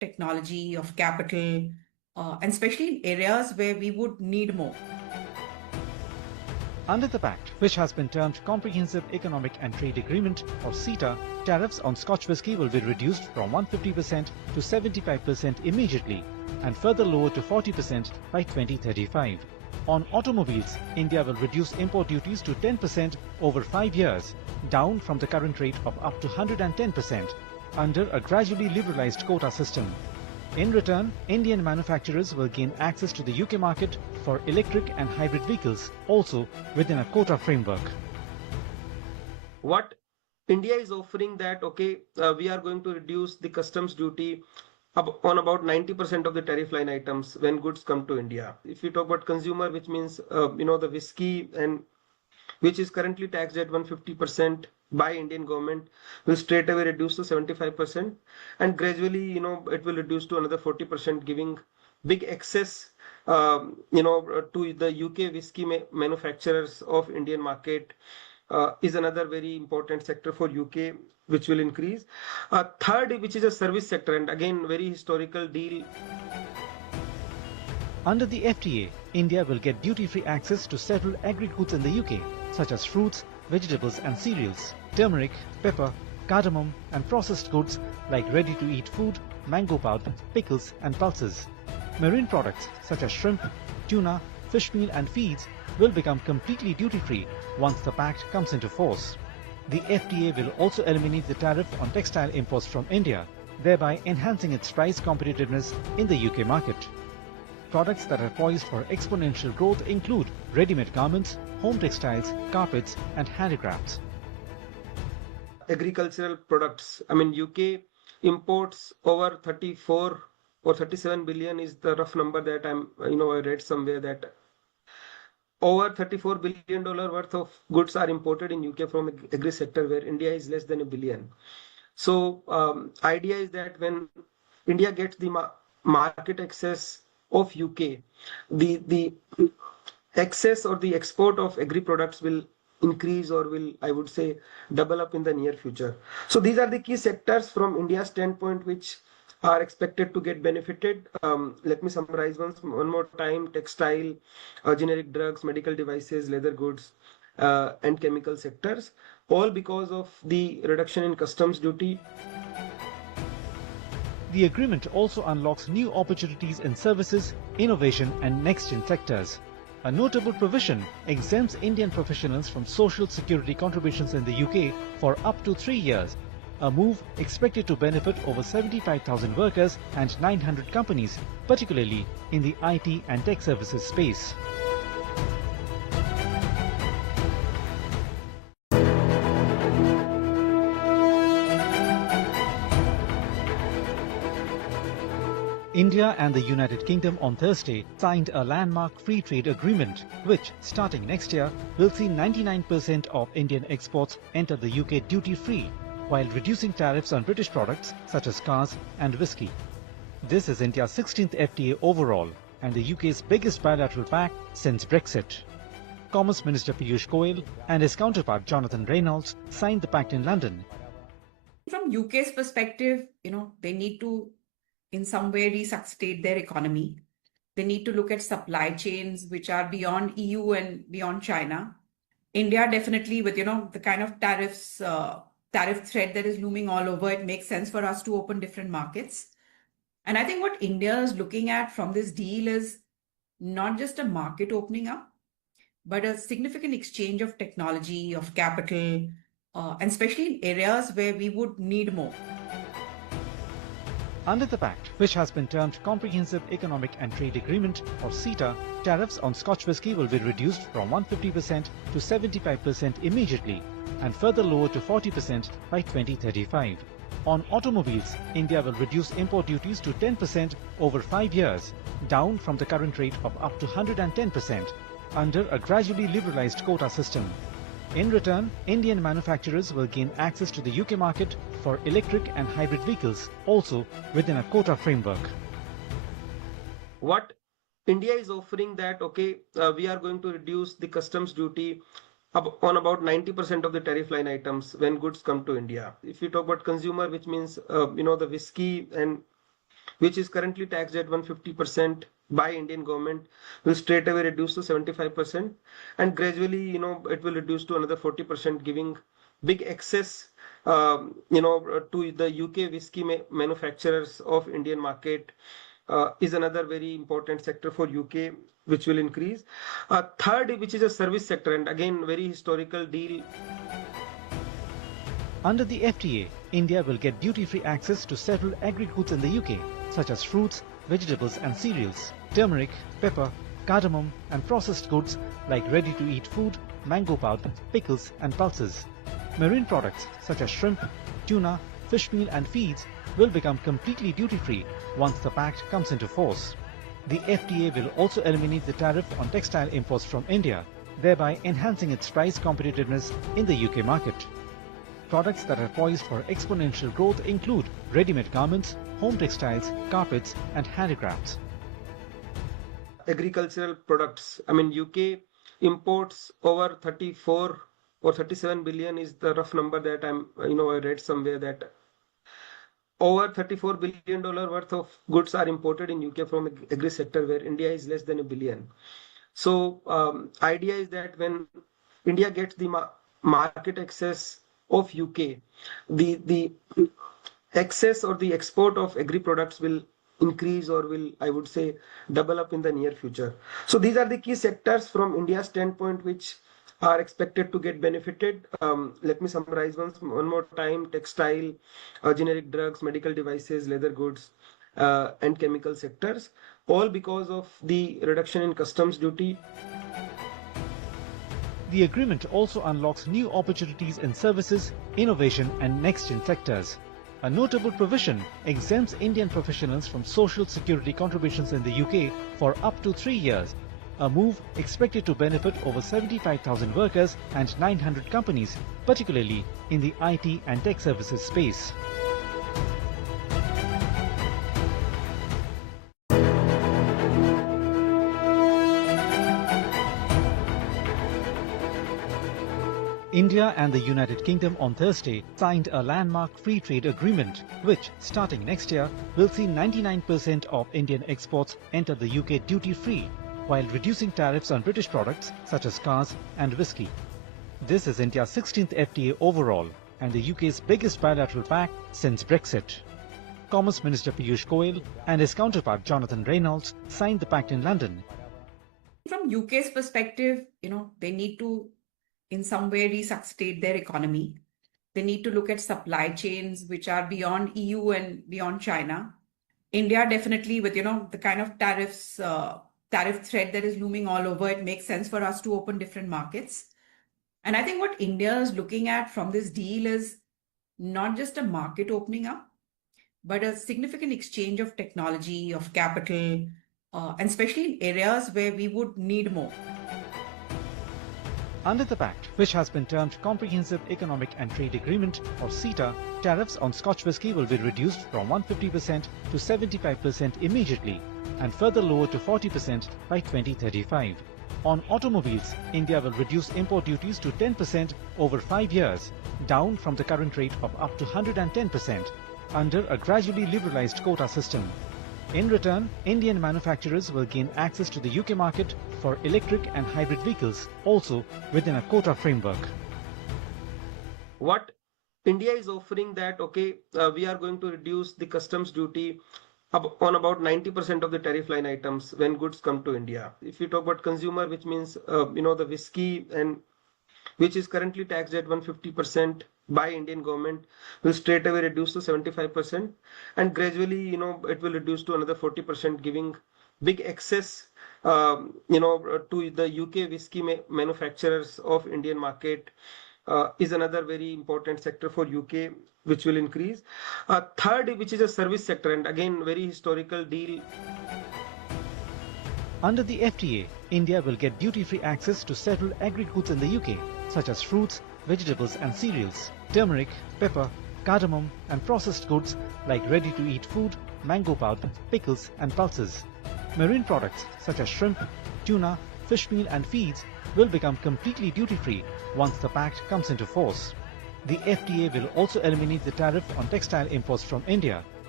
technology, of capital, and especially in areas where we would need more. Under the Pact, which has been termed Comprehensive Economic and Trade Agreement or CETA, tariffs on Scotch whisky will be reduced from 150% to 75% immediately and further lowered to 40% by 2035. On automobiles, India will reduce import duties to 10% over 5 years, down from the current rate of up to 110% under a gradually liberalized quota system. In return, Indian manufacturers will gain access to the UK market for electric and hybrid vehicles, also within a quota framework. What India is offering that, we are going to reduce the customs duty on about 90% of the tariff line items when goods come to India. If you talk about consumer, which means, the whiskey, and which is currently taxed at 150% by Indian government, will straight away reduce to 75%, and gradually, it will reduce to another 40%, giving big access, to the UK whiskey manufacturers of Indian market. Is another very important sector for UK, which will increase. Third, which is a service sector, and again, very historical deal. Under the FTA, India will get duty-free access to several agri goods in the UK, such as fruits, vegetables and cereals, turmeric, pepper, cardamom and processed goods like ready-to-eat food, mango pulp, pickles and pulses. Marine products such as shrimp, tuna, fish meal and feeds will become completely duty-free once the Pact comes into force. The FTA will also eliminate the tariff on textile imports from India, thereby enhancing its price competitiveness in the UK market. Products that are poised for exponential growth include ready-made garments, home textiles, carpets and handicrafts. Agricultural products. UK imports over 34 or 37 billion is the rough number that I read somewhere, that over $34 billion worth of goods are imported in UK from agri sector, where India is less than $1 billion. So idea is that when India gets the market access of UK, the access or the export of agri products will increase, or will, I would say, double up in the near future. So these are the key sectors from India's standpoint which are expected to get benefited. Let me summarize one more time: textile, generic drugs, medical devices, leather goods, and chemical sectors, all because of the reduction in customs duty. The agreement also unlocks new opportunities in services, innovation and next-gen sectors. A notable provision exempts Indian professionals from social security contributions in the UK for up to 3 years, a move expected to benefit over 75,000 workers and 900 companies, particularly in the IT and tech services space. India and the United Kingdom on Thursday signed a landmark free trade agreement, which, starting next year, will see 99% of Indian exports enter the UK duty-free, while reducing tariffs on British products such as cars and whisky. This is India's 16th FTA overall and the UK's biggest bilateral pact since Brexit. Commerce Minister Piyush Goyal and his counterpart Jonathan Reynolds signed the pact in London. From UK's perspective, they need to in some way resuscitate their economy. They need to look at supply chains which are beyond EU and beyond China. India definitely, with the kind of tariff threat that is looming all over, it makes sense for us to open different markets. And I think what India is looking at from this deal is not just a market opening up, but a significant exchange of technology, of capital, and especially in areas where we would need more. Under the Pact, which has been termed Comprehensive Economic and Trade Agreement or CETA, tariffs on Scotch whisky will be reduced from 150% to 75% immediately and further lowered to 40% by 2035. On automobiles, India will reduce import duties to 10% over 5 years, down from the current rate of up to 110% under a gradually liberalized quota system. In return, Indian manufacturers will gain access to the UK market for electric and hybrid vehicles, also within a quota framework. What India is offering that, we are going to reduce the customs duty on about 90% of the tariff line items when goods come to India. If you talk about consumer, which means, the whiskey, and which is currently taxed at 150% by Indian government, will straight away reduce to 75%, and gradually, it will reduce to another 40%, giving big access, to the UK whisky manufacturers of Indian market. Is another very important sector for UK, which will increase. Third, which is a service sector, and again, very historical deal. Under the FTA, India will get duty-free access to several agri goods in the UK, such as fruits, vegetables and cereals, turmeric, pepper, cardamom and processed goods like ready-to-eat food, mango pulp, pickles and pulses. Marine products such as shrimp, tuna, fish meal and feeds will become completely duty-free once the Pact comes into force. The FTA will also eliminate the tariff on textile imports from India, thereby enhancing its price competitiveness in the UK market. Products that are poised for exponential growth include ready-made garments, home textiles, carpets and handicrafts. Agricultural products. UK imports over 34 or 37 billion is the rough number that I read somewhere, that over $34 billion worth of goods are imported in UK from agri sector, where India is less than $1 billion. So idea is that when India gets the market access of UK, the access or the export of agri products will increase, or will, I would say, double up in the near future. So these are the key sectors from India's standpoint which are expected to get benefited. Let me summarize one more time: textile, generic drugs, medical devices, leather goods, and chemical sectors, all because of the reduction in customs duty. The agreement also unlocks new opportunities in services, innovation and next-gen sectors. A notable provision exempts Indian professionals from social security contributions in the UK for up to 3 years, a move expected to benefit over 75,000 workers and 900 companies, particularly in the IT and tech services space. India and the United Kingdom on Thursday signed a landmark free trade agreement, which, starting next year, will see 99% of Indian exports enter the UK duty-free, while reducing tariffs on British products such as cars and whisky. This is India's 16th FTA overall and the UK's biggest bilateral pact since Brexit. Commerce Minister Piyush Goyal and his counterpart Jonathan Reynolds signed the pact in London. From UK's perspective, they need to in some way resuscitate their economy. They need to look at supply chains which are beyond EU and beyond China. India definitely, with the kind of tariff threat that is looming all over, it makes sense for us to open different markets. And I think what India is looking at from this deal is not just a market opening up, but a significant exchange of technology, of capital, and especially in areas where we would need more. Under the Pact, which has been termed Comprehensive Economic and Trade Agreement or CETA, tariffs on Scotch whisky will be reduced from 150% to 75% immediately and further lowered to 40% by 2035. On automobiles, India will reduce import duties to 10% over 5 years, down from the current rate of up to 110% under a gradually liberalized quota system. In return, Indian manufacturers will gain access to the UK market for electric and hybrid vehicles, also within a quota framework. What India is offering that, we are going to reduce the customs duty on about 90% of the tariff line items when goods come to India. If you talk about consumer, which means, the whisky, and which is currently taxed at 150% by Indian government, will straight away reduce to 75%, and gradually, it will reduce to another 40%, giving big access, to the UK whisky manufacturers of Indian market. Is another very important sector for UK, which will increase. Third, which is a service sector, and again, very historical deal. Under the FTA, India will get duty-free access to several agri goods in the UK, such as fruits, vegetables and cereals, turmeric, pepper, cardamom and processed goods like ready-to-eat food, mango pulp, pickles and pulses. Marine products such as shrimp, tuna, fish meal and feeds will become completely duty-free once the Pact comes into force. The FTA will also eliminate the tariff on textile imports from India,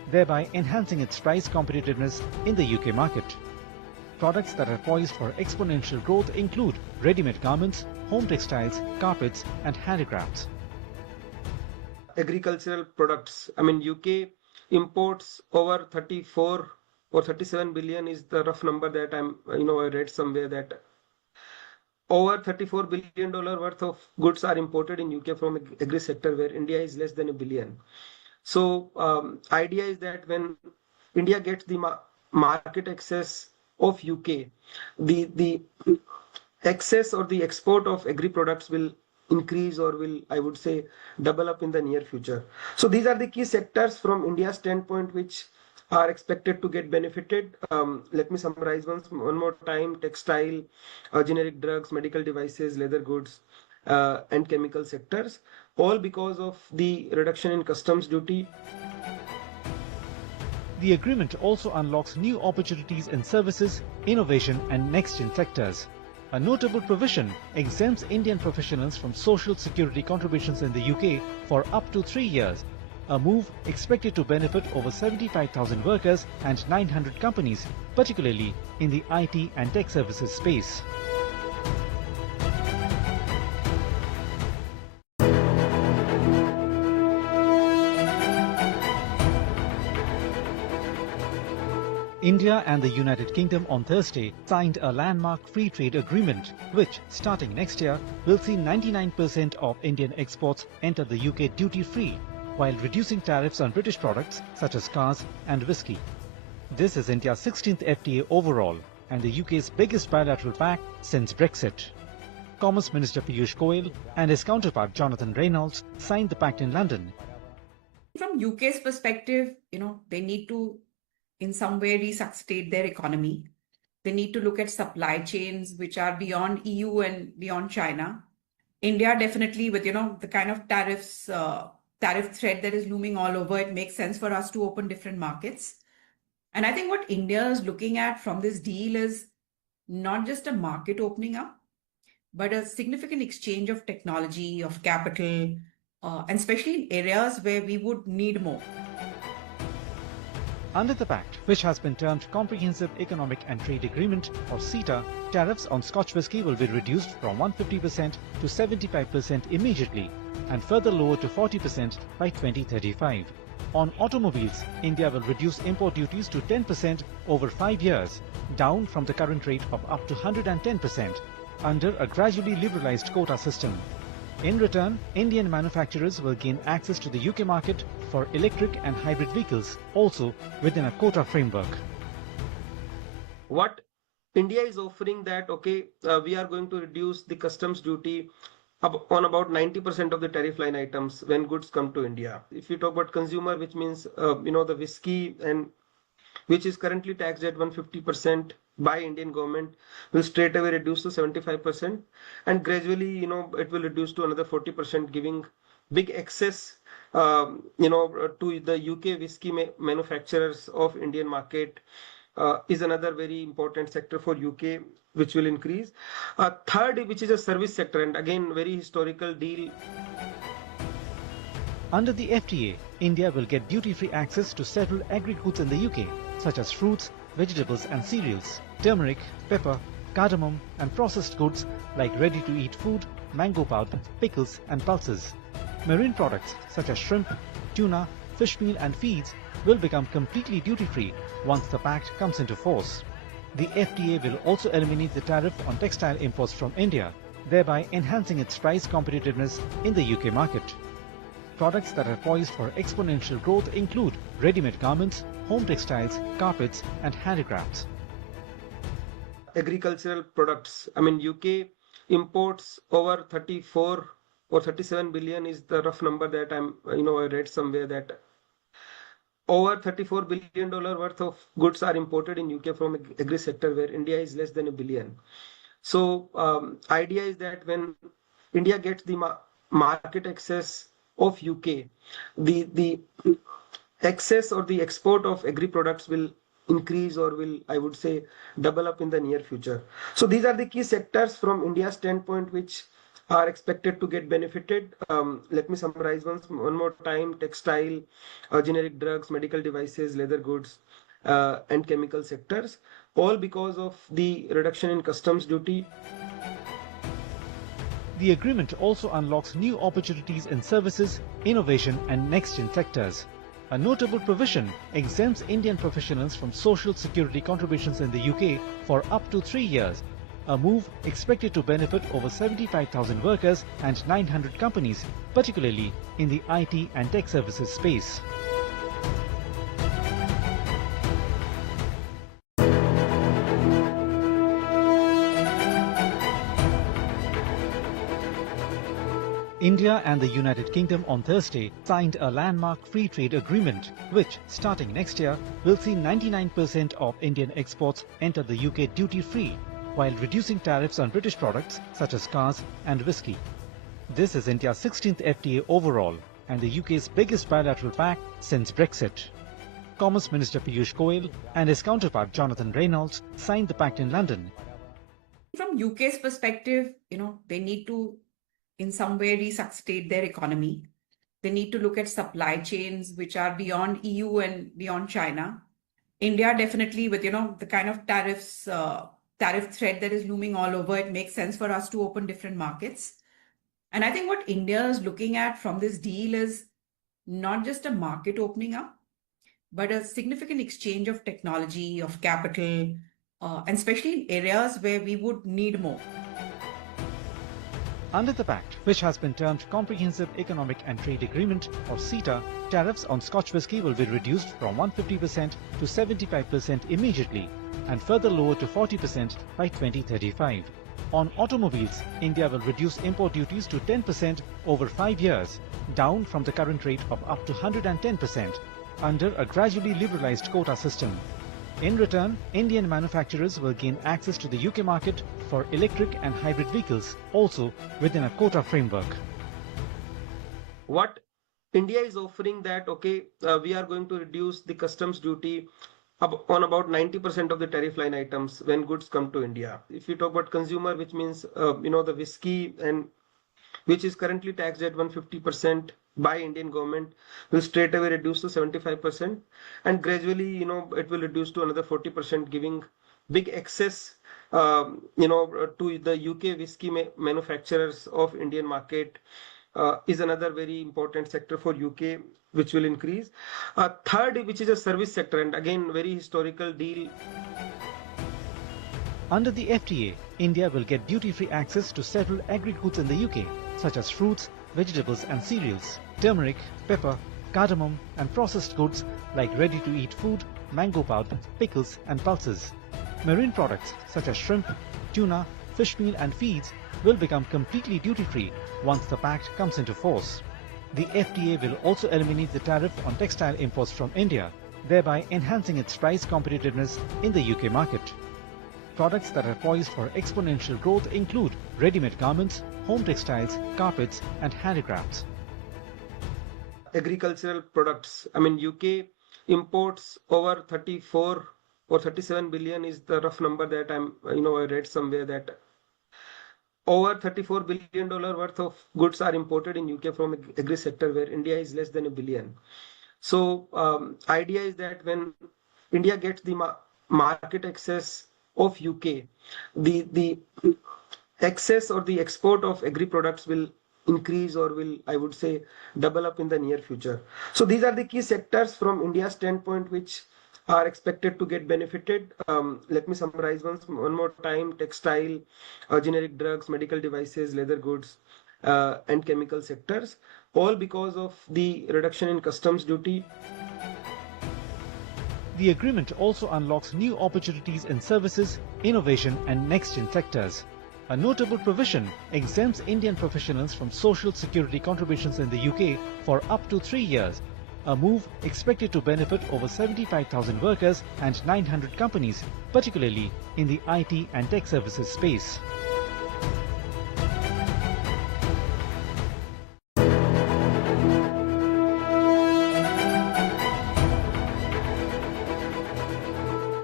thereby enhancing its price competitiveness in the UK market. Products that are poised for exponential growth include ready-made garments, home textiles, carpets and handicrafts. Agricultural products. I mean, UK imports over 34 or 37 billion is the rough number that I read somewhere that over $34 billion worth of goods are imported in UK from agri sector, where India is less than a billion. So idea is that when India gets the market access of UK, the excess or the export of agri products will increase, or will, I would say, double up in the near future. So these are the key sectors from India's standpoint which are expected to get benefited. Let me summarize one more time: textile, generic drugs, medical devices, leather goods, and chemical sectors, all because of the reduction in customs duty. The agreement also unlocks new opportunities in services, innovation and next-gen sectors. A notable provision exempts Indian professionals from social security contributions in the UK for up to 3 years, a move expected to benefit over 75,000 workers and 900 companies, particularly in the IT and tech services space. India and the United Kingdom on Thursday signed a landmark free trade agreement which, starting next year, will see 99% of Indian exports enter the UK duty-free, while reducing tariffs on British products such as cars and whisky. This is India's 16th FTA overall and the UK's biggest bilateral pact since Brexit. Commerce Minister Piyush Goyal and his counterpart Jonathan Reynolds signed the pact in London. From UK's perspective, they need to in some way resuscitate their economy. They need to look at supply chains which are beyond EU and beyond China. India definitely, with the kind of tariffs, tariff threat that is looming all over, it makes sense for us to open different markets. And I think what India is looking at from this deal is not just a market opening up, but a significant exchange of technology, of capital, and especially in areas where we would need more. Under the Pact, which has been termed Comprehensive Economic and Trade Agreement or CETA, tariffs on Scotch whisky will be reduced from 150% to 75% immediately and further lowered to 40% by 2035. On automobiles, India will reduce import duties to 10% over 5 years, down from the current rate of up to 110% under a gradually liberalized quota system. In return, Indian manufacturers will gain access to the UK market for electric and hybrid vehicles, also within a quota framework. What India is offering that, we are going to reduce the customs duty on about 90% of the tariff line items when goods come to India. If you talk about consumer, which means, the whiskey, and which is currently taxed at 150% by Indian government, will straight away reduce to 75%, and gradually, it will reduce to another 40%, giving big access, to the UK whiskey manufacturers of Indian market. Is another very important sector for UK, which will increase. Third, which is a service sector, and again, very historical deal. Under the FTA, India will get duty-free access to several agri goods in the UK, such as fruits, vegetables and cereals, turmeric, pepper, cardamom and processed goods like ready-to-eat food, mango powder, pickles and pulses. Marine products such as shrimp, tuna, fish meal and feeds will become completely duty-free once the pact comes into force. The FTA will also eliminate the tariff on textile imports from India, thereby enhancing its price competitiveness in the UK market. Products that are poised for exponential growth include ready-made garments, home textiles, carpets and handicrafts. Agricultural products. I mean, UK imports over 34 or 37 billion is the rough number that I read somewhere, that over $34 billion worth of goods are imported in UK from agri sector, where India is less than a billion. So idea is that when India gets the market access of UK, the excess or the export of agri products will increase, or will, I would say, double up in the near future. So these are the key sectors from India's standpoint which are expected to get benefited. Let me summarize one more time. Textile, generic drugs, medical devices, leather goods, and chemical sectors, all because of the reduction in customs duty. The agreement also unlocks new opportunities in services, innovation and next-gen sectors. A notable provision exempts Indian professionals from social security contributions in the UK for up to 3 years, a move expected to benefit over 75,000 workers and 900 companies, particularly in the IT and tech services space. India and the United Kingdom on Thursday signed a landmark free trade agreement, which, starting next year, will see 99% of Indian exports enter the UK duty-free, while reducing tariffs on British products such as cars and whisky. This is India's 16th FTA overall and the UK's biggest bilateral pact since Brexit. Commerce Minister Piyush Goyal and his counterpart Jonathan Reynolds signed the pact in London. From UK's perspective, they need to in some way resuscitate their economy. They need to look at supply chains which are beyond EU and beyond China. India definitely with, the kind of tariffs, tariff threat that is looming all over, it makes sense for us to open different markets. And I think what India is looking at from this deal is not just a market opening up, but a significant exchange of technology, of capital, and especially in areas where we would need more. Under the Pact, which has been termed Comprehensive Economic and Trade Agreement or CETA, tariffs on Scotch whisky will be reduced from 150% to 75% immediately and further lowered to 40% by 2035. On automobiles, India will reduce import duties to 10% over 5 years, down from the current rate of up to 110% under a gradually liberalized quota system. In return, Indian manufacturers will gain access to the UK market for electric and hybrid vehicles, also within a quota framework. What India is offering that, we are going to reduce the customs duty on about 90% of the tariff line items when goods come to India. If you talk about consumer, which means, the whiskey and which is currently taxed at 150% by Indian government, will straight away reduce to 75%, and gradually it will reduce to another 40%, giving big access to the UK whiskey manufacturers of Indian market, is another very important sector for UK, which will increase. Third, which is a service sector, and again very historical deal. Under the FTA, India will get duty-free access to several agri goods in the UK, such as fruits, vegetables and cereals, turmeric, pepper, cardamom and processed goods like ready-to-eat food, mango powder, pickles and pulses. Marine products such as shrimp, tuna, fish meal and feeds will become completely duty-free once the pact comes into force. The FTA will also eliminate the tariff on textile imports from India, thereby enhancing its price competitiveness in the UK market. Products that are poised for exponential growth include ready-made garments, home textiles, carpets and handicrafts. Agricultural products. UK imports over 34 or 37 billion is the rough number that I read somewhere, that over $34 billion worth of goods are imported in UK from agri sector, where India is less than $1 billion. So idea is that when India gets the market access of UK, the access or the export of agri products will increase, or will, I would say, double up in the near future. So these are the key sectors from India's standpoint which are expected to get benefited. Let me summarize one more time. Textile, generic drugs, medical devices, leather goods, and chemical sectors, all because of the reduction in customs duty. The agreement also unlocks new opportunities in services, innovation and next-gen sectors. A notable provision exempts Indian professionals from social security contributions in the UK for up to 3 years, a move expected to benefit over 75,000 workers and 900 companies, particularly in the IT and tech services space.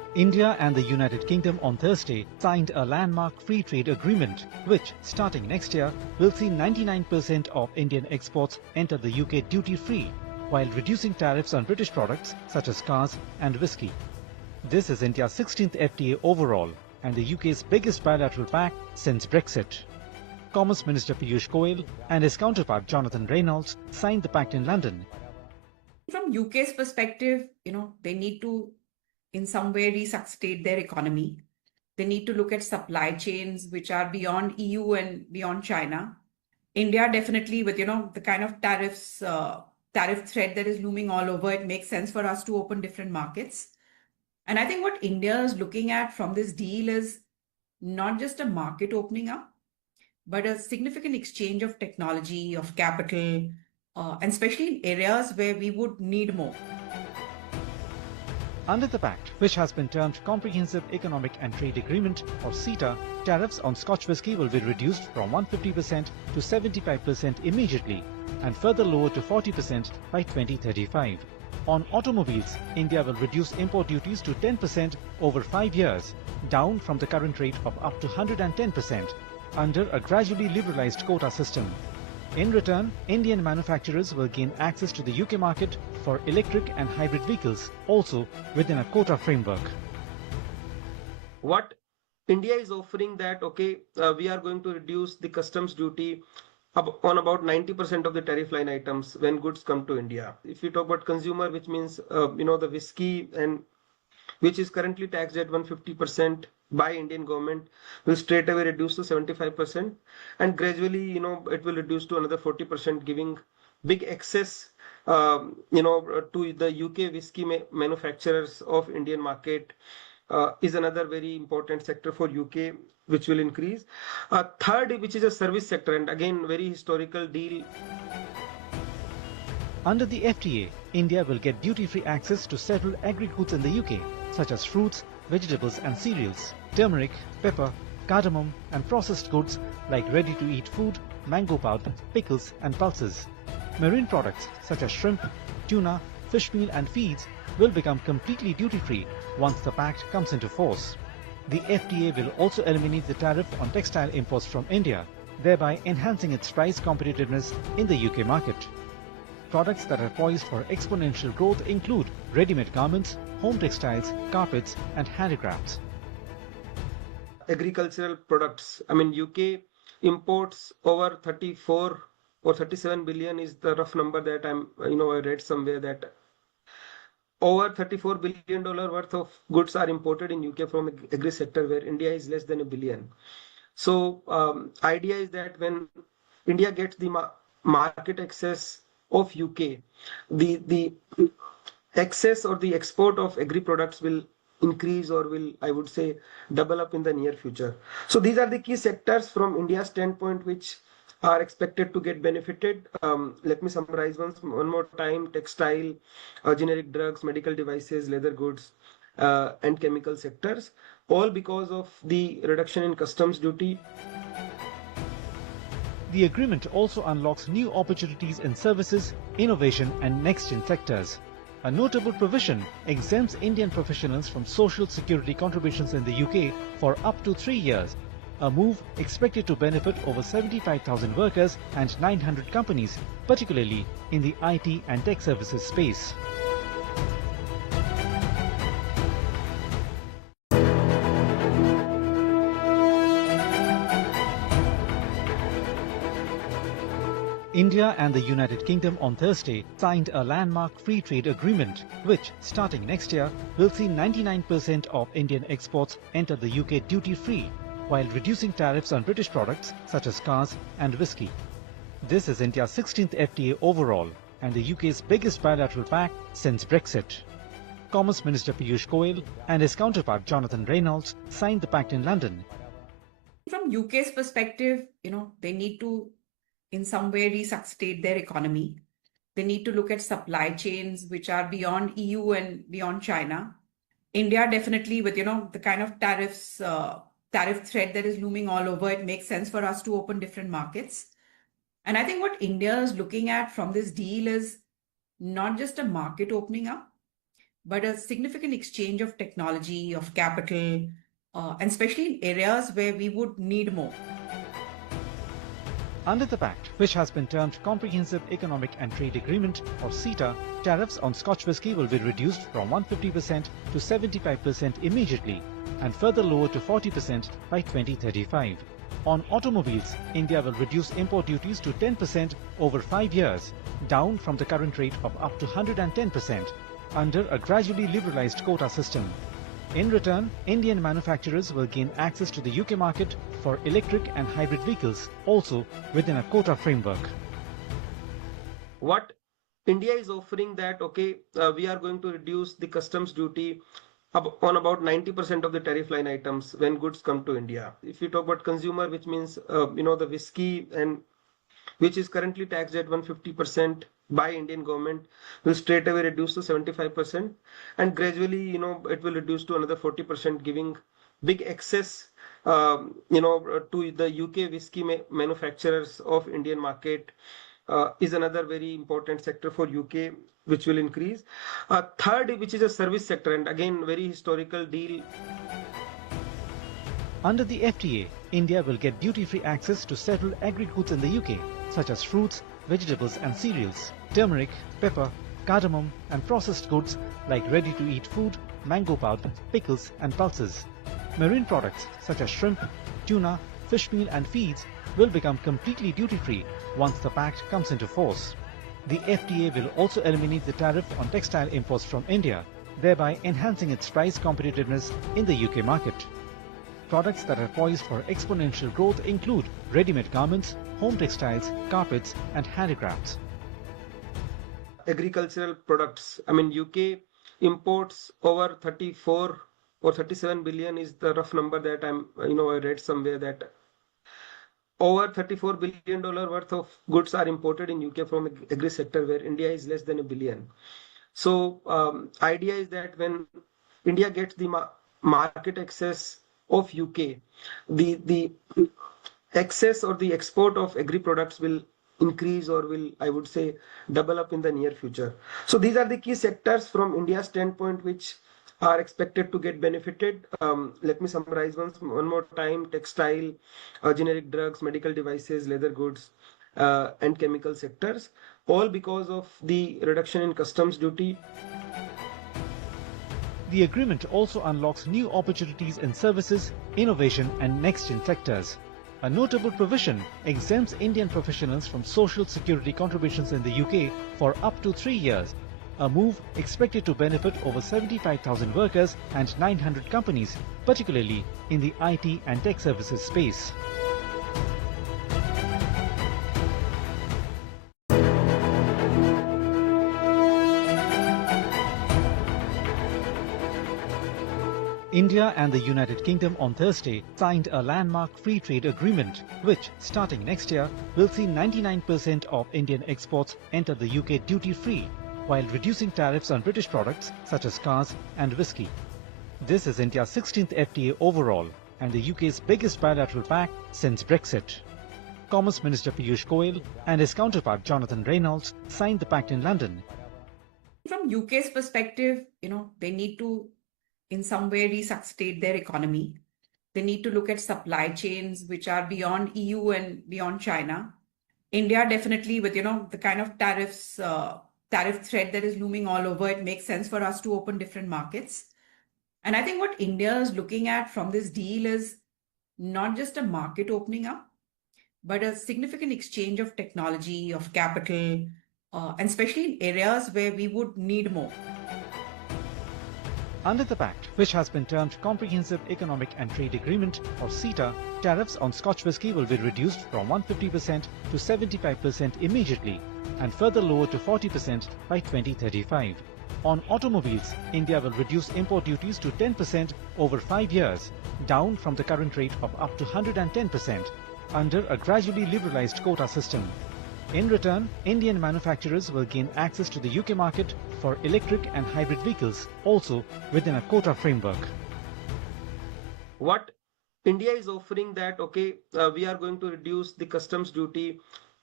India and the United Kingdom on Thursday signed a landmark free trade agreement, which, starting next year, will see 99% of Indian exports enter the UK duty-free, while reducing tariffs on British products such as cars and whisky. This is India's 16th FTA overall and the UK's biggest bilateral pact since Brexit. Commerce Minister Piyush Goyal and his counterpart Jonathan Reynolds signed the pact in London. From UK's perspective, they need to in some way resuscitate their economy. They need to look at supply chains which are beyond EU and beyond China. India definitely with, the kind of tariff threat that is looming all over, it makes sense for us to open different markets. And I think what India is looking at from this deal is not just a market opening up, but a significant exchange of technology, of capital, and especially in areas where we would need more. Under the Pact, which has been termed Comprehensive Economic and Trade Agreement or CETA, tariffs on Scotch whisky will be reduced from 150% to 75% immediately and further lowered to 40% by 2035. On automobiles, India will reduce import duties to 10% over 5 years, down from the current rate of up to 110% under a gradually liberalized quota system. In return, Indian manufacturers will gain access to the UK market for electric and hybrid vehicles, also within a quota framework. What India is offering that, we are going to reduce the customs duty on about 90% of the tariff line items when goods come to India. If we talk about consumer, which means, the whiskey and which is currently taxed at 150% by Indian government, will straight away reduce to 75%, and gradually, it will reduce to another 40%, giving big access, to the UK whiskey manufacturers of Indian market. Is another very important sector for UK, which will increase. Third, which is a service sector, and again, very historical deal. Under the FTA, India will get duty-free access to several agri goods in the UK, such as fruits, vegetables and cereals, turmeric, pepper, cardamom and processed goods like ready-to-eat food, mango pulp, pickles and pulses. Marine products such as shrimp, tuna, fish meal and feeds will become completely duty-free once the pact comes into force. The FTA will also eliminate the tariff on textile imports from India, thereby enhancing its price competitiveness in the UK market. Products that are poised for exponential growth include ready-made garments, home textiles, carpets and handicrafts. Agricultural products. UK imports over 34 or 37 billion is the rough number that I read somewhere, that over $34 billion worth of goods are imported in UK from agri sector, where India is less than $1 billion. So idea is that when India gets the market access of UK, the access or the export of agri products will increase, or will, I would say, double up in the near future. So these are the key sectors from India's standpoint which are expected to get benefited. Let me summarize one more time: textile, generic drugs, medical devices, leather goods, and chemical sectors, all because of the reduction in customs duty. The agreement also unlocks new opportunities in services, innovation and next-gen sectors. A notable provision exempts Indian professionals from social security contributions in the UK for up to 3 years, a move expected to benefit over 75,000 workers and 900 companies, particularly in the IT and tech services space. India and the United Kingdom on Thursday signed a landmark free trade agreement, which, starting next year, will see 99% of Indian exports enter the UK duty-free, while reducing tariffs on British products such as cars and whisky. This is India's 16th FTA overall and the UK's biggest bilateral pact since Brexit. Commerce Minister Piyush Goyal and his counterpart Jonathan Reynolds signed the pact in London. From UK's perspective, they need to in some way resuscitate their economy. They need to look at supply chains which are beyond EU and beyond China. India definitely with, the kind of tariff threat that is looming all over, it makes sense for us to open different markets. And I think what India is looking at from this deal is not just a market opening up, but a significant exchange of technology, of capital, and especially in areas where we would need more. Under the Pact, which has been termed Comprehensive Economic and Trade Agreement or CETA, tariffs on Scotch whisky will be reduced from 150% to 75% immediately and further lowered to 40% by 2035. On automobiles, India will reduce import duties to 10% over 5 years, down from the current rate of up to 110% under a gradually liberalized quota system. In return, Indian manufacturers will gain access to the UK market for electric and hybrid vehicles, also within a quota framework. What India is offering that, we are going to reduce the customs duty on about 90% of the tariff line items when goods come to India. If you talk about consumer, which means, the whiskey and which is currently taxed at 150% by Indian government, will straight away reduce to 75%, and gradually, it will reduce to another 40%, giving big access, to the UK whiskey manufacturers of Indian market. Is another very important sector for UK, which will increase. Third, which is a service sector, and again, very historical deal. Under the FTA, India will get duty-free access to several agri goods in the UK, such as fruits, vegetables and cereals, turmeric, pepper, cardamom and processed goods like ready-to-eat food, mango pulp, pickles and pulses. Marine products such as shrimp, tuna, fish meal and feeds will become completely duty-free once the Pact comes into force. The FTA will also eliminate the tariff on textile imports from India, thereby enhancing its price competitiveness in the UK market. Products that are poised for exponential growth include ready-made garments, home textiles, carpets and handicrafts. Agricultural products. UK imports over 34 or 37 billion is the rough number that I read somewhere, that over $34 billion worth of goods are imported in UK from agri sector, where India is less than $1 billion. So idea is that when India gets the market access of UK, the access or the export of agri products will increase, or will, I would say, double up in the near future. So these are the key sectors from India's standpoint which are expected to get benefited. Let me summarize one more time: textile, generic drugs, medical devices, leather goods, and chemical sectors, all because of the reduction in customs duty. The agreement also unlocks new opportunities in services, innovation and next-gen sectors. A notable provision exempts Indian professionals from social security contributions in the UK for up to 3 years, a move expected to benefit over 75,000 workers and 900 companies, particularly in the IT and tech services space. India and the United Kingdom on Thursday signed a landmark free trade agreement, which, starting next year, will see 99% of Indian exports enter the UK duty-free, while reducing tariffs on British products such as cars and whisky. This is India's 16th FTA overall and the UK's biggest bilateral pact since Brexit. Commerce Minister Piyush Goyal and his counterpart Jonathan Reynolds signed the pact in London. From UK's perspective, they need to in some way resuscitate their economy. They need to look at supply chains which are beyond EU and beyond China. India definitely, with the kind of tariff threat that is looming all over, it makes sense for us to open different markets. And I think what India is looking at from this deal is not just a market opening up, but a significant exchange of technology, of capital, and especially in areas where we would need more. Under the Pact, which has been termed Comprehensive Economic and Trade Agreement or CETA, tariffs on Scotch whisky will be reduced from 150% to 75% immediately and further lowered to 40% by 2035. On automobiles, India will reduce import duties to 10% over 5 years, down from the current rate of up to 110% under a gradually liberalized quota system. In return, Indian manufacturers will gain access to the UK market for electric and hybrid vehicles, also within a quota framework. What India is offering that, we are going to reduce the customs duty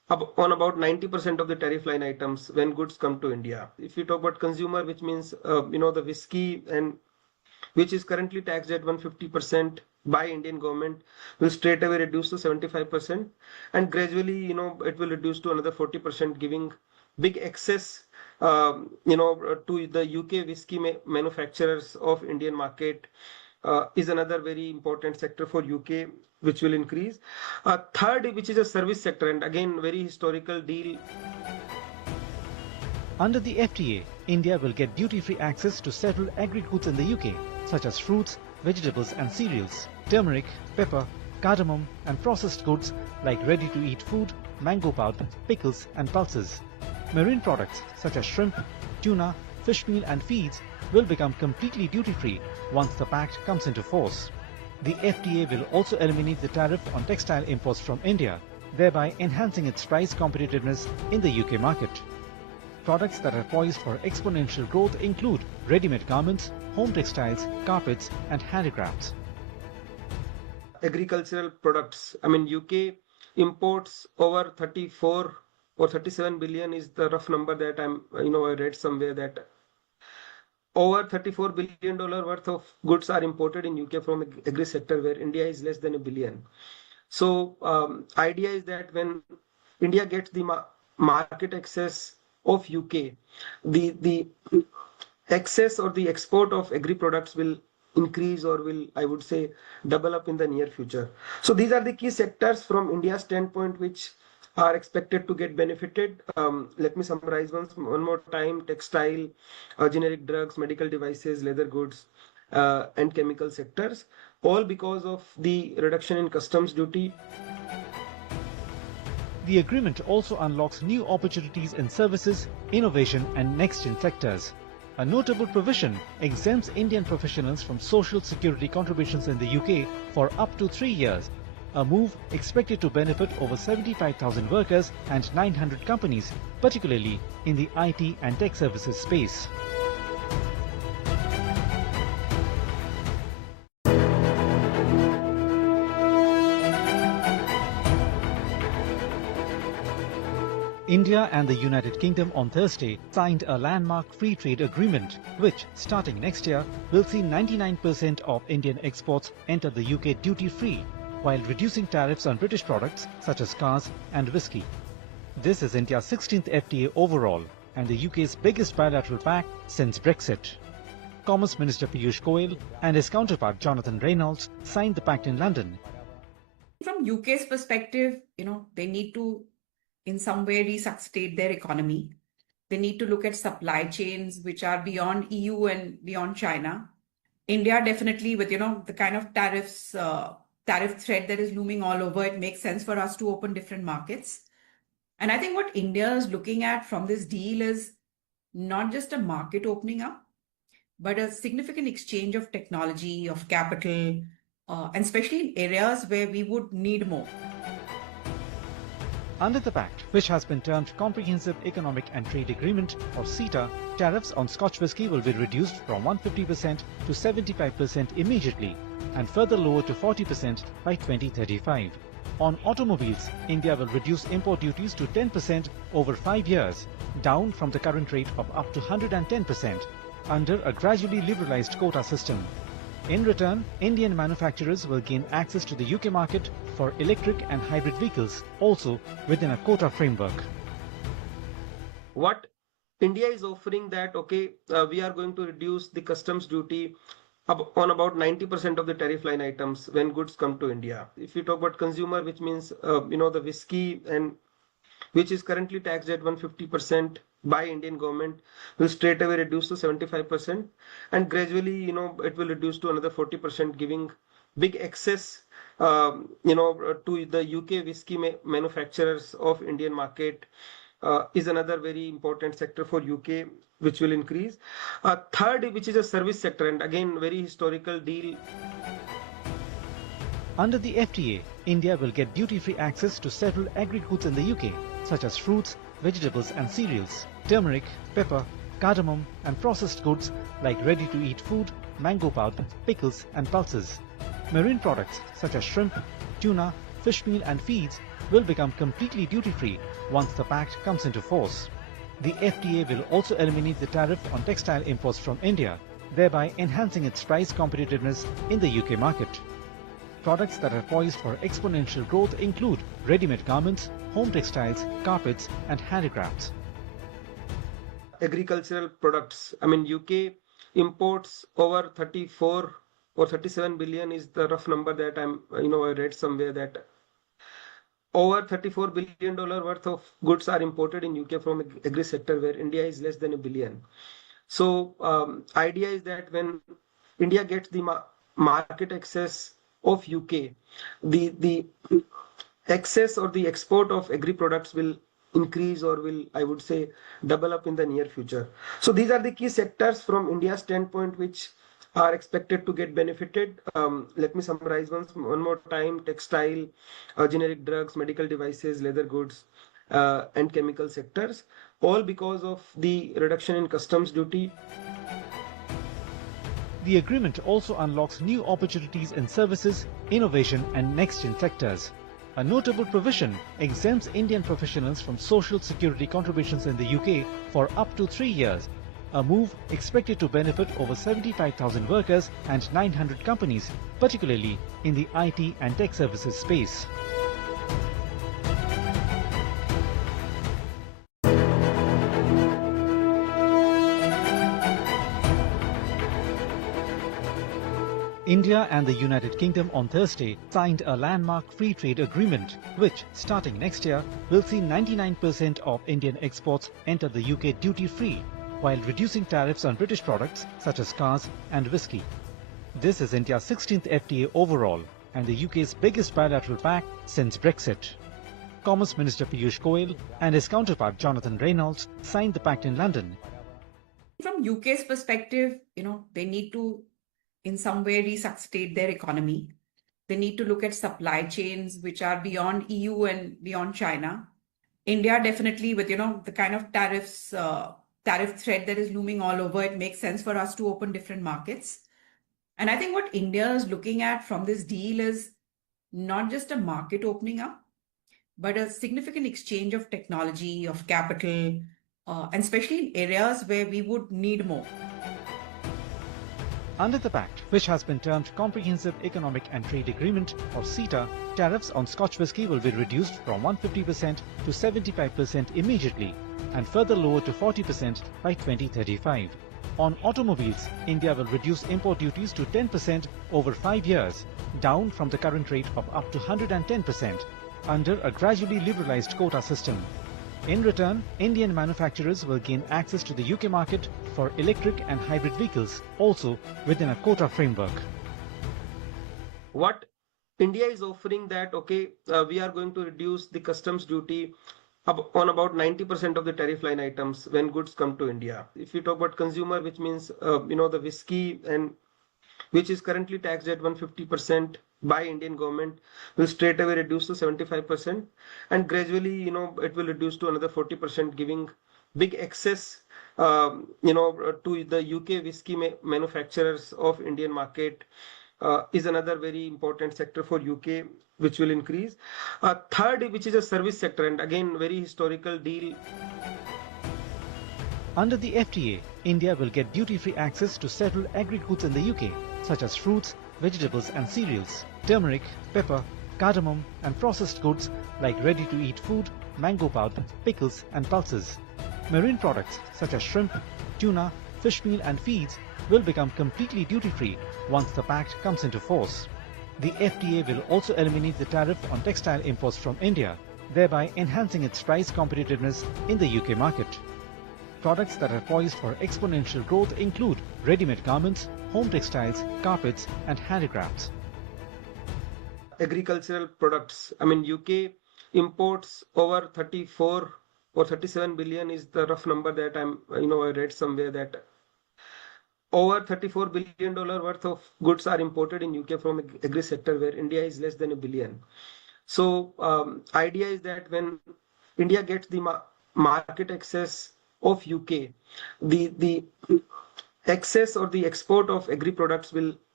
on about 90% of the tariff line items when goods come to India. If you talk about consumer, which means the whisky and which is currently taxed at 150% by Indian government, will straight away reduce to 75%, and gradually it will reduce to another 40%, giving big access to the UK whisky manufacturers of Indian market. Is another very important sector for UK, which will increase. Third, which is a service sector, and again very historical deal. Under the FTA, India will get duty-free access to several agri goods in the UK, such as fruits, vegetables and cereals, turmeric, pepper, cardamom and processed goods like ready-to-eat food, mango pulp, pickles and pulses. Marine products such as shrimp, tuna, fish meal and feeds will become completely duty-free once the Pact comes into force. The FTA will also eliminate the tariff on textile imports from India, thereby enhancing its price competitiveness in the UK market. Products that are poised for exponential growth include ready-made garments, home textiles, carpets and handicrafts. Agricultural products. UK imports over 34 or 37 billion is the rough number that I read somewhere, that over $34 billion worth of goods are imported in UK from the agri sector, where India is less than $1 billion. So idea is that when India gets the market access of UK, the access or the export of agri products will increase, or will, I would say, double up in the near future. So these are the key sectors from India's standpoint which are expected to get benefited. Let me summarize one more time: textile, generic drugs, medical devices, leather goods, and chemical sectors, all because of the reduction in customs duty. The agreement also unlocks new opportunities in services, innovation and next-gen sectors. A notable provision exempts Indian professionals from social security contributions in the UK for up to 3 years, a move expected to benefit over 75,000 workers and 900 companies, particularly in the IT and tech services space. India and the United Kingdom on Thursday signed a landmark free trade agreement, which, starting next year, will see 99% of Indian exports enter the UK duty-free, while reducing tariffs on British products such as cars and whisky. This is India's 16th FTA overall and the UK's biggest bilateral pact since Brexit. Commerce Minister Piyush Goyal and his counterpart Jonathan Reynolds signed the pact in London. From UK's perspective, they need to in some way resuscitate their economy. They need to look at supply chains which are beyond EU and beyond China. India definitely, with the kind of tariff threat that is looming all over, it makes sense for us to open different markets. And I think what India is looking at from this deal is not just a market opening up, but a significant exchange of technology, of capital, and especially in areas where we would need more. Under the Pact, which has been termed Comprehensive Economic and Trade Agreement or CETA, tariffs on Scotch whisky will be reduced from 150% to 75% immediately and further lowered to 40% by 2035. On automobiles, India will reduce import duties to 10% over 5 years, down from the current rate of up to 110% under a gradually liberalized quota system. In return, Indian manufacturers will gain access to the UK market for electric and hybrid vehicles, also within a quota framework. What India is offering that, we are going to reduce the customs duty on about 90% of the tariff line items when goods come to India. If you talk about consumer, which means, the whisky and which is currently taxed at 150% by Indian government, will straight away reduce to 75%, and gradually it will reduce to another 40%, giving big access to the UK whisky manufacturers of Indian market. Is another very important sector for UK, which will increase. Third, which is a service sector, and again very historical deal. Under the FTA, India will get duty-free access to several agri goods in the UK, such as fruits, vegetables and cereals, turmeric, pepper, cardamom and processed goods like ready-to-eat food, mango pulp, pickles and pulses. Marine products such as shrimp, tuna, fish meal and feeds will become completely duty-free once the Pact comes into force. The FTA will also eliminate the tariff on textile imports from India, thereby enhancing its price competitiveness in the UK market. Products that are poised for exponential growth include ready-made garments, home textiles, carpets and handicrafts. Agricultural products. I mean, UK imports over 34 or 37 billion is the rough number that I read somewhere that over $34 billion worth of goods are imported in UK from agri sector, where India is less than $1 billion. So idea is that when India gets the market access of UK, the access or the export of agri products will increase, or will, I would say, double up in the near future. So these are the key sectors from India's standpoint which are expected to get benefited. Let me summarize one more time: textile, generic drugs, medical devices, leather goods, and chemical sectors, all because of the reduction in customs duty. The agreement also unlocks new opportunities in services, innovation and next-gen sectors. A notable provision exempts Indian professionals from social security contributions in the UK for up to 3 years, a move expected to benefit over 75,000 workers and 900 companies, particularly in the IT and tech services space. India and the United Kingdom on Thursday signed a landmark free trade agreement which, starting next year, will see 99% of Indian exports enter the UK duty-free, while reducing tariffs on British products such as cars and whisky. This is India's 16th FTA overall and the UK's biggest bilateral pact since Brexit. Commerce Minister Piyush Goyal and his counterpart Jonathan Reynolds signed the pact in London. From UK's perspective, they need to in some way resuscitate their economy. They need to look at supply chains which are beyond EU and beyond China. India definitely, with the kind of tariff threat that is looming all over, it makes sense for us to open different markets. And I think what India is looking at from this deal is not just a market opening up, but a significant exchange of technology, of capital, and especially in areas where we would need more. Under the Pact, which has been termed Comprehensive Economic and Trade Agreement or CETA, tariffs on Scotch whisky will be reduced from 150% to 75% immediately and further lowered to 40% by 2035. On automobiles, India will reduce import duties to 10% over 5 years, down from the current rate of up to 110% under a gradually liberalized quota system. In return, Indian manufacturers will gain access to the UK market for electric and hybrid vehicles, also within a quota framework. What India is offering that, we are going to reduce the customs duty on about 90% of the tariff line items when goods come to India. If you talk about consumer, which means, the whiskey, and which is currently taxed at 150% by Indian government, will straight away reduce to 75%, and gradually, it will reduce to another 40%, giving big access, to the UK whiskey manufacturers of Indian market. Is another very important sector for UK, which will increase. Third, which is a service sector, and again, very historical deal. Under the FTA, India will get duty-free access to several agri goods in the UK, such as fruits, vegetables and cereals, turmeric, pepper, cardamom and processed goods like ready-to-eat food, mango powder, pickles and pulses. Marine products such as shrimp, tuna, fish meal and feeds will become completely duty-free once the Pact comes into force. The FTA will also eliminate the tariff on textile imports from India, thereby enhancing its price competitiveness in the UK market. Products that are poised for exponential growth include ready-made garments, home textiles, carpets and handicrafts. Agricultural products. I mean, UK imports over 34 or 37 billion is the rough number that I read somewhere that over $34 billion worth of goods are imported in UK from agri sector, where India is less than $1 billion. So idea is that when India gets the market access of UK, the access or the export of agri products will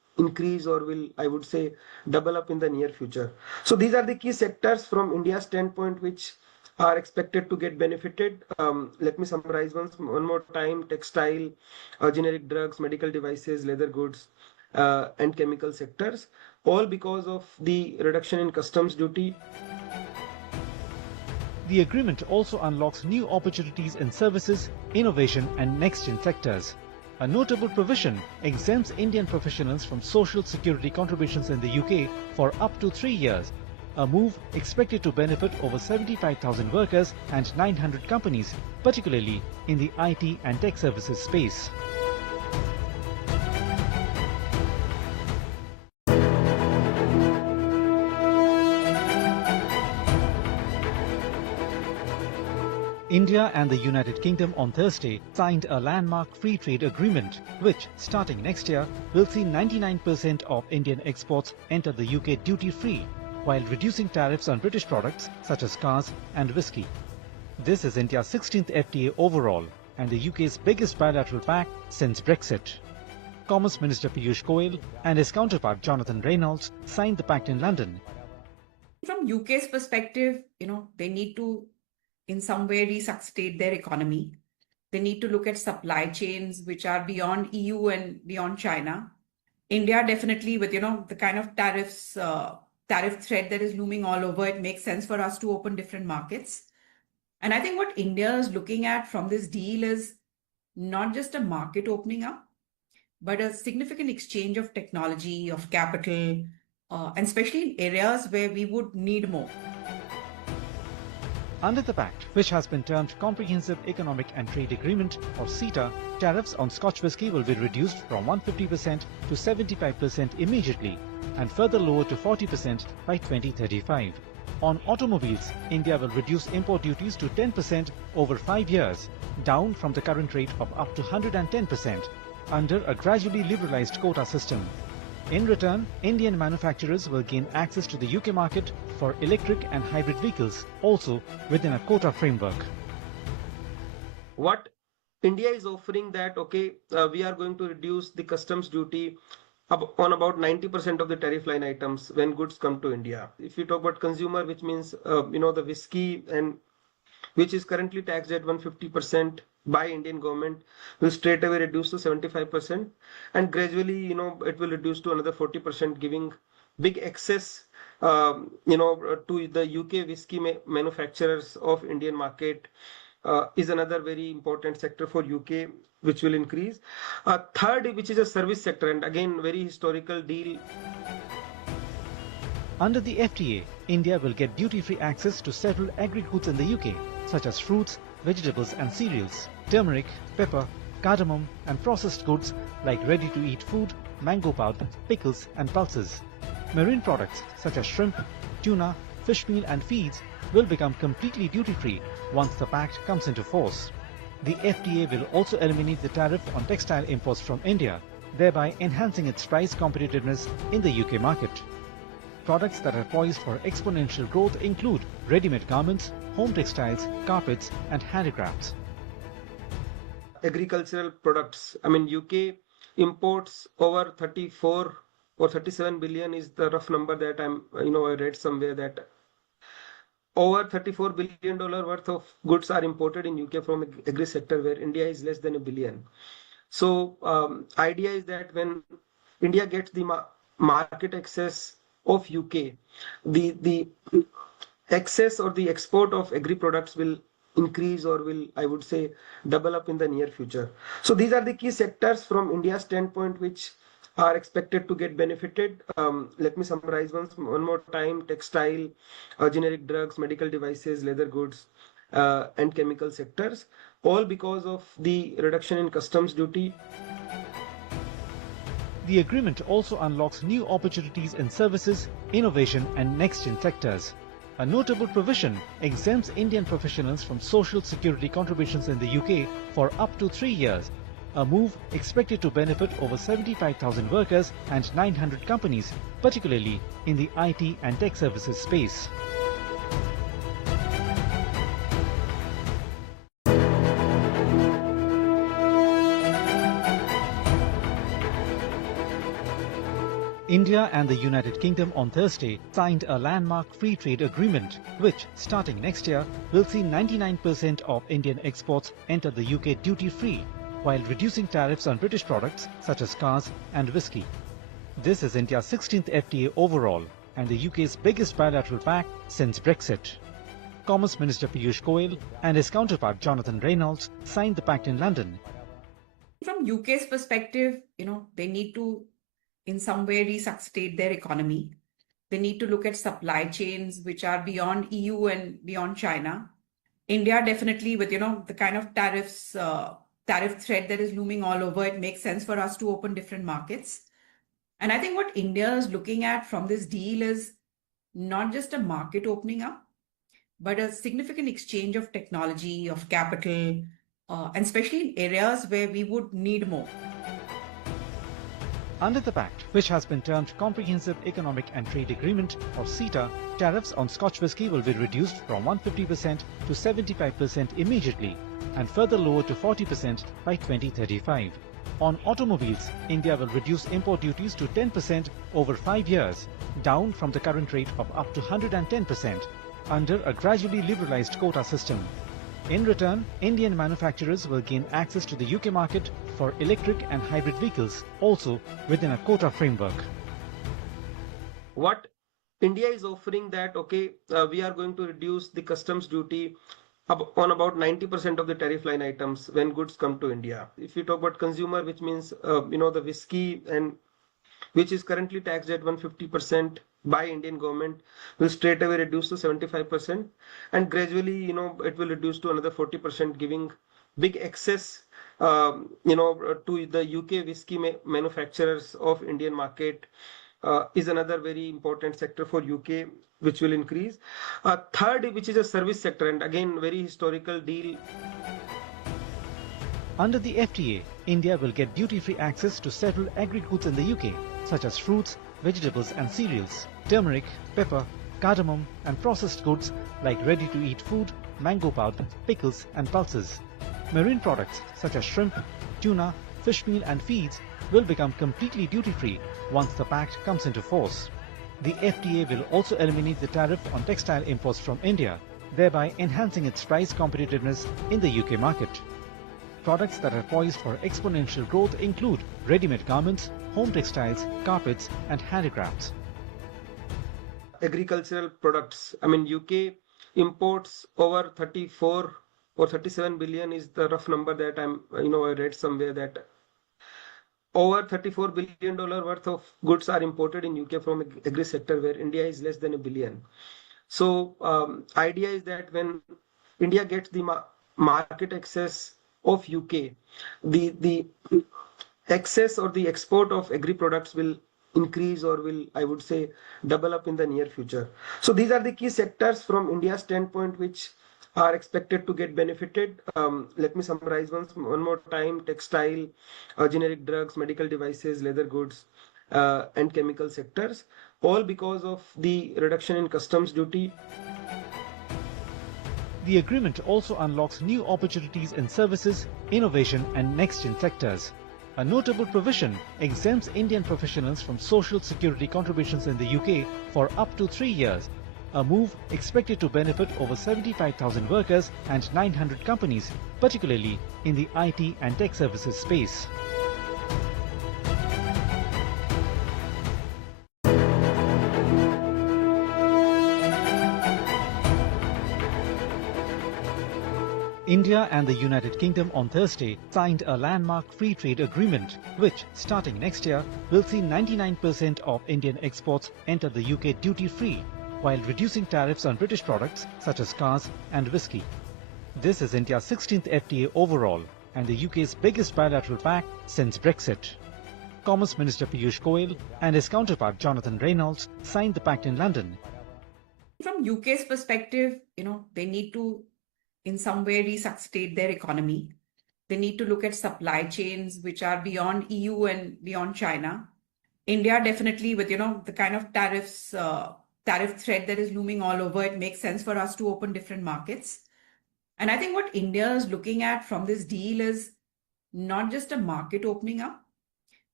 increase or will, I would say, double up in the near future. So these are the key sectors from India's standpoint which are expected to get benefited. Let me summarize one more time: textile, generic drugs, medical devices, leather goods, and chemical sectors, all because of the reduction in customs duty. The agreement also unlocks new opportunities in services, innovation and next-gen sectors. A notable provision exempts Indian professionals from social security contributions in the UK for up to 3 years, a move expected to benefit over 75,000 workers and 900 companies, particularly in the IT and tech services space. India and the United Kingdom on Thursday signed a landmark free trade agreement which, starting next year, will see 99% of Indian exports enter the UK duty-free, while reducing tariffs on British products such as cars and whisky. This is India's 16th FTA overall and the UK's biggest bilateral pact since Brexit. Commerce Minister Piyush Goyal and his counterpart Jonathan Reynolds signed the pact in London. From UK's perspective, they need to in some way resuscitate their economy. They need to look at supply chains which are beyond EU and beyond China. India definitely with, the kind of tariffs, tariff threat that is looming all over, it makes sense for us to open different markets. And I think what India is looking at from this deal is not just a market opening up, but a significant exchange of technology, of capital, and especially in areas where we would need more. Under the Pact, which has been termed Comprehensive Economic and Trade Agreement or CETA, tariffs on Scotch whisky will be reduced from 150% to 75% immediately and further lowered to 40% by 2035. On automobiles, India will reduce import duties to 10% over 5 years, down from the current rate of up to 110% under a gradually liberalized quota system. In return, Indian manufacturers will gain access to the UK market for electric and hybrid vehicles, also within a quota framework. What India is offering that, we are going to reduce the customs duty on about 90% of the tariff line items when goods come to India. If you talk about consumer, which means, the whiskey, and which is currently taxed at 150% by Indian government, will straight away reduce to 75%, and gradually, it will reduce to another 40%, giving big access, to the UK whiskey manufacturers of Indian market. Is another very important sector for UK, which will increase. Third, which is a service sector, and again, very historical deal. Under the FTA, India will get duty-free access to several agri goods in the UK, such as fruits, vegetables and cereals, turmeric, pepper, cardamom and processed goods like ready-to-eat food, mango powder, pickles and pulses. Marine products such as shrimp, tuna, fish meal and feeds will become completely duty-free once the pact comes into force. The FTA will also eliminate the tariff on textile imports from India, thereby enhancing its price competitiveness in the UK market. Products that are poised for exponential growth include ready-made garments, home textiles, carpets and handicrafts. Agricultural products. UK imports over 34 or 37 billion is the rough number that I read somewhere, that over $34 billion worth of goods are imported in UK from agri sector, where India is less than $1 billion. So idea is that when India gets the market access of UK, the access or the export of agri products will increase or will, I would say, double up in the near future. So these are the key sectors from India's standpoint which are expected to get benefited. Let me summarize one more time: textile, generic drugs, medical devices, leather goods, and chemical sectors, all because of the reduction in customs duty. The agreement also unlocks new opportunities in services, innovation and next-gen sectors. A notable provision exempts Indian professionals from social security contributions in the UK for up to 3 years, a move expected to benefit over 75,000 workers and 900 companies, particularly in the IT and tech services space. India and the United Kingdom on Thursday signed a landmark free trade agreement, which, starting next year, will see 99% of Indian exports enter the UK duty-free, while reducing tariffs on British products such as cars and whisky. This is India's 16th FTA overall and the UK's biggest bilateral pact since Brexit. Commerce Minister Piyush Goyal and his counterpart Jonathan Reynolds signed the pact in London. From UK's perspective, they need to in some way resuscitate their economy. They need to look at supply chains which are beyond EU and beyond China. India definitely with, the kind of tariffs, tariff threat that is looming all over, it makes sense for us to open different markets. And I think what India is looking at from this deal is not just a market opening up, but a significant exchange of technology, of capital, and especially in areas where we would need more. Under the Pact, which has been termed Comprehensive Economic and Trade Agreement or CETA, tariffs on Scotch whisky will be reduced from 150% to 75% immediately and further lowered to 40% by 2035. On automobiles, India will reduce import duties to 10% over 5 years, down from the current rate of up to 110% under a gradually liberalized quota system. In return, Indian manufacturers will gain access to the UK market for electric and hybrid vehicles, also within a quota framework. What India is offering that, we are going to reduce the customs duty on about 90% of the tariff line items when goods come to India. If you talk about consumer, which means, the whiskey and which is currently taxed at 150% by Indian government, will straight away reduce to 75%, and gradually, it will reduce to another 40%, giving big access, to the UK whiskey manufacturers of Indian market. Is another very important sector for UK, which will increase. Third, which is a service sector, and again, very historical deal. Under the FTA, India will get duty-free access to several agri goods in the UK, such as fruits, vegetables and cereals, turmeric, pepper, cardamom and processed goods like ready-to-eat food, mango pulp, pickles and pulses. Marine products such as shrimp, tuna, fish meal and feeds will become completely duty-free once the pact comes into force. The FTA will also eliminate the tariff on textile imports from India, thereby enhancing its price competitiveness in the UK market. Products that are poised for exponential growth include ready-made garments, home textiles, carpets and handicrafts. Agricultural products. UK imports over 34 or 37 billion is the rough number that I read somewhere, that over $34 billion worth of goods are imported in UK from agri sector, where India is less than $1 billion. So idea is that when India gets the market access of UK, the access or the export of agri products will increase, or will, I would say, double up in the near future. So these are the key sectors from India's standpoint which are expected to get benefited. Let me summarize one more time: textile, generic drugs, medical devices, leather goods, and chemical sectors, all because of the reduction in customs duty. The agreement also unlocks new opportunities in services, innovation and next-gen sectors. A notable provision exempts Indian professionals from social security contributions in the UK for up to 3 years, a move expected to benefit over 75,000 workers and 900 companies, particularly in the IT and tech services space. India and the United Kingdom on Thursday signed a landmark free trade agreement, which, starting next year, will see 99% of Indian exports enter the UK duty-free, while reducing tariffs on British products such as cars and whisky. This is India's 16th FTA overall and the UK's biggest bilateral pact since Brexit. Commerce Minister Piyush Goyal and his counterpart Jonathan Reynolds signed the pact in London. From UK's perspective, they need to in some way resuscitate their economy. They need to look at supply chains which are beyond EU and beyond China. India definitely with, the kind of tariffs, tariff threat that is looming all over, it makes sense for us to open different markets. And I think what India is looking at from this deal is not just a market opening up,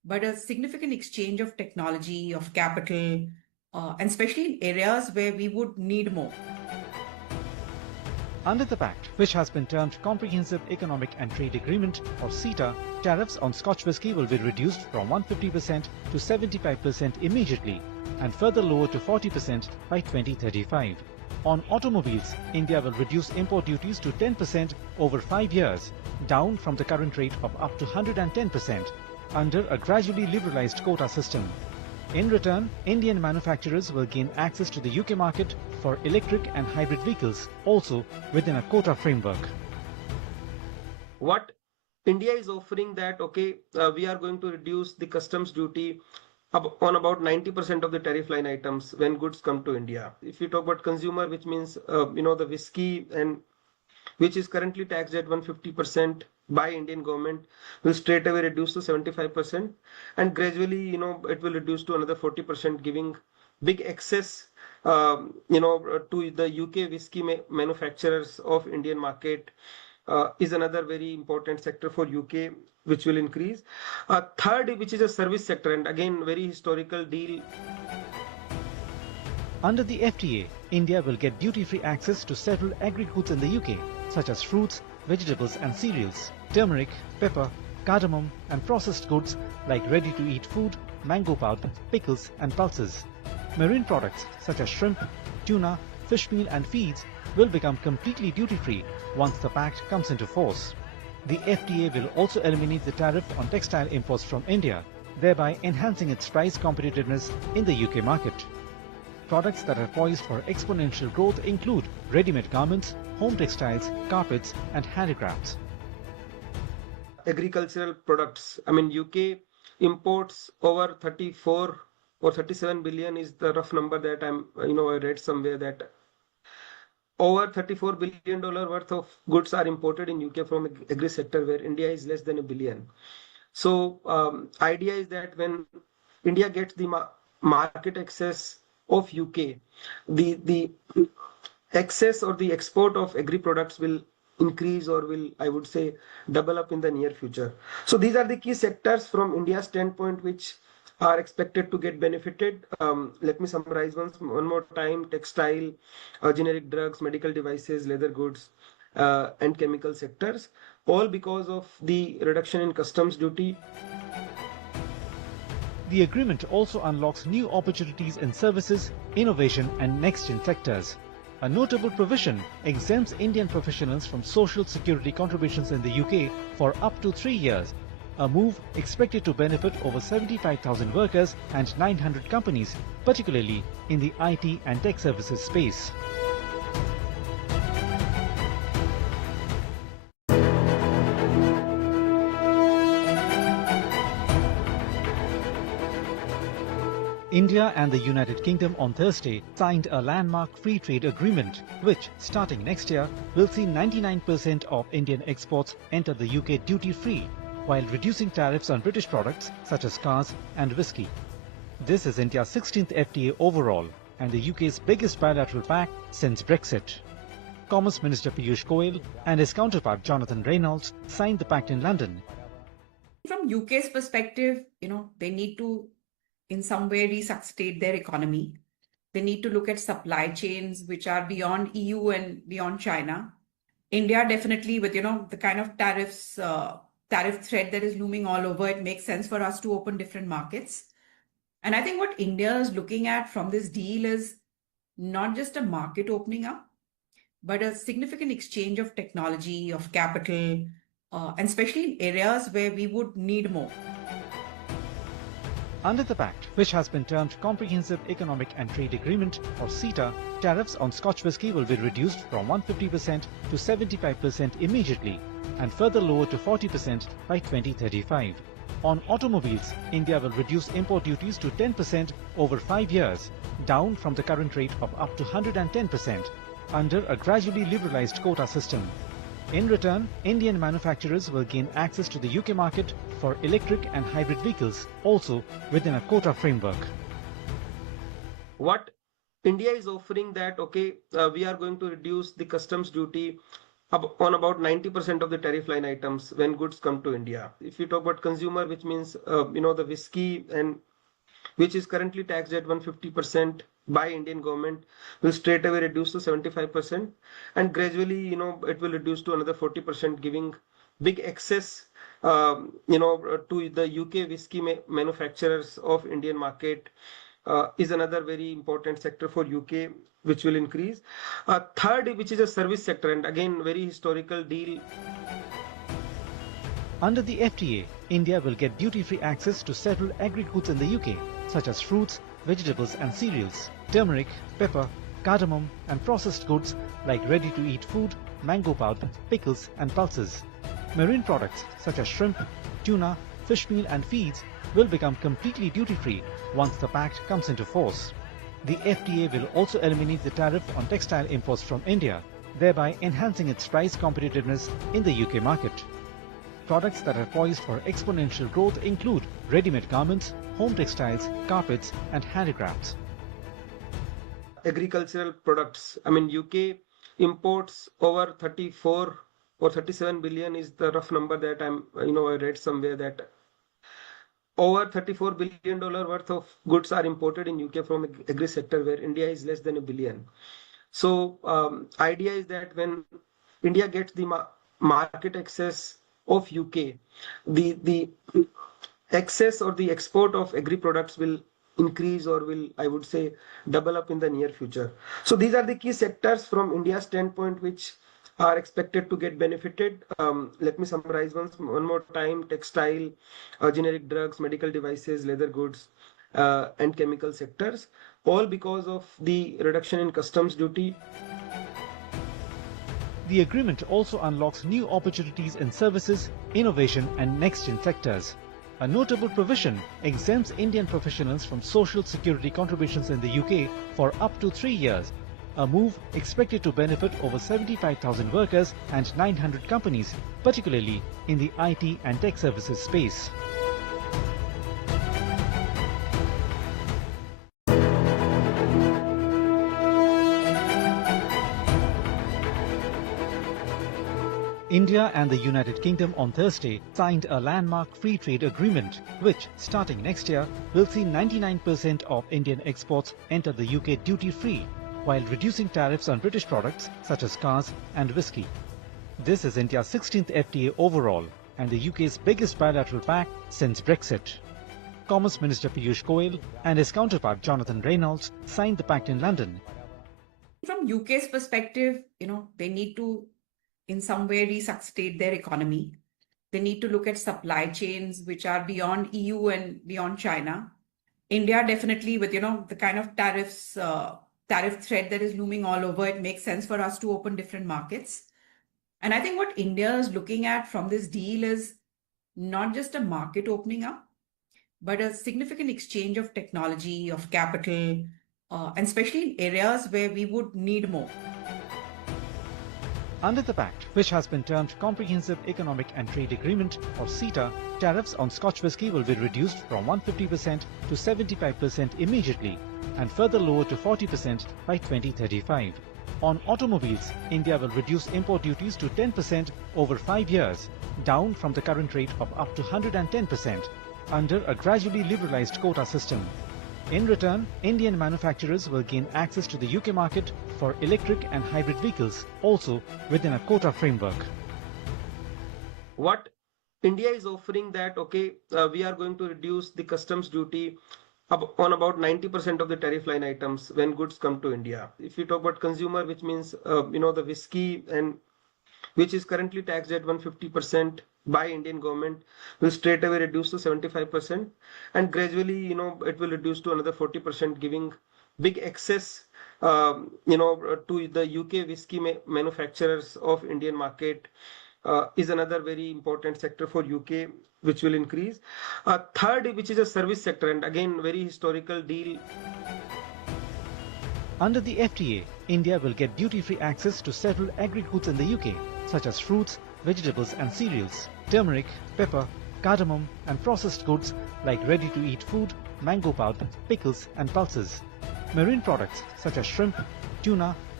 but a significant exchange of technology, of capital, and especially in areas where we would need more. Under the Pact, which has been termed Comprehensive Economic and Trade Agreement or CETA, tariffs on Scotch whisky will be reduced from 150% to 75% immediately and further lowered to 40% by 2035. On automobiles, India will reduce import duties to 10% over 5 years, down from the current rate of up to 110% under a gradually liberalized quota system. In return, Indian manufacturers will gain access to the UK market for electric and hybrid vehicles, also within a quota framework. What India is offering that, we are going to reduce the customs duty on about 90% of the tariff line items when goods come to India. If we talk about consumer, which means, the whiskey, and which is currently taxed at 150% by Indian government, will straight away reduce to 75%, and gradually, it will reduce to another 40%, giving big access, to the UK whiskey manufacturers of Indian market. Is another very important sector for UK, which will increase. Third, which is a service sector, and again, very historical deal. Under the FTA, India will get duty-free access to several agri goods in the UK, such as fruits, vegetables and cereals, turmeric, pepper, cardamom and processed goods like ready-to-eat food, mango pulp, pickles and pulses. Marine products such as shrimp, tuna, fish meal and feeds will become completely duty-free once the Pact comes into force. The FTA will also eliminate the tariff on textile imports from India, thereby enhancing its price competitiveness in the UK market. Products that are poised for exponential growth include ready-made garments, home textiles, carpets and handicrafts. Agricultural products. UK imports over 34 or 37 billion is the rough number that I read somewhere, that over $34 billion worth of goods are imported in UK from agri sector, where India is less than $1 billion. So idea is that when India gets the market access of UK, the access or the export of agri products will increase, or will, I would say, double up in the near future. So these are the key sectors from India's standpoint which are expected to get benefited. Let me summarize one more time: textile, generic drugs, medical devices, leather goods, and chemical sectors, all because of the reduction in customs duty. The agreement also unlocks new opportunities in services, innovation and next-gen sectors. A notable provision exempts Indian professionals from social security contributions in the UK for up to 3 years, a move expected to benefit over 75,000 workers and 900 companies, particularly in the IT and tech services space. India and the United Kingdom on Thursday signed a landmark free trade agreement, which, starting next year, will see 99% of Indian exports enter the UK duty-free, while reducing tariffs on British products such as cars and whisky. This is India's 16th FTA overall and the UK's biggest bilateral pact since Brexit. Commerce Minister Piyush Goyal and his counterpart Jonathan Reynolds signed the pact in London. From UK's perspective, they need to in some way resuscitate their economy. They need to look at supply chains which are beyond EU and beyond China. India definitely, with the kind of tariff threat that is looming all over, it makes sense for us to open different markets. And I think what India is looking at from this deal is not just a market opening up, but a significant exchange of technology, of capital, and especially in areas where we would need more. Under the Pact, which has been termed Comprehensive Economic and Trade Agreement or CETA, tariffs on Scotch whisky will be reduced from 150% to 75% immediately and further lowered to 40% by 2035. On automobiles, India will reduce import duties to 10% over 5 years, down from the current rate of up to 110% under a gradually liberalized quota system. In return, Indian manufacturers will gain access to the UK market for electric and hybrid vehicles, also within a quota framework. What India is offering that, we are going to reduce the customs duty on about 90% of the tariff line items when goods come to India. If you talk about consumer, which means the whisky and which is currently taxed at 150% by Indian government, will straight away reduce to 75%, and gradually it will reduce to another 40%, giving big access to the UK whisky manufacturers of Indian market. Is another very important sector for UK, which will increase. Third, which is a service sector, and again very historical deal. Under the FTA, India will get duty-free access to several agri goods in the UK, such as fruits, vegetables and cereals, turmeric, pepper, cardamom and processed goods like ready-to-eat food, mango pulp, pickles and pulses. Marine products such as shrimp, tuna, fish meal and feeds will become completely duty-free once the Pact comes into force. The FTA will also eliminate the tariff on textile imports from India, thereby enhancing its price competitiveness in the UK market. Products that are poised for exponential growth include ready-made garments, home textiles, carpets and handicrafts. Agricultural products. UK imports over 34 or 37 billion is the rough number that I read somewhere, that over $34 billion worth of goods are imported in UK from agri sector, where India is less than $1 billion. So idea is that when India gets the market access of UK, the access or the export of agri products will increase, or will, I would say, double up in the near future. So these are the key sectors from India's standpoint which are expected to get benefited. Let me summarize one more time: textile, generic drugs, medical devices, leather goods, and chemical sectors, all because of the reduction in customs duty. The agreement also unlocks new opportunities in services, innovation and next-gen sectors. A notable provision exempts Indian professionals from social security contributions in the UK for up to 3 years, a move expected to benefit over 75,000 workers and 900 companies, particularly in the IT and tech services space. India and the United Kingdom on Thursday signed a landmark free trade agreement, which, starting next year, will see 99% of Indian exports enter the UK duty-free, while reducing tariffs on British products such as cars and whisky. This is India's 16th FTA overall and the UK's biggest bilateral pact since Brexit. Commerce Minister Piyush Goyal and his counterpart Jonathan Reynolds signed the pact in London. From UK's perspective, they need to in some way resuscitate their economy. They need to look at supply chains which are beyond EU and beyond China. India definitely, with the kind of tariff threat that is looming all over, it makes sense for us to open different markets. And I think what India is looking at from this deal is not just a market opening up, but a significant exchange of technology, of capital, and especially in areas where we would need more. Under the Pact, which has been termed Comprehensive Economic and Trade Agreement or CETA, tariffs on Scotch whisky will be reduced from 150% to 75% immediately and further lowered to 40% by 2035. On automobiles, India will reduce import duties to 10% over 5 years, down from the current rate of up to 110% under a gradually liberalized quota system. In return, Indian manufacturers will gain access to the UK market for electric and hybrid vehicles, also within a quota framework. What India is offering that, we are going to reduce the customs duty on about 90% of the tariff line items when goods come to India. If you talk about consumer, which means, the whisky and which is currently taxed at 150% by Indian government, will straight away reduce to 75%, and gradually it will reduce to another 40%, giving big access to the UK whisky manufacturers of Indian market. Is another very important sector for UK, which will increase. Third, which is a service sector, and again very historical deal. Under the FTA, India will get duty-free access to several agri goods in the UK, such as fruits, vegetables and cereals, turmeric, pepper, cardamom and processed goods like ready-to-eat food, mango pulp, pickles and pulses. Marine products such as shrimp, tuna,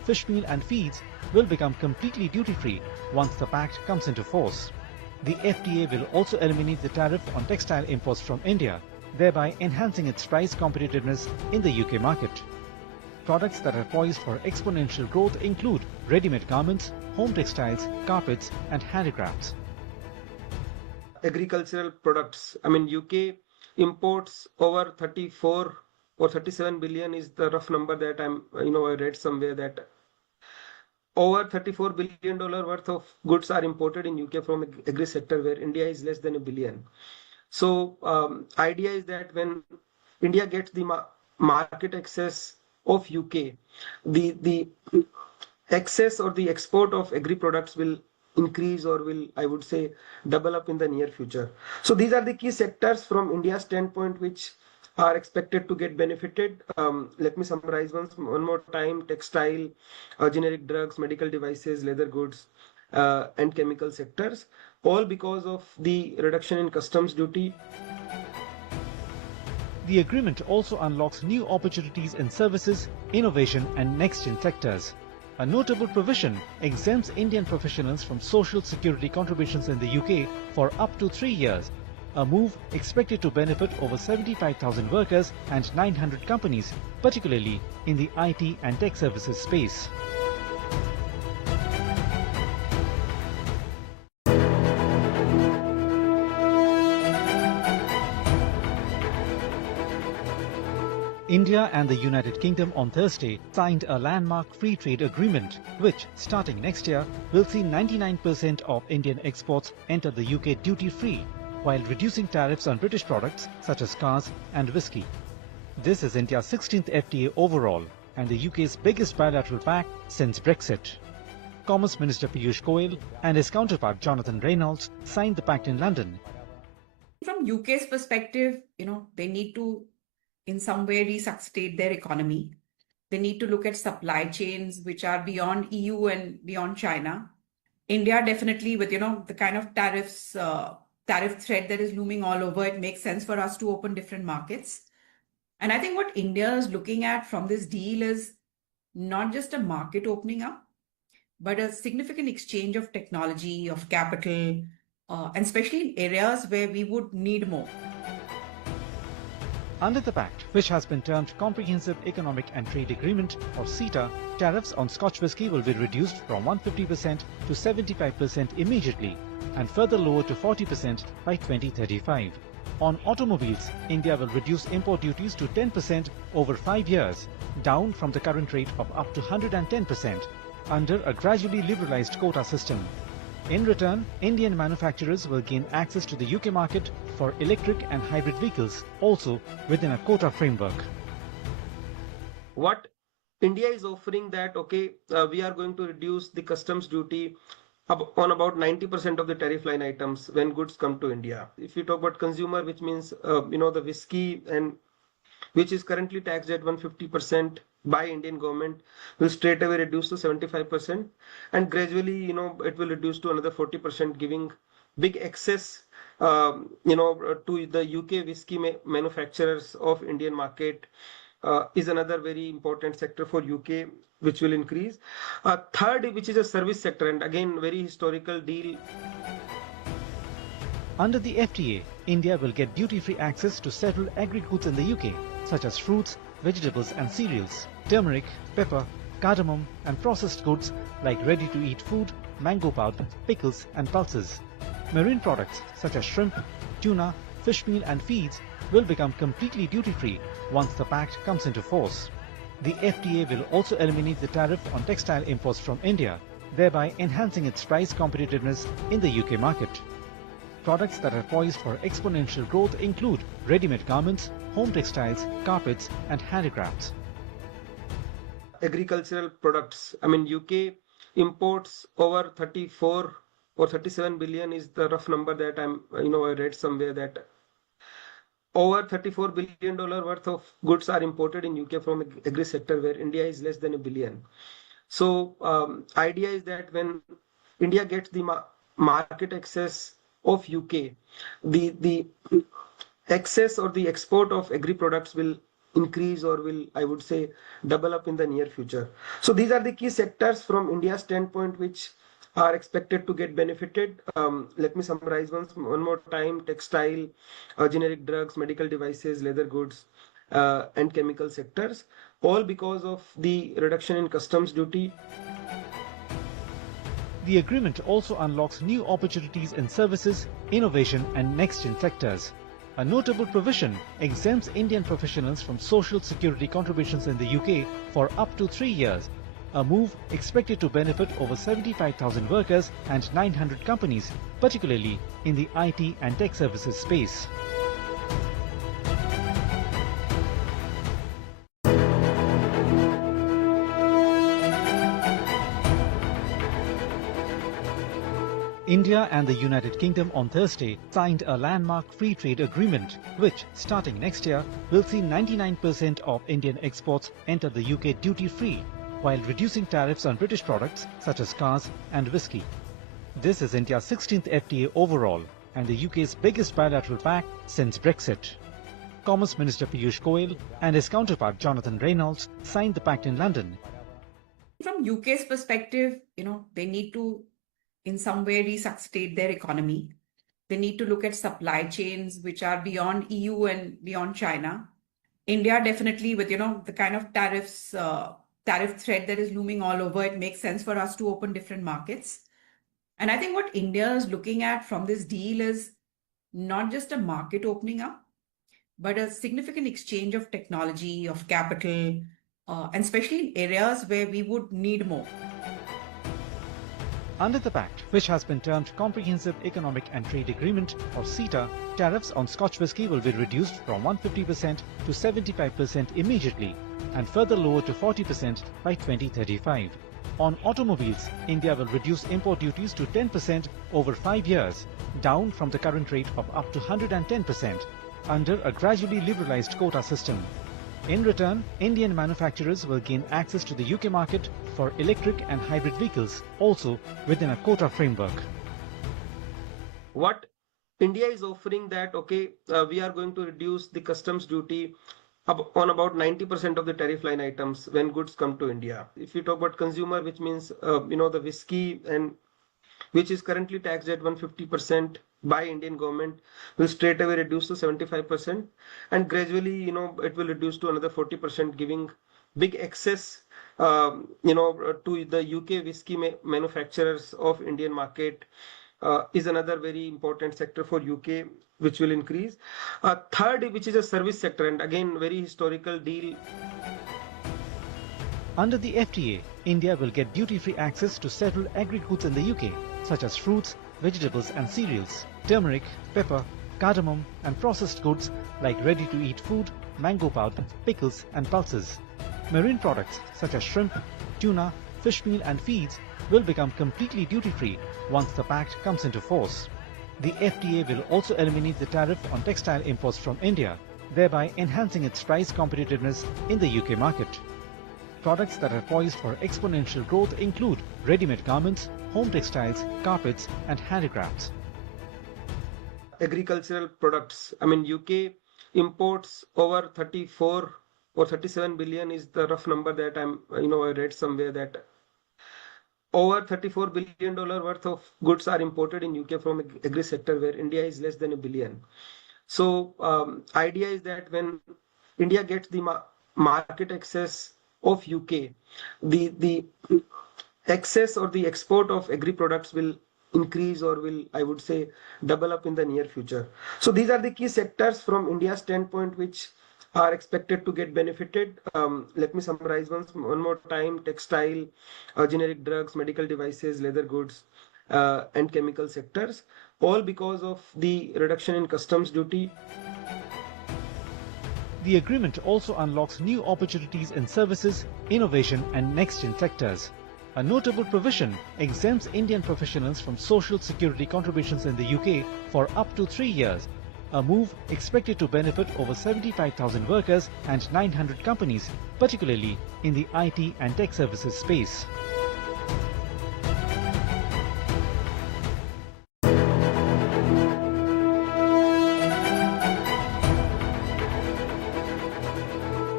fish meal and feeds will become completely duty-free once the Pact comes into force. The FTA will also eliminate the tariff on textile imports from India, thereby enhancing its price competitiveness in the UK market. Products that are poised for exponential growth include ready-made garments, home textiles, carpets and handicrafts. Agricultural products. I mean, UK imports over 34 or 37 billion is the rough number that I read somewhere, that over $34 billion worth of goods are imported in UK from agri sector, where India is less than $1 billion. So idea is that when India gets the market access of UK, the access or the export of agri products will increase, or will, I would say, double up in the near future. So these are the key sectors from India's standpoint which are expected to get benefited. Let me summarize one more time: textile, generic drugs, medical devices, leather goods, and chemical sectors, all because of the reduction in customs duty. The agreement also unlocks new opportunities in services, innovation and next-gen sectors. A notable provision exempts Indian professionals from social security contributions in the UK for up to 3 years, a move expected to benefit over 75,000 workers and 900 companies, particularly in the IT and tech services space. India and the United Kingdom on Thursday signed a landmark free trade agreement which, starting next year, will see 99% of Indian exports enter the UK duty-free, while reducing tariffs on British products such as cars and whisky. This is India's 16th FTA overall and the UK's biggest bilateral pact since Brexit. Commerce Minister Piyush Goyal and his counterpart Jonathan Reynolds signed the pact in London. From UK's perspective, they need to in some way resuscitate their economy. They need to look at supply chains which are beyond EU and beyond China. India definitely, with the kind of tariff threat that is looming all over, it makes sense for us to open different markets. And I think what India is looking at from this deal is not just a market opening up, but a significant exchange of technology, of capital, and especially in areas where we would need more. Under the Pact, which has been termed Comprehensive Economic and Trade Agreement or CETA, tariffs on Scotch whisky will be reduced from 150% to 75% immediately and further lowered to 40% by 2035. On automobiles, India will reduce import duties to 10% over 5 years, down from the current rate of up to 110% under a gradually liberalized quota system. In return, Indian manufacturers will gain access to the UK market for electric and hybrid vehicles, also within a quota framework. What India is offering that, we are going to reduce the customs duty on about 90% of the tariff line items when goods come to India. If you talk about consumer, which means, the whiskey, and which is currently taxed at 150% by Indian government, will straight away reduce to 75%, and gradually, it will reduce to another 40%, giving big access, to the UK whiskey manufacturers of Indian market. Is another very important sector for UK, which will increase. Third, which is a service sector, and again, very historical deal. Under the FTA, India will get duty-free access to several agri goods in the UK, such as fruits, vegetables and cereals, turmeric, pepper, cardamom and processed goods like ready-to-eat food, mango powder, pickles and pulses. Marine products such as shrimp, tuna, fish meal and feeds will become completely duty-free once the Pact comes into force. The FTA will also eliminate the tariff on textile imports from India, thereby enhancing its price competitiveness in the UK market. Products that are poised for exponential growth include ready-made garments, home textiles, carpets and handicrafts. Agricultural products. I mean, UK imports over 34 or 37 billion is the rough number that I read somewhere, that over $34 billion worth of goods are imported in UK from agri sector, where India is less than $1 billion. So idea is that when India gets the market access of UK, the access or the export of agri products will increase or will, I would say, double up in the near future. So these are the key sectors from India's standpoint which are expected to get benefited. Let me summarize one more time: textile, generic drugs, medical devices, leather goods, and chemical sectors, all because of the reduction in customs duty. The agreement also unlocks new opportunities in services, innovation and next-gen sectors. A notable provision exempts Indian professionals from social security contributions in the UK for up to 3 years, a move expected to benefit over 75,000 workers and 900 companies, particularly in the IT and tech services space. India and the United Kingdom on Thursday signed a landmark free trade agreement which, starting next year, will see 99% of Indian exports enter the UK duty-free, while reducing tariffs on British products such as cars and whisky. This is India's 16th FTA overall and the UK's biggest bilateral pact since Brexit. Commerce Minister Piyush Goyal and his counterpart Jonathan Reynolds signed the pact in London. From UK's perspective, they need to in some way resuscitate their economy. They need to look at supply chains which are beyond EU and beyond China. India definitely with, the kind of tariffs, tariff threat that is looming all over, it makes sense for us to open different markets. And I think what India is looking at from this deal is not just a market opening up, but a significant exchange of technology, of capital, and especially in areas where we would need more. Under the Pact, which has been termed Comprehensive Economic and Trade Agreement or CETA, tariffs on Scotch whisky will be reduced from 150% to 75% immediately and further lowered to 40% by 2035. On automobiles, India will reduce import duties to 10% over 5 years, down from the current rate of up to 110% under a gradually liberalized quota system. In return, Indian manufacturers will gain access to the UK market for electric and hybrid vehicles, also within a quota framework. What India is offering that, we are going to reduce the customs duty on about 90% of the tariff line items when goods come to India. If you talk about consumer, which means, the whiskey and which is currently taxed at 150% by Indian government, will straight away reduce to 75%, and gradually, it will reduce to another 40%, giving big access, to the UK whiskey manufacturers of Indian market. Is another very important sector for UK, which will increase. Third, which is a service sector, and again, very historical deal. Under the FTA, India will get duty-free access to several agri goods in the UK, such as fruits, vegetables and cereals, turmeric, pepper, cardamom and processed goods like ready-to-eat food, mango powder, pickles and pulses. Marine products such as shrimp, tuna, fish meal and feeds will become completely duty-free once the pact comes into force. The FTA will also eliminate the tariff on textile imports from India, thereby enhancing its price competitiveness in the UK market. Products that are poised for exponential growth include ready-made garments, home textiles, carpets and handicrafts. Agricultural products. UK imports over 34 or 37 billion is the rough number that I read somewhere, that over $34 billion worth of goods are imported in UK from agri sector, where India is less than $1 billion. So idea is that when India gets the market access of UK, the access or the export of agri products will increase or will, I would say, double up in the near future. So these are the key sectors from India's standpoint which are expected to get benefited. Let me summarize one more time: textile, generic drugs, medical devices, leather goods, and chemical sectors, all because of the reduction in customs duty. The agreement also unlocks new opportunities in services, innovation and next-gen sectors. A notable provision exempts Indian professionals from social security contributions in the UK for up to 3 years, a move expected to benefit over 75,000 workers and 900 companies, particularly in the IT and tech services space.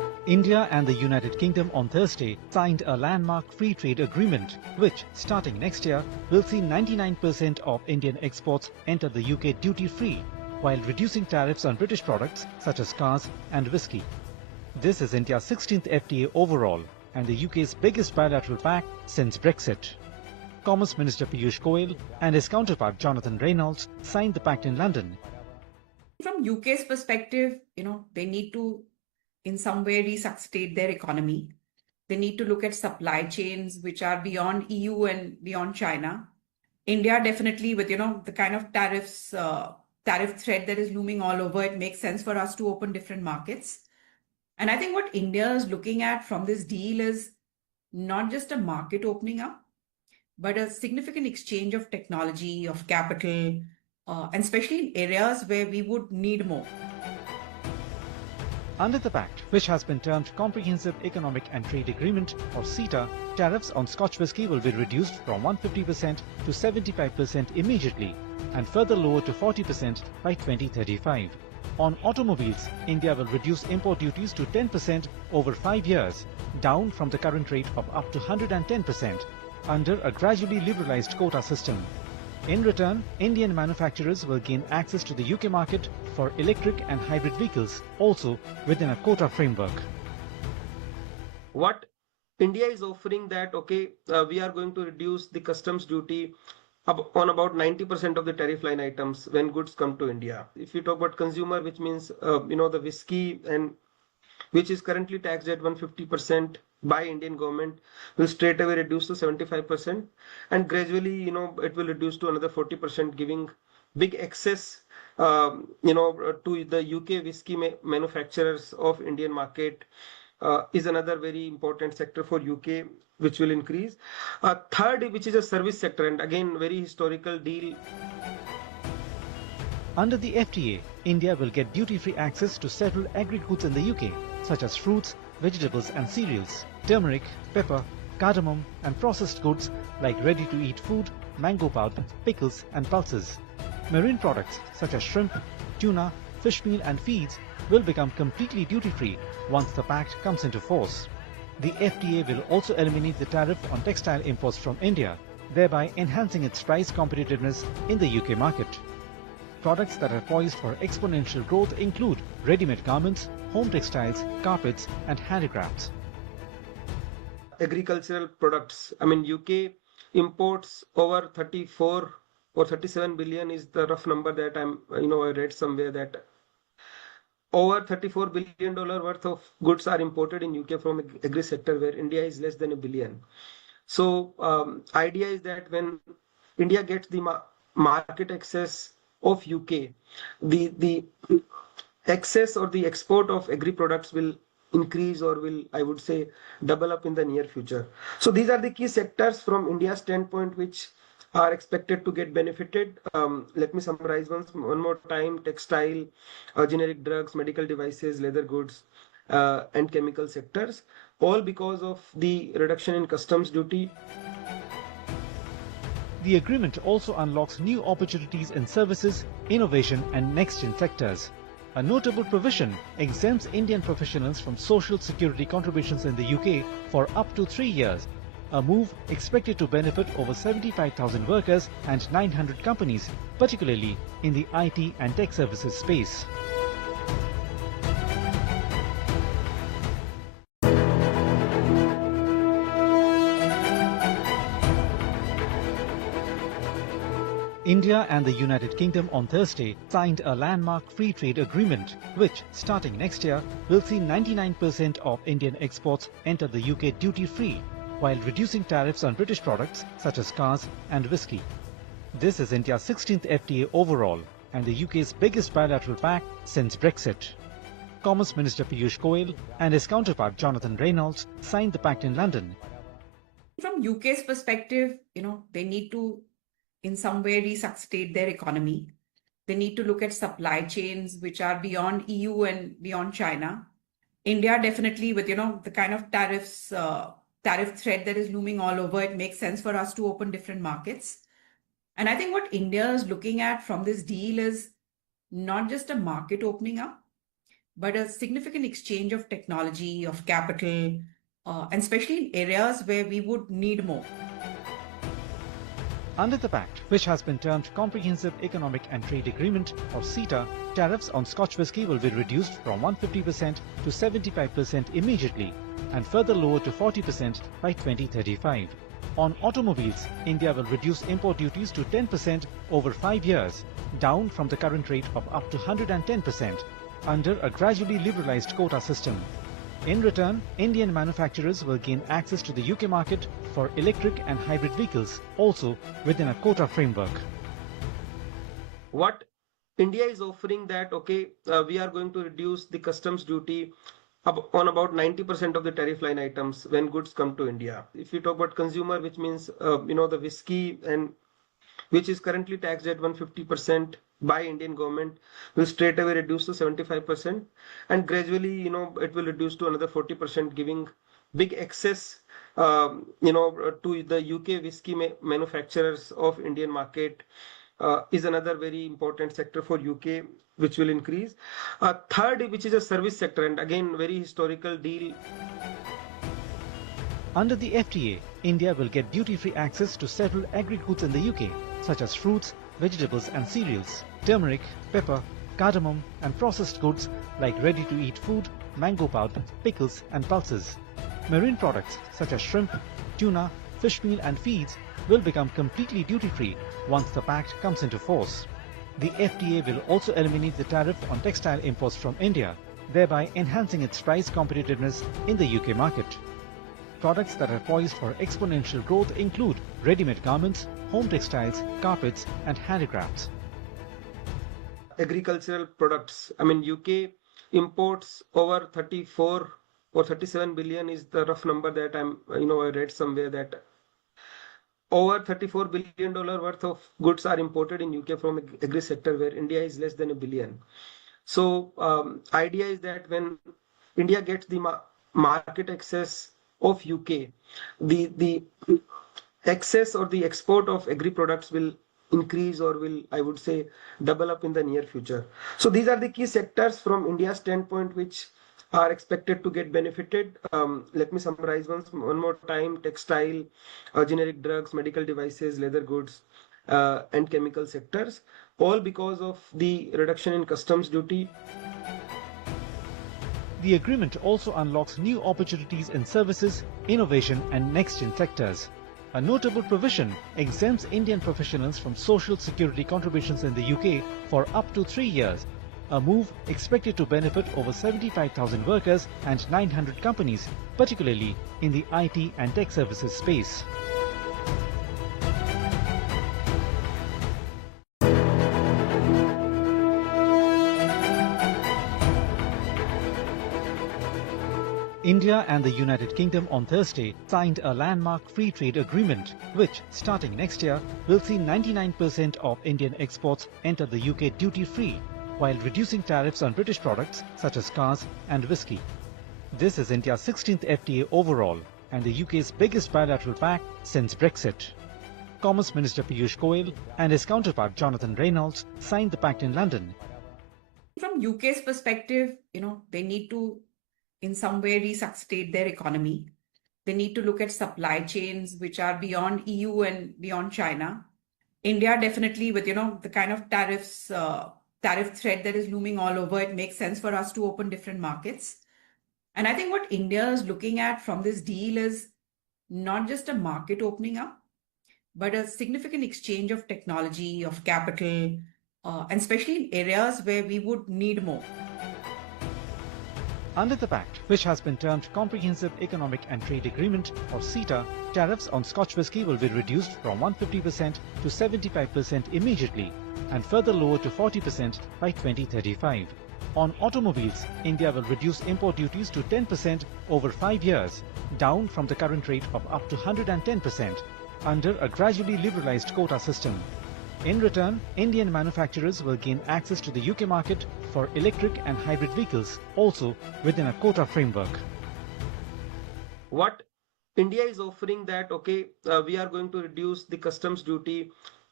India and the United Kingdom on Thursday signed a landmark free trade agreement, which, starting next year, will see 99% of Indian exports enter the UK duty-free, while reducing tariffs on British products such as cars and whisky. This is India's 16th FTA overall and the UK's biggest bilateral pact since Brexit. Commerce Minister Piyush Goyal and his counterpart Jonathan Reynolds signed the pact in London. From UK's perspective, they need to in some way resuscitate their economy. They need to look at supply chains which are beyond EU and beyond China. India definitely with, the kind of tariffs, tariff threat that is looming all over, it makes sense for us to open different markets. And I think what India is looking at from this deal is not just a market opening up, but a significant exchange of technology, of capital, and especially in areas where we would need more. Under the Pact, which has been termed Comprehensive Economic and Trade Agreement or CETA, tariffs on Scotch whisky will be reduced from 150% to 75% immediately and further lowered to 40% by 2035. On automobiles, India will reduce import duties to 10% over 5 years, down from the current rate of up to 110% under a gradually liberalized quota system. In return, Indian manufacturers will gain access to the UK market for electric and hybrid vehicles, also within a quota framework. What India is offering that, we are going to reduce the customs duty on about 90% of the tariff line items when goods come to India. If you talk about consumer, which means, the whiskey and which is currently taxed at 150% by Indian government, will straight away reduce to 75%, and gradually, it will reduce to another 40%, giving big access, to the UK whiskey manufacturers of Indian market. Is another very important sector for UK, which will increase. Third, which is a service sector, and again, very historical deal. Under the FTA, India will get duty-free access to several agri goods in the UK, such as fruits, vegetables and cereals, turmeric, pepper, cardamom and processed goods like ready-to-eat food, mango pulp, pickles and pulses. Marine products such as shrimp, tuna, fish meal and feeds will become completely duty-free once the pact comes into force. The FTA will also eliminate the tariff on textile imports from India, thereby enhancing its price competitiveness in the UK market. Products that are poised for exponential growth include ready-made garments, home textiles, carpets and handicrafts. Agricultural products. UK imports over 34 or 37 billion is the rough number that I read somewhere, that over $34 billion worth of goods are imported in UK from agri sector, where India is less than $1 billion. So idea is that when India gets the market access of UK, the access or the export of agri products will increase, or will, I would say, double up in the near future. So these are the key sectors from India's standpoint which are expected to get benefited. Let me summarize one more time: textile, generic drugs, medical devices, leather goods, and chemical sectors, all because of the reduction in customs duty. The agreement also unlocks new opportunities in services, innovation and next-gen sectors. A notable provision exempts Indian professionals from social security contributions in the UK for up to 3 years, a move expected to benefit over 75,000 workers and 900 companies, particularly in the IT and tech services space. India and the United Kingdom on Thursday signed a landmark free trade agreement, which, starting next year, will see 99% of Indian exports enter the UK duty-free, while reducing tariffs on British products such as cars and whisky. This is India's 16th FTA overall and the UK's biggest bilateral pact since Brexit. Commerce Minister Piyush Goyal and his counterpart Jonathan Reynolds signed the pact in London. From UK's perspective, they need to in some way resuscitate their economy. They need to look at supply chains which are beyond EU and beyond China. India definitely with, the kind of tariffs, tariff threat that is looming all over, it makes sense for us to open different markets. And I think what India is looking at from this deal is not just a market opening up, but a significant exchange of technology, of capital, and especially in areas where we would need more. Under the Pact, which has been termed Comprehensive Economic and Trade Agreement or CETA, tariffs on Scotch whisky will be reduced from 150% to 75% immediately and further lowered to 40% by 2035. On automobiles, India will reduce import duties to 10% over 5 years, down from the current rate of up to 110% under a gradually liberalized quota system. In return, Indian manufacturers will gain access to the UK market for electric and hybrid vehicles, also within a quota framework. What India is offering that, we are going to reduce the customs duty on about 90% of the tariff line items when goods come to India. If you talk about consumer, which means, the whiskey and which is currently taxed at 150% by Indian government, will straight away reduce to 75%, and gradually, it will reduce to another 40%, giving big access, to the UK whiskey manufacturers of Indian market. Is another very important sector for UK, which will increase. Third, which is a service sector, and again, very historical deal. Under the FTA, India will get duty-free access to several agri goods in the UK, such as fruits, vegetables and cereals, turmeric, pepper, cardamom and processed goods like ready-to-eat food, mango pulp, pickles and pulses. Marine products such as shrimp, tuna, fish meal and feeds will become completely duty-free once the Pact comes into force. The FTA will also eliminate the tariff on textile imports from India, thereby enhancing its price competitiveness in the UK market. Products that are poised for exponential growth include ready-made garments, home textiles, carpets and handicrafts. Agricultural products. UK imports over 34 or 37 billion is the rough number that I read somewhere, that over $34 billion worth of goods are imported in UK from agri sector, where India is less than $1 billion. So idea is that when India gets the market access of UK, the access or the export of agri products will increase, or will, I would say, double up in the near future. So these are the key sectors from India's standpoint which are expected to get benefited. Let me summarize one more time: textile, generic drugs, medical devices, leather goods, and chemical sectors, all because of the reduction in customs duty. The agreement also unlocks new opportunities in services, innovation and next-gen sectors. A notable provision exempts Indian professionals from social security contributions in the UK for up to 3 years, a move expected to benefit over 75,000 workers and 900 companies, particularly in the IT and tech services space. India and the United Kingdom on Thursday signed a landmark free trade agreement, which, starting next year, will see 99% of Indian exports enter the UK duty-free, while reducing tariffs on British products such as cars and whisky. This is India's 16th FTA overall and the UK's biggest bilateral pact since Brexit. Commerce Minister Piyush Goyal and his counterpart Jonathan Reynolds signed the pact in London. From UK's perspective, they need to in some way resuscitate their economy. They need to look at supply chains which are beyond EU and beyond China. India definitely, with the kind of tariff threat that is looming all over, it makes sense for us to open different markets. And I think what India is looking at from this deal is not just a market opening up, but a significant exchange of technology, of capital, and especially in areas where we would need more. Under the Pact, which has been termed Comprehensive Economic and Trade Agreement or CETA, tariffs on Scotch whisky will be reduced from 150% to 75% immediately and further lowered to 40% by 2035. On automobiles, India will reduce import duties to 10% over 5 years, down from the current rate of up to 110% under a gradually liberalized quota system. In return, Indian manufacturers will gain access to the UK market for electric and hybrid vehicles, also within a quota framework. What India is offering that, we are going to reduce the customs duty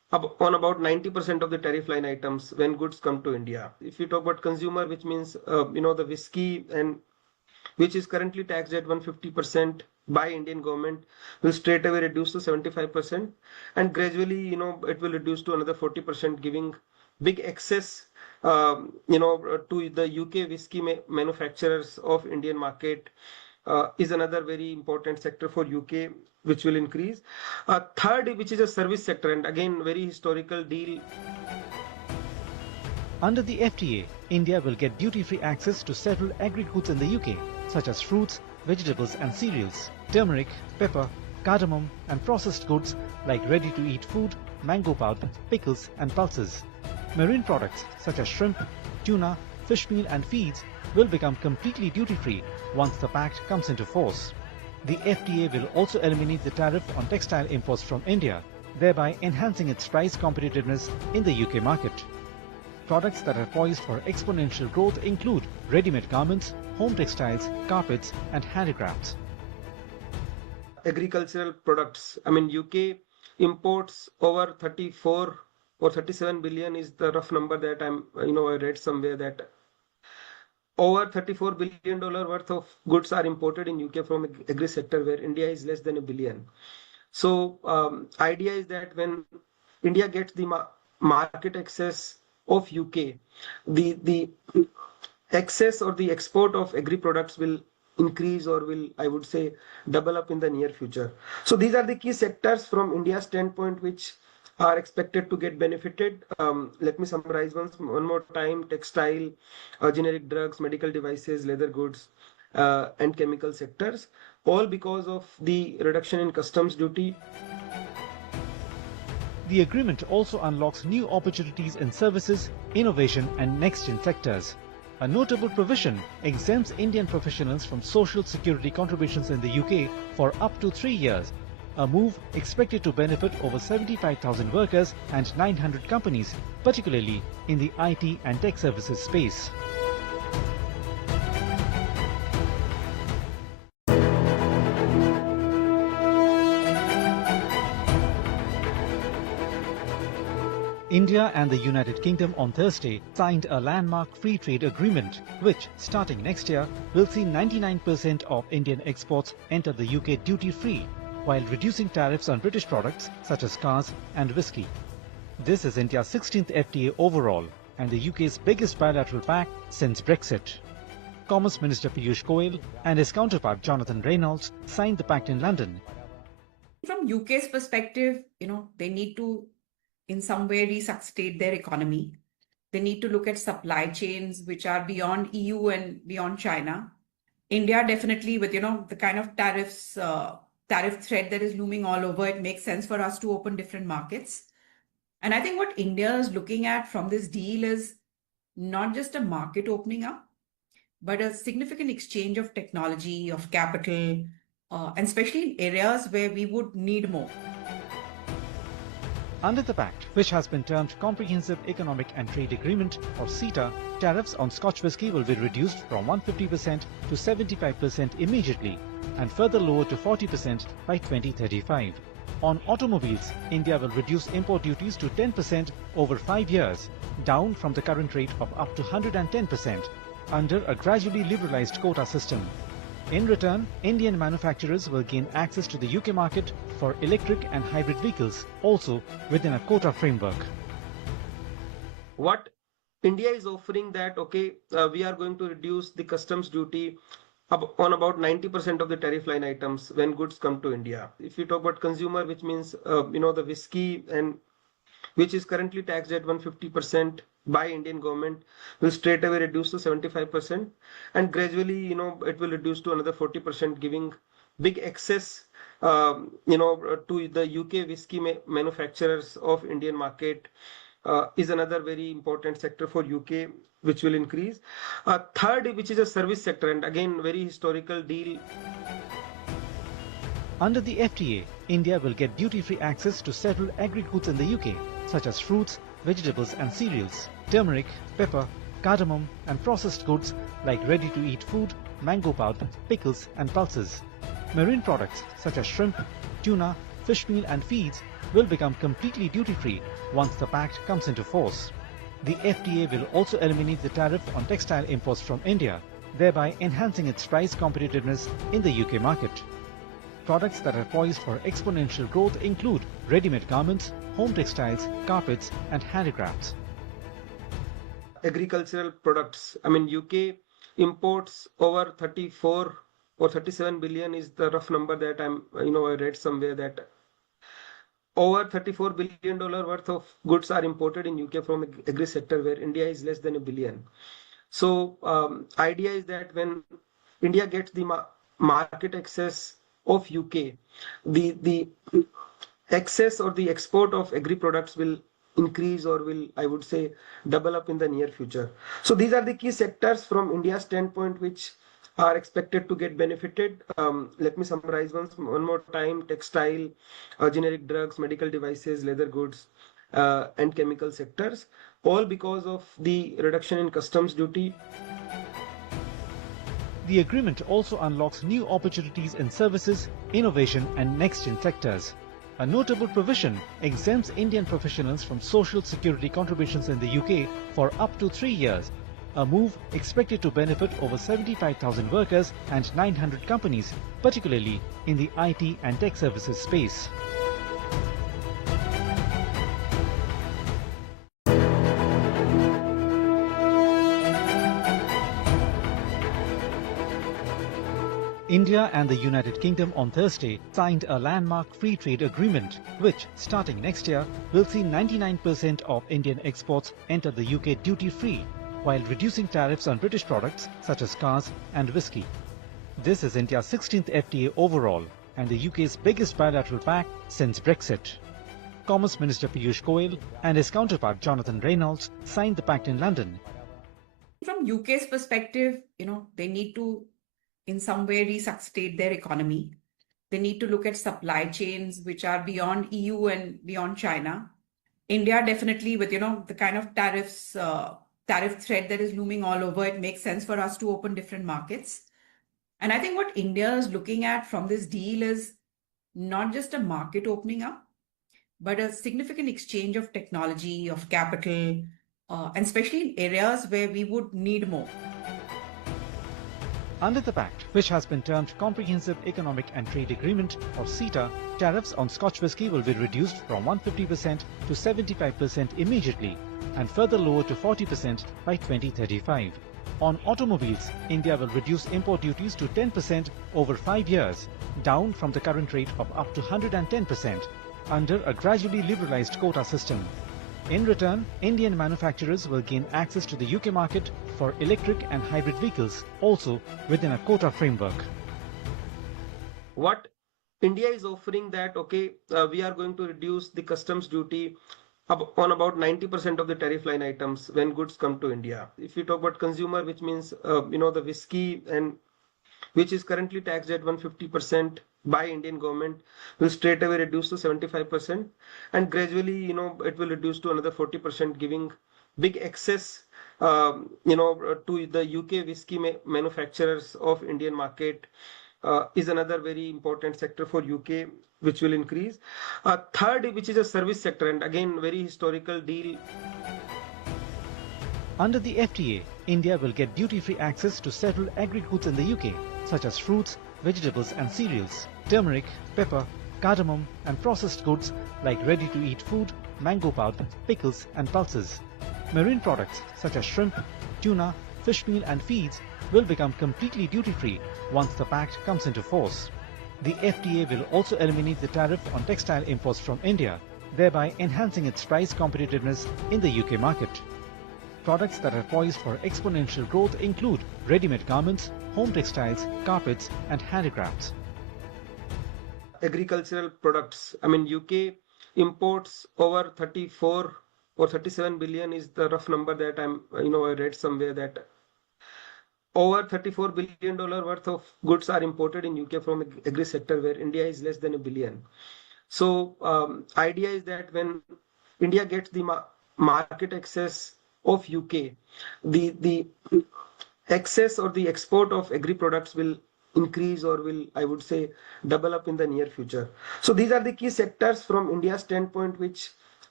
on about 90% of the tariff line items when goods come to India. If we talk about consumer, which means the whisky and which is currently taxed at 150% by Indian government, will straight away reduce to 75%, and gradually it will reduce to another 40%, giving big access to the UK whisky manufacturers of Indian market. Is another very important sector for UK, which will increase. Third, which is a service sector, and again very historical deal. Under the FTA, India will get duty-free access to several agri goods in the UK, such as fruits, vegetables and cereals, turmeric, pepper, cardamom and processed goods like ready-to-eat food, mango pulp, pickles and pulses. Marine products such as shrimp, tuna, fish meal and feeds will become completely duty-free once the Pact comes into force. The FTA will also eliminate the tariff on textile imports from India, thereby enhancing its price competitiveness in the UK market. Products that are poised for exponential growth include ready-made garments, home textiles, carpets and handicrafts. Agricultural products. UK imports over 34 or 37 billion is the rough number that I read somewhere, that over $34 billion worth of goods are imported in UK from agri sector, where India is less than $1 billion. So idea is that when India gets the market access of UK, the access or the export of agri products will increase, or will, I would say, double up in the near future. So these are the key sectors from India's standpoint which are expected to get benefited. Let me summarize one more time: textile, generic drugs, medical devices, leather goods, and chemical sectors, all because of the reduction in customs duty. The agreement also unlocks new opportunities in services, innovation and next-gen sectors. A notable provision exempts Indian professionals from social security contributions in the UK for up to 3 years, a move expected to benefit over 75,000 workers and 900 companies, particularly in the IT and tech services space. India and the United Kingdom on Thursday signed a landmark free trade agreement, which, starting next year, will see 99% of Indian exports enter the UK duty-free, while reducing tariffs on British products such as cars and whisky. This is India's 16th FTA overall and the UK's biggest bilateral pact since Brexit. Commerce Minister Piyush Goyal and his counterpart Jonathan Reynolds signed the pact in London. From UK's perspective, they need to in some way resuscitate their economy. They need to look at supply chains which are beyond EU and beyond China. India definitely, with the kind of tariff threat that is looming all over, it makes sense for us to open different markets. And I think what India is looking at from this deal is not just a market opening up, but a significant exchange of technology, of capital, and especially in areas where we would need more. Under the Pact, which has been termed Comprehensive Economic and Trade Agreement or CETA, tariffs on Scotch whisky will be reduced from 150% to 75% immediately and further lowered to 40% by 2035. On automobiles, India will reduce import duties to 10% over 5 years, down from the current rate of up to 110% under a gradually liberalized quota system. In return, Indian manufacturers will gain access to the UK market for electric and hybrid vehicles, also within a quota framework. What India is offering that, we are going to reduce the customs duty on about 90% of the tariff line items when goods come to India. If we talk about consumer, which means, the whisky and which is currently taxed at 150% by Indian government, will straight away reduce to 75%, and gradually it will reduce to another 40%, giving big access to the UK whisky manufacturers of Indian market. Is another very important sector for UK, which will increase. Third, which is a service sector, and again very historical deal. Under the FTA, India will get duty-free access to several agri goods in the UK, such as fruits, vegetables and cereals, turmeric, pepper, cardamom and processed goods like ready-to-eat food, mango pulp, pickles and pulses. Marine products such as shrimp, tuna, fish meal and feeds will become completely duty-free once the pact comes into force. The FTA will also eliminate the tariff on textile imports from India, thereby enhancing its price competitiveness in the UK market. Products that are poised for exponential growth include ready-made garments, home textiles, carpets and handicrafts. Agricultural products. I mean, UK imports over 34 or 37 billion is the rough number that I read somewhere that over $34 billion worth of goods are imported in UK from agri sector, where India is less than $1 billion. So idea is that when India gets the market access of UK, the access or the export of agri products will increase or will, I would say, double up in the near future. So these are the key sectors from India's standpoint which are expected to get benefited. Let me summarize one more time: textile, generic drugs, medical devices, leather goods, and chemical sectors, all because of the reduction in customs duty. The agreement also unlocks new opportunities in services, innovation and next-gen sectors. A notable provision exempts Indian professionals from social security contributions in the UK for up to 3 years, a move expected to benefit over 75,000 workers and 900 companies, particularly in the IT and tech services space. India and the United Kingdom on Thursday signed a landmark free trade agreement which, starting next year, will see 99% of Indian exports enter the UK duty-free, while reducing tariffs on British products such as cars and whisky. This is India's 16th FTA overall and the UK's biggest bilateral pact since Brexit. Commerce Minister Piyush Goyal and his counterpart Jonathan Reynolds signed the pact in London. From UK's perspective, they need to in some way resuscitate their economy. They need to look at supply chains which are beyond EU and beyond China. India definitely, with the kind of tariff threat that is looming all over, it makes sense for us to open different markets. And I think what India is looking at from this deal is not just a market opening up, but a significant exchange of technology, of capital, and especially in areas where we would need more. Under the Pact, which has been termed Comprehensive Economic and Trade Agreement or CETA, tariffs on Scotch whisky will be reduced from 150% to 75% immediately and further lowered to 40% by 2035. On automobiles, India will reduce import duties to 10% over 5 years, down from the current rate of up to 110% under a gradually liberalized quota system. In return, Indian manufacturers will gain access to the UK market for electric and hybrid vehicles, also within a quota framework. What India is offering that, we are going to reduce the customs duty on about 90% of the tariff line items when goods come to India. If you talk about consumer, which means, the whiskey, and which is currently taxed at 150% by Indian government, will straight away reduce to 75%, and gradually, it will reduce to another 40%, giving big access, to the UK whiskey manufacturers of Indian market. Is another very important sector for UK, which will increase. Third, which is a service sector, and again, very historical deal. Under the FTA, India will get duty-free access to several agri goods in the UK, such as fruits, vegetables and cereals, turmeric, pepper, cardamom and processed goods like ready-to-eat food, mango powder, pickles and pulses. Marine products such as shrimp, tuna, fish meal and feeds will become completely duty-free once the pact comes into force. The FTA will also eliminate the tariff on textile imports from India, thereby enhancing its price competitiveness in the UK market. Products that are poised for exponential growth include ready-made garments, home textiles, carpets and handicrafts. Agricultural products. I mean, UK imports over 34 or 37 billion is the rough number that I read somewhere that over $34 billion worth of goods are imported in UK from agri sector, where India is less than $1 billion. So idea is that when India gets the market access of UK, the access or the export of agri products will increase or will, I would say, double up in the near future. So these are the key sectors from India's standpoint which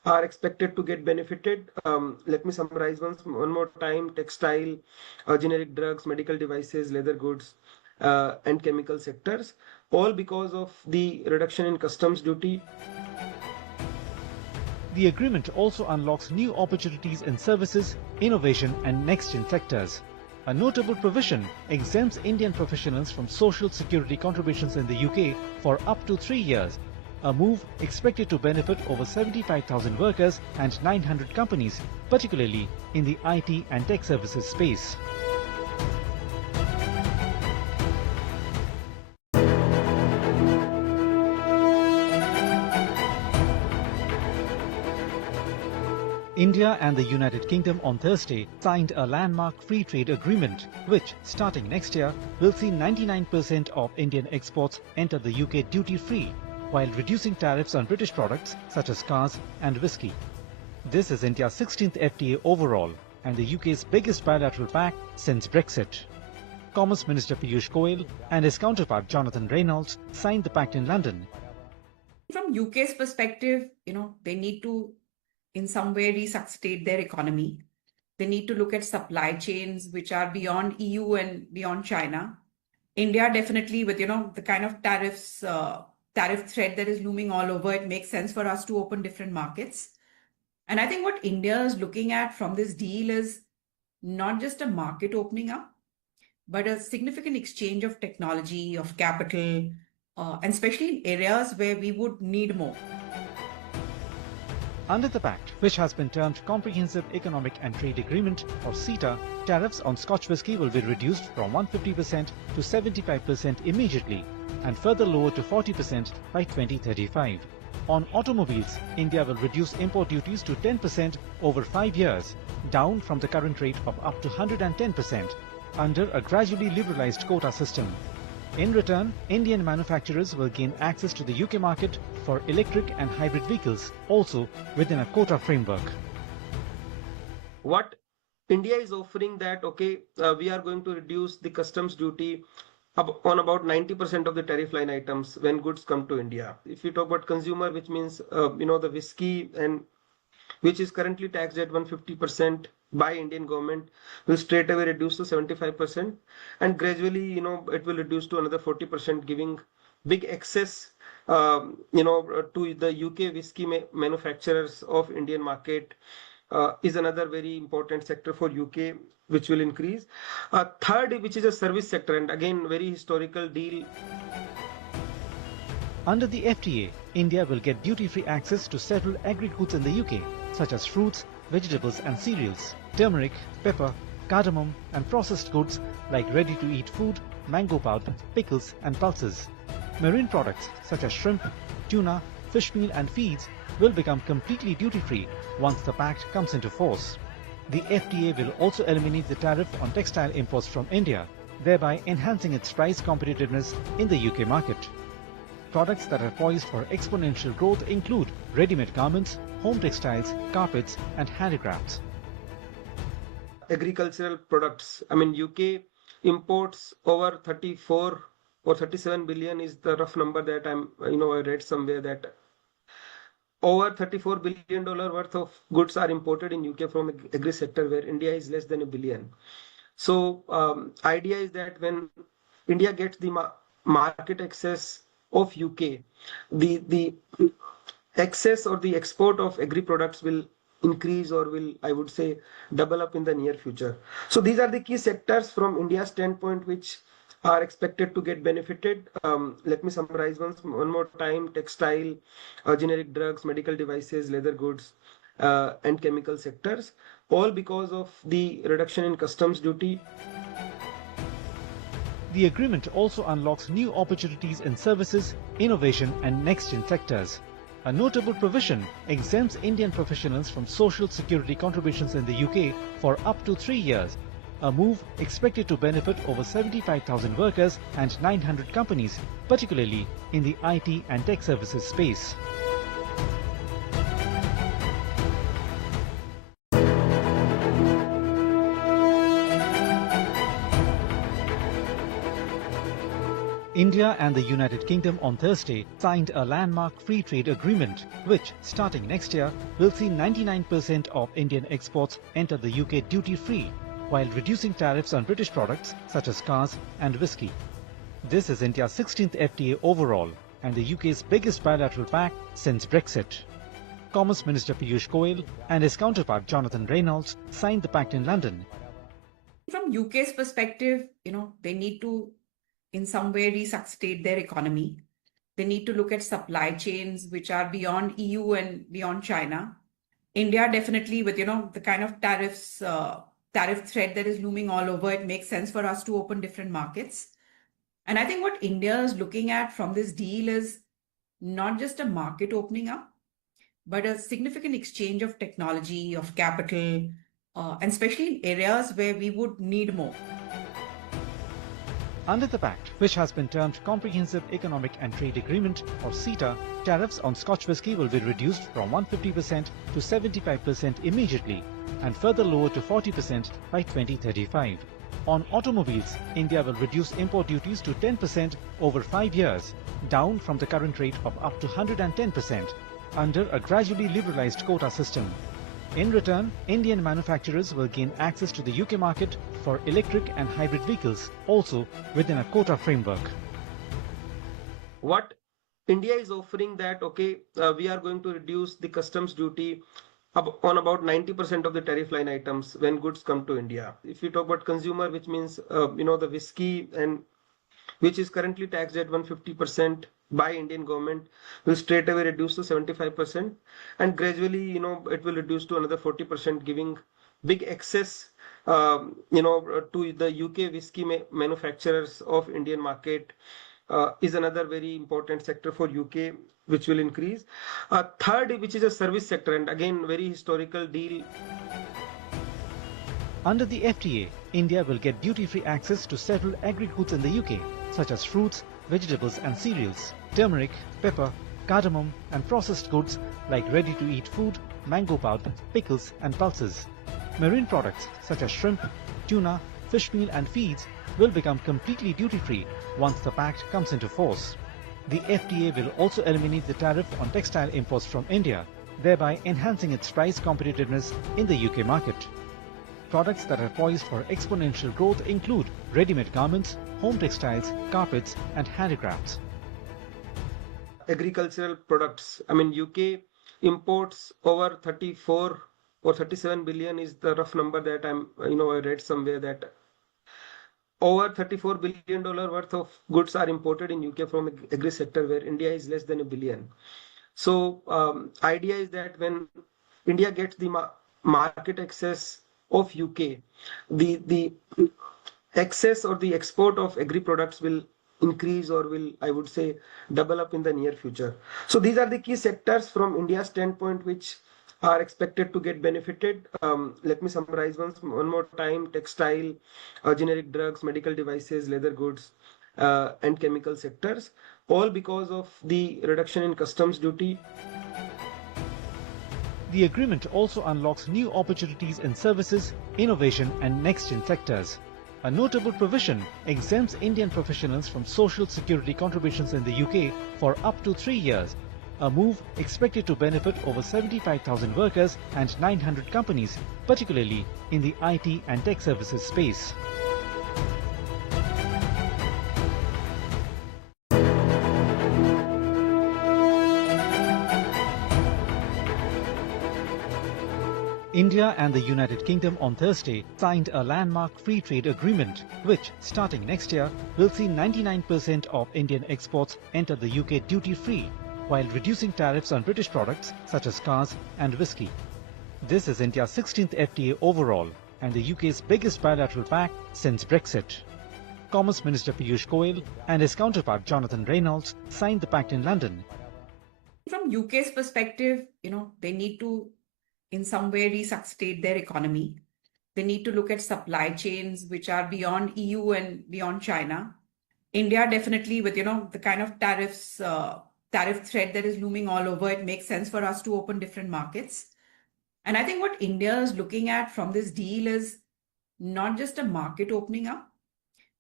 are expected to get benefited. Let me summarize one more time. Textile, generic drugs, medical devices, leather goods, and chemical sectors, all because of the reduction in customs duty. The agreement also unlocks new opportunities in services, innovation and next-gen sectors. A notable provision exempts Indian professionals from social security contributions in the UK for up to 3 years, a move expected to benefit over 75,000 workers and 900 companies, particularly in the IT and tech services space. India and the United Kingdom on Thursday signed a landmark free trade agreement which, starting next year, will see 99% of Indian exports enter the UK duty-free, while reducing tariffs on British products such as cars and whisky. This is India's 16th FTA overall and the UK's biggest bilateral pact since Brexit. Commerce Minister Piyush Goyal and his counterpart Jonathan Reynolds signed the pact in London. From UK's perspective, they need to in some way resuscitate their economy. They need to look at supply chains which are beyond EU and beyond China. India definitely with, the kind of tariff threat that is looming all over, it makes sense for us to open different markets. And I think what India is looking at from this deal is not just a market opening up, but a significant exchange of technology, of capital, and especially in areas where we would need more. Under the Pact, which has been termed Comprehensive Economic and Trade Agreement or CETA, tariffs on Scotch whisky will be reduced from 150% to 75% immediately and further lowered to 40% by 2035. On automobiles, India will reduce import duties to 10% over 5 years, down from the current rate of up to 110% under a gradually liberalized quota system. In return, Indian manufacturers will gain access to the UK market for electric and hybrid vehicles, also within a quota framework. What India is offering that, we are going to reduce the customs duty on about 90% of the tariff line items when goods come to India. If you talk about consumer, which means, the whiskey and which is currently taxed at 150% by Indian government, will straight away reduce to 75%, and gradually, it will reduce to another 40%, giving big access, to the UK whiskey manufacturers of Indian market. Is another very important sector for UK, which will increase. Third, which is a service sector, and again, very historical deal. Under the FTA, India will get duty-free access to several agri goods in the UK, such as fruits, vegetables and cereals, turmeric, pepper, cardamom and processed goods like ready-to-eat food, mango powder, pickles and pulses. Marine products such as shrimp, tuna, fish meal and feeds will become completely duty-free once the pact comes into force. The FTA will also eliminate the tariff on textile imports from India, thereby enhancing its price competitiveness in the UK market. Products that are poised for exponential growth include ready-made garments, home textiles, carpets and handicrafts. Agricultural products. UK imports over 34 or 37 billion is the rough number that I read somewhere, that over $34 billion worth of goods are imported in UK from agri sector, where India is less than $1 billion. So idea is that when India gets the market access of UK, the access or the export of agri products will increase, or will, I would say, double up in the near future. So these are the key sectors from India's standpoint which are expected to get benefited. Let me summarize one more time. Textile, generic drugs, medical devices, leather goods, and chemical sectors, all because of the reduction in customs duty. The agreement also unlocks new opportunities in services, innovation and next-gen sectors. A notable provision exempts Indian professionals from social security contributions in the UK for up to 3 years, a move expected to benefit over 75,000 workers and 900 companies, particularly in the IT and tech services space. India and the United Kingdom on Thursday signed a landmark free trade agreement, which, starting next year, will see 99% of Indian exports enter the UK duty-free, while reducing tariffs on British products such as cars and whisky. This is India's 16th FTA overall and the UK's biggest bilateral pact since Brexit. Commerce Minister Piyush Goyal and his counterpart Jonathan Reynolds signed the pact in London. From UK's perspective, they need to in some way resuscitate their economy. They need to look at supply chains which are beyond EU and beyond China. India definitely with, the kind of tariffs, tariff threat that is looming all over, it makes sense for us to open different markets. And I think what India is looking at from this deal is not just a market opening up, but a significant exchange of technology, of capital, and especially in areas where we would need more. Under the Pact, which has been termed Comprehensive Economic and Trade Agreement or CETA, tariffs on Scotch whisky will be reduced from 150% to 75% immediately and further lowered to 40% by 2035. On automobiles, India will reduce import duties to 10% over 5 years, down from the current rate of up to 110% under a gradually liberalized quota system. In return, Indian manufacturers will gain access to the UK market for electric and hybrid vehicles, also within a quota framework. What India is offering that, we are going to reduce the customs duty on about 90% of the tariff line items when goods come to India. If you talk about consumer, which means, the whiskey and which is currently taxed at 150% by Indian government, will straight away reduce to 75%, and gradually, it will reduce to another 40%, giving big access, to the UK whiskey manufacturers of Indian market. Is another very important sector for UK, which will increase. Third, which is a service sector, and again, very historical deal. Under the FTA, India will get duty-free access to several agri goods in the UK, such as fruits, vegetables and cereals, turmeric, pepper, cardamom and processed goods like ready-to-eat food, mango powder, pickles and pulses. Marine products such as shrimp, tuna, fish meal and feeds will become completely duty-free once the pact comes into force. The FTA will also eliminate the tariff on textile imports from India, thereby enhancing its price competitiveness in the UK market. Products that are poised for exponential growth include ready-made garments, home textiles, carpets and handicrafts. Agricultural products. UK imports over 34 or 37 billion is the rough number that I read somewhere, that over $34 billion worth of goods are imported in UK from agri sector, where India is less than $1 billion. So idea is that when India gets the market access of UK, the access or the export of agri products will increase, or will, I would say, double up in the near future. So these are the key sectors from India's standpoint which are expected to get benefited. Let me summarize one more time: textile, generic drugs, medical devices, leather goods, and chemical sectors, all because of the reduction in customs duty. The agreement also unlocks new opportunities in services, innovation and next-gen sectors. A notable provision exempts Indian professionals from social security contributions in the UK for up to 3 years, a move expected to benefit over 75,000 workers and 900 companies, particularly in the IT and tech services space. India and the United Kingdom on Thursday signed a landmark free trade agreement, which, starting next year, will see 99% of Indian exports enter the UK duty-free, while reducing tariffs on British products such as cars and whisky. This is India's 16th FTA overall and the UK's biggest bilateral pact since Brexit. Commerce Minister Piyush Goyal and his counterpart Jonathan Reynolds signed the pact in London. From UK's perspective, they need to in some way resuscitate their economy. They need to look at supply chains which are beyond EU and beyond China. India definitely with, the kind of tariffs, tariff threat that is looming all over, it makes sense for us to open different markets. And I think what India is looking at from this deal is not just a market opening up,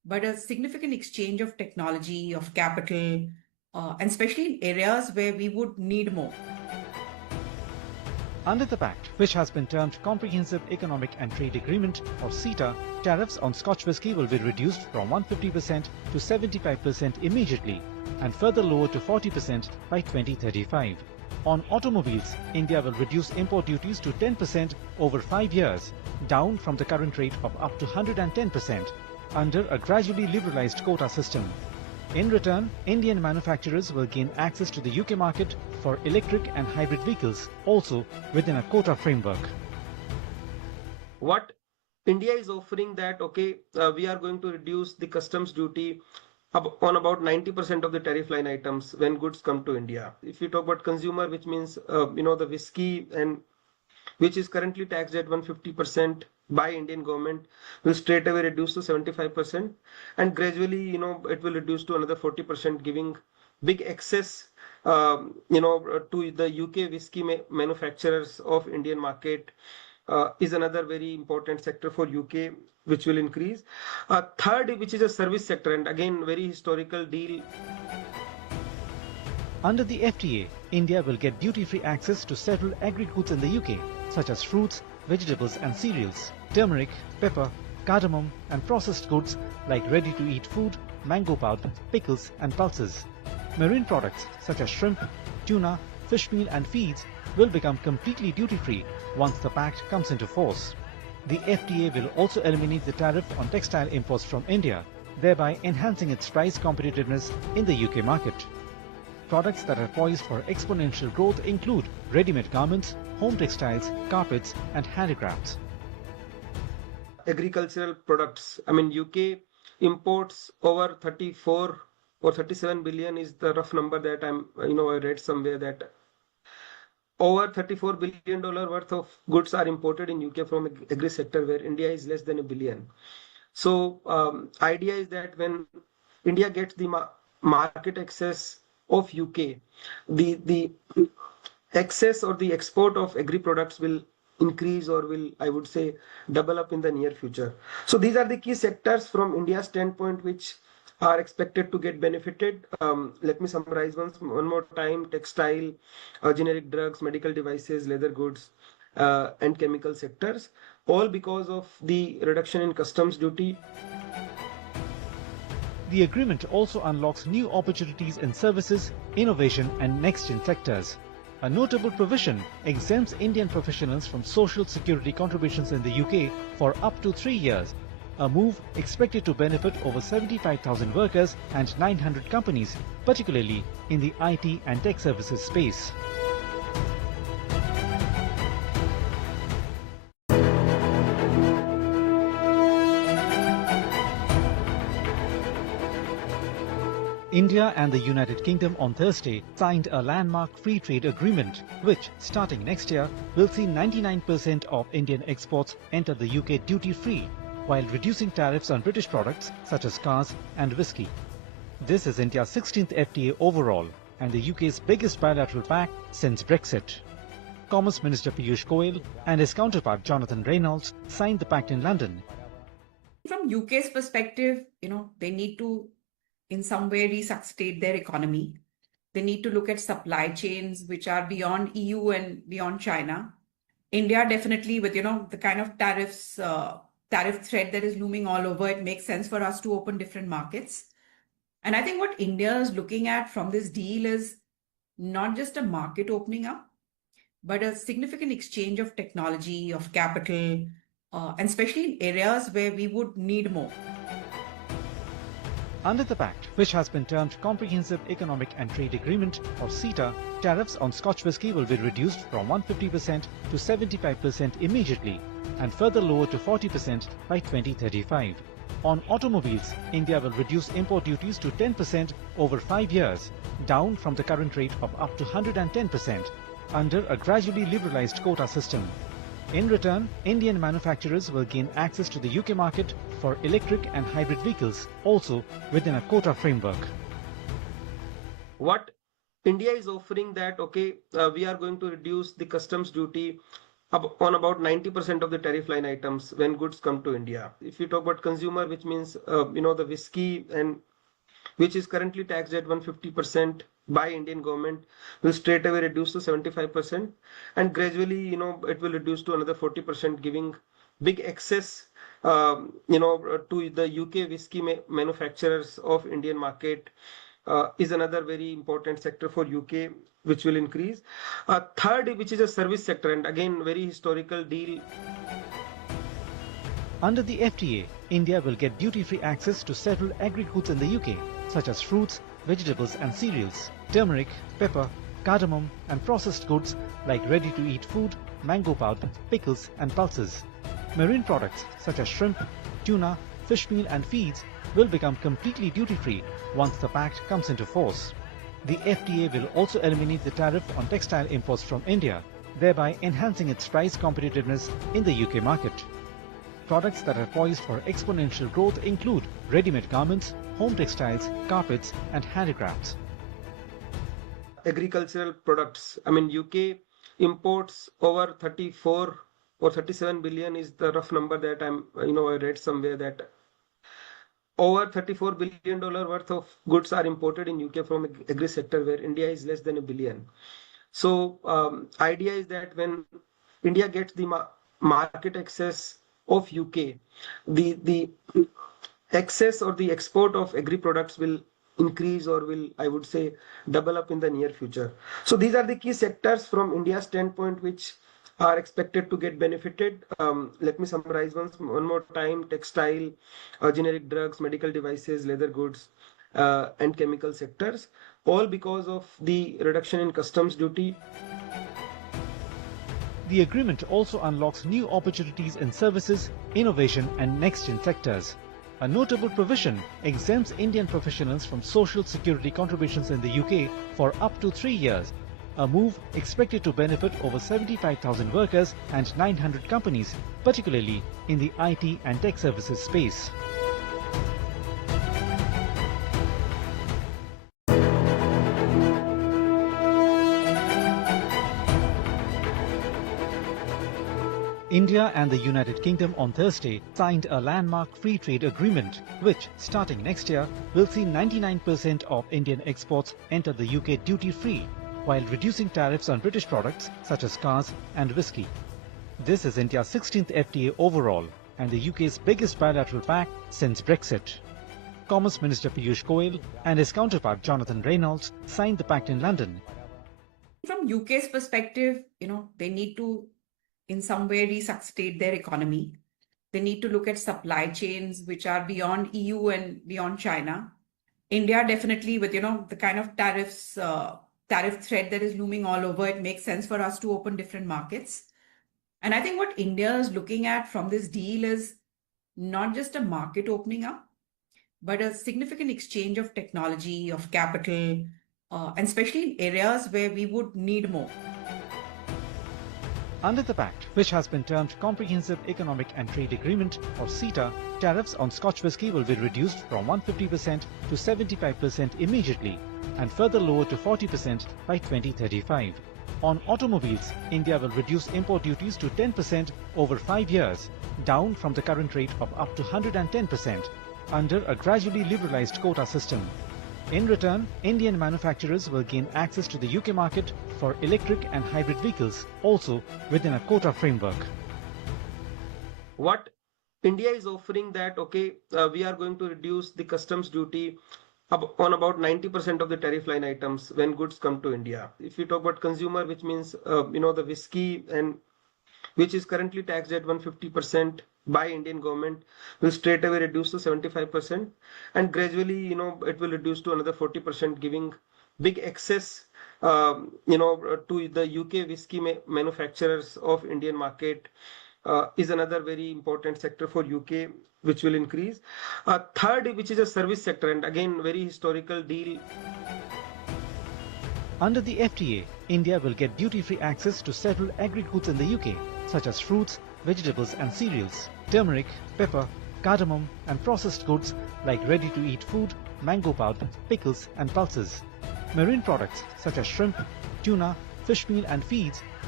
but a significant exchange of technology, of capital, and especially in areas where we would need more. Under the Pact, which has been termed Comprehensive Economic and Trade Agreement or CETA, tariffs on Scotch whisky will be reduced from 150% to 75% immediately and further lowered to 40% by 2035. On automobiles, India will reduce import duties to 10% over 5 years, down from the current rate of up to 110% under a gradually liberalized quota system. In return, Indian manufacturers will gain access to the UK market for electric and hybrid vehicles, also within a quota framework. What India is offering that, we are going to reduce the customs duty on about 90% of the tariff line items when goods come to India. If you talk about consumer, which means, the whiskey, and which is currently taxed at 150% by Indian government, will straight away reduce to 75%, and gradually, it will reduce to another 40%, giving big access, to the UK whiskey manufacturers of Indian market. Is another very important sector for UK, which will increase. Third, which is a service sector, and again, very historical deal. Under the FTA, India will get duty-free access to several agri goods in the UK, such as fruits, vegetables and cereals, turmeric, pepper, cardamom and processed goods like ready-to-eat food, mango pulp, pickles and pulses. Marine products such as shrimp, tuna, fish meal and feeds will become completely duty-free once the Pact comes into force. The FTA will also eliminate the tariff on textile imports from India, thereby enhancing its price competitiveness in the UK market. Products that are poised for exponential growth include ready-made garments, home textiles, carpets and handicrafts. Agricultural products. UK imports over 34 or 37 billion is the rough number that I read somewhere, that over $34 billion worth of goods are imported in UK from agri sector, where India is less than $1 billion. So idea is that when India gets the market access of UK, the access or the export of agri products will increase, or will, I would say, double up in the near future. So these are the key sectors from India's standpoint which are expected to get benefited. Let me summarize one more time. Textile, generic drugs, medical devices, leather goods, and chemical sectors, all because of the reduction in customs duty. The agreement also unlocks new opportunities in services, innovation and next-gen sectors. A notable provision exempts Indian professionals from social security contributions in the UK for up to 3 years, a move expected to benefit over 75,000 workers and 900 companies, particularly in the IT and tech services space. India and the United Kingdom on Thursday signed a landmark free trade agreement, which, starting next year, will see 99% of Indian exports enter the UK duty-free, while reducing tariffs on British products such as cars and whisky. This is India's 16th FTA overall and the UK's biggest bilateral pact since Brexit. Commerce Minister Piyush Goyal and his counterpart Jonathan Reynolds signed the pact in London. From UK's perspective, they need to in some way resuscitate their economy. They need to look at supply chains which are beyond EU and beyond China. India definitely, with the kind of tariff threat that is looming all over, it makes sense for us to open different markets. And I think what India is looking at from this deal is not just a market opening up, but a significant exchange of technology, of capital, and especially in areas where we would need more. Under the Pact, which has been termed Comprehensive Economic and Trade Agreement or CETA, tariffs on Scotch whisky will be reduced from 150% to 75% immediately and further lowered to 40% by 2035. On automobiles, India will reduce import duties to 10% over 5 years, down from the current rate of up to 110% under a gradually liberalized quota system. In return, Indian manufacturers will gain access to the UK market for electric and hybrid vehicles, also within a quota framework. What India is offering that, we are going to reduce the customs duty on about 90% of the tariff line items when goods come to India. If you talk about consumer, which means the whisky and which is currently taxed at 150% by Indian government, will straight away reduce to 75%, and gradually it will reduce to another 40%, giving big access to the UK whisky manufacturers of Indian market. Is another very important sector for UK, which will increase. Third, which is a service sector, and again very historical deal. Under the FTA, India will get duty-free access to several agri goods in the UK, such as fruits, vegetables and cereals, turmeric, pepper, cardamom and processed goods like ready-to-eat food, mango pulp, pickles and pulses. Marine products such as shrimp, tuna, fish meal and feeds will become completely duty-free once the Pact comes into force. The FTA will also eliminate the tariff on textile imports from India, thereby enhancing its price competitiveness in the UK market. Products that are poised for exponential growth include ready-made garments, home textiles, carpets and handicrafts. Agricultural products. UK imports over 34 or 37 billion is the rough number that I read somewhere, that over $34 billion worth of goods are imported in UK from agri sector, where India is less than $1 billion. So idea is that when India gets the market access of UK, the access or the export of agri products will increase, or will, I would say, double up in the near future. So these are the key sectors from India's standpoint which are expected to get benefited. Let me summarize one more time. Textile, generic drugs, medical devices, leather goods and chemical sectors, all because of the reduction in customs duty. The agreement also unlocks new opportunities in services, innovation and next-gen sectors. A notable provision exempts Indian professionals from social security contributions in the UK for up to 3 years, a move expected to benefit over 75,000 workers and 900 companies, particularly in the IT and tech services space. India and the United Kingdom on Thursday signed a landmark free trade agreement, which, starting next year, will see 99% of Indian exports enter the UK duty-free, while reducing tariffs on British products such as cars and whisky. This is India's 16th FTA overall and the UK's biggest bilateral pact since Brexit. Commerce Minister Piyush Goyal and his counterpart Jonathan Reynolds signed the pact in London. From UK's perspective, they need to in some way resuscitate their economy. They need to look at supply chains which are beyond EU and beyond China. India definitely, with the kind of tariff threat that is looming all over, it makes sense for us to open different markets. And I think what India is looking at from this deal is not just a market opening up, but a significant exchange of technology, of capital, and especially in areas where we would need more. Under the Pact, which has been termed Comprehensive Economic and Trade Agreement or CETA, tariffs on Scotch whisky will be reduced from 150% to 75% immediately and further lowered to 40% by 2035. On automobiles, India will reduce import duties to 10% over 5 years, down from the current rate of up to 110% under a gradually liberalized quota system. In return, Indian manufacturers will gain access to the UK market for electric and hybrid vehicles, also within a quota framework. What India is offering that, we are going to reduce the customs duty on about 90% of the tariff line items when goods come to India. If you talk about consumer, which means, the whisky and which is currently taxed at 150% by Indian government, will straight away reduce to 75%, and gradually it will reduce to another 40%, giving big access to the UK whisky manufacturers of Indian market. Is another very important sector for UK, which will increase. Third, which is a service sector, and again very historical deal. Under the FTA, India will get duty-free access to several agri goods in the UK, such as fruits, vegetables and cereals, turmeric, pepper, cardamom and processed goods like ready-to-eat food, mango pulp, pickles and pulses. Marine products such as shrimp, tuna, fish meal and feeds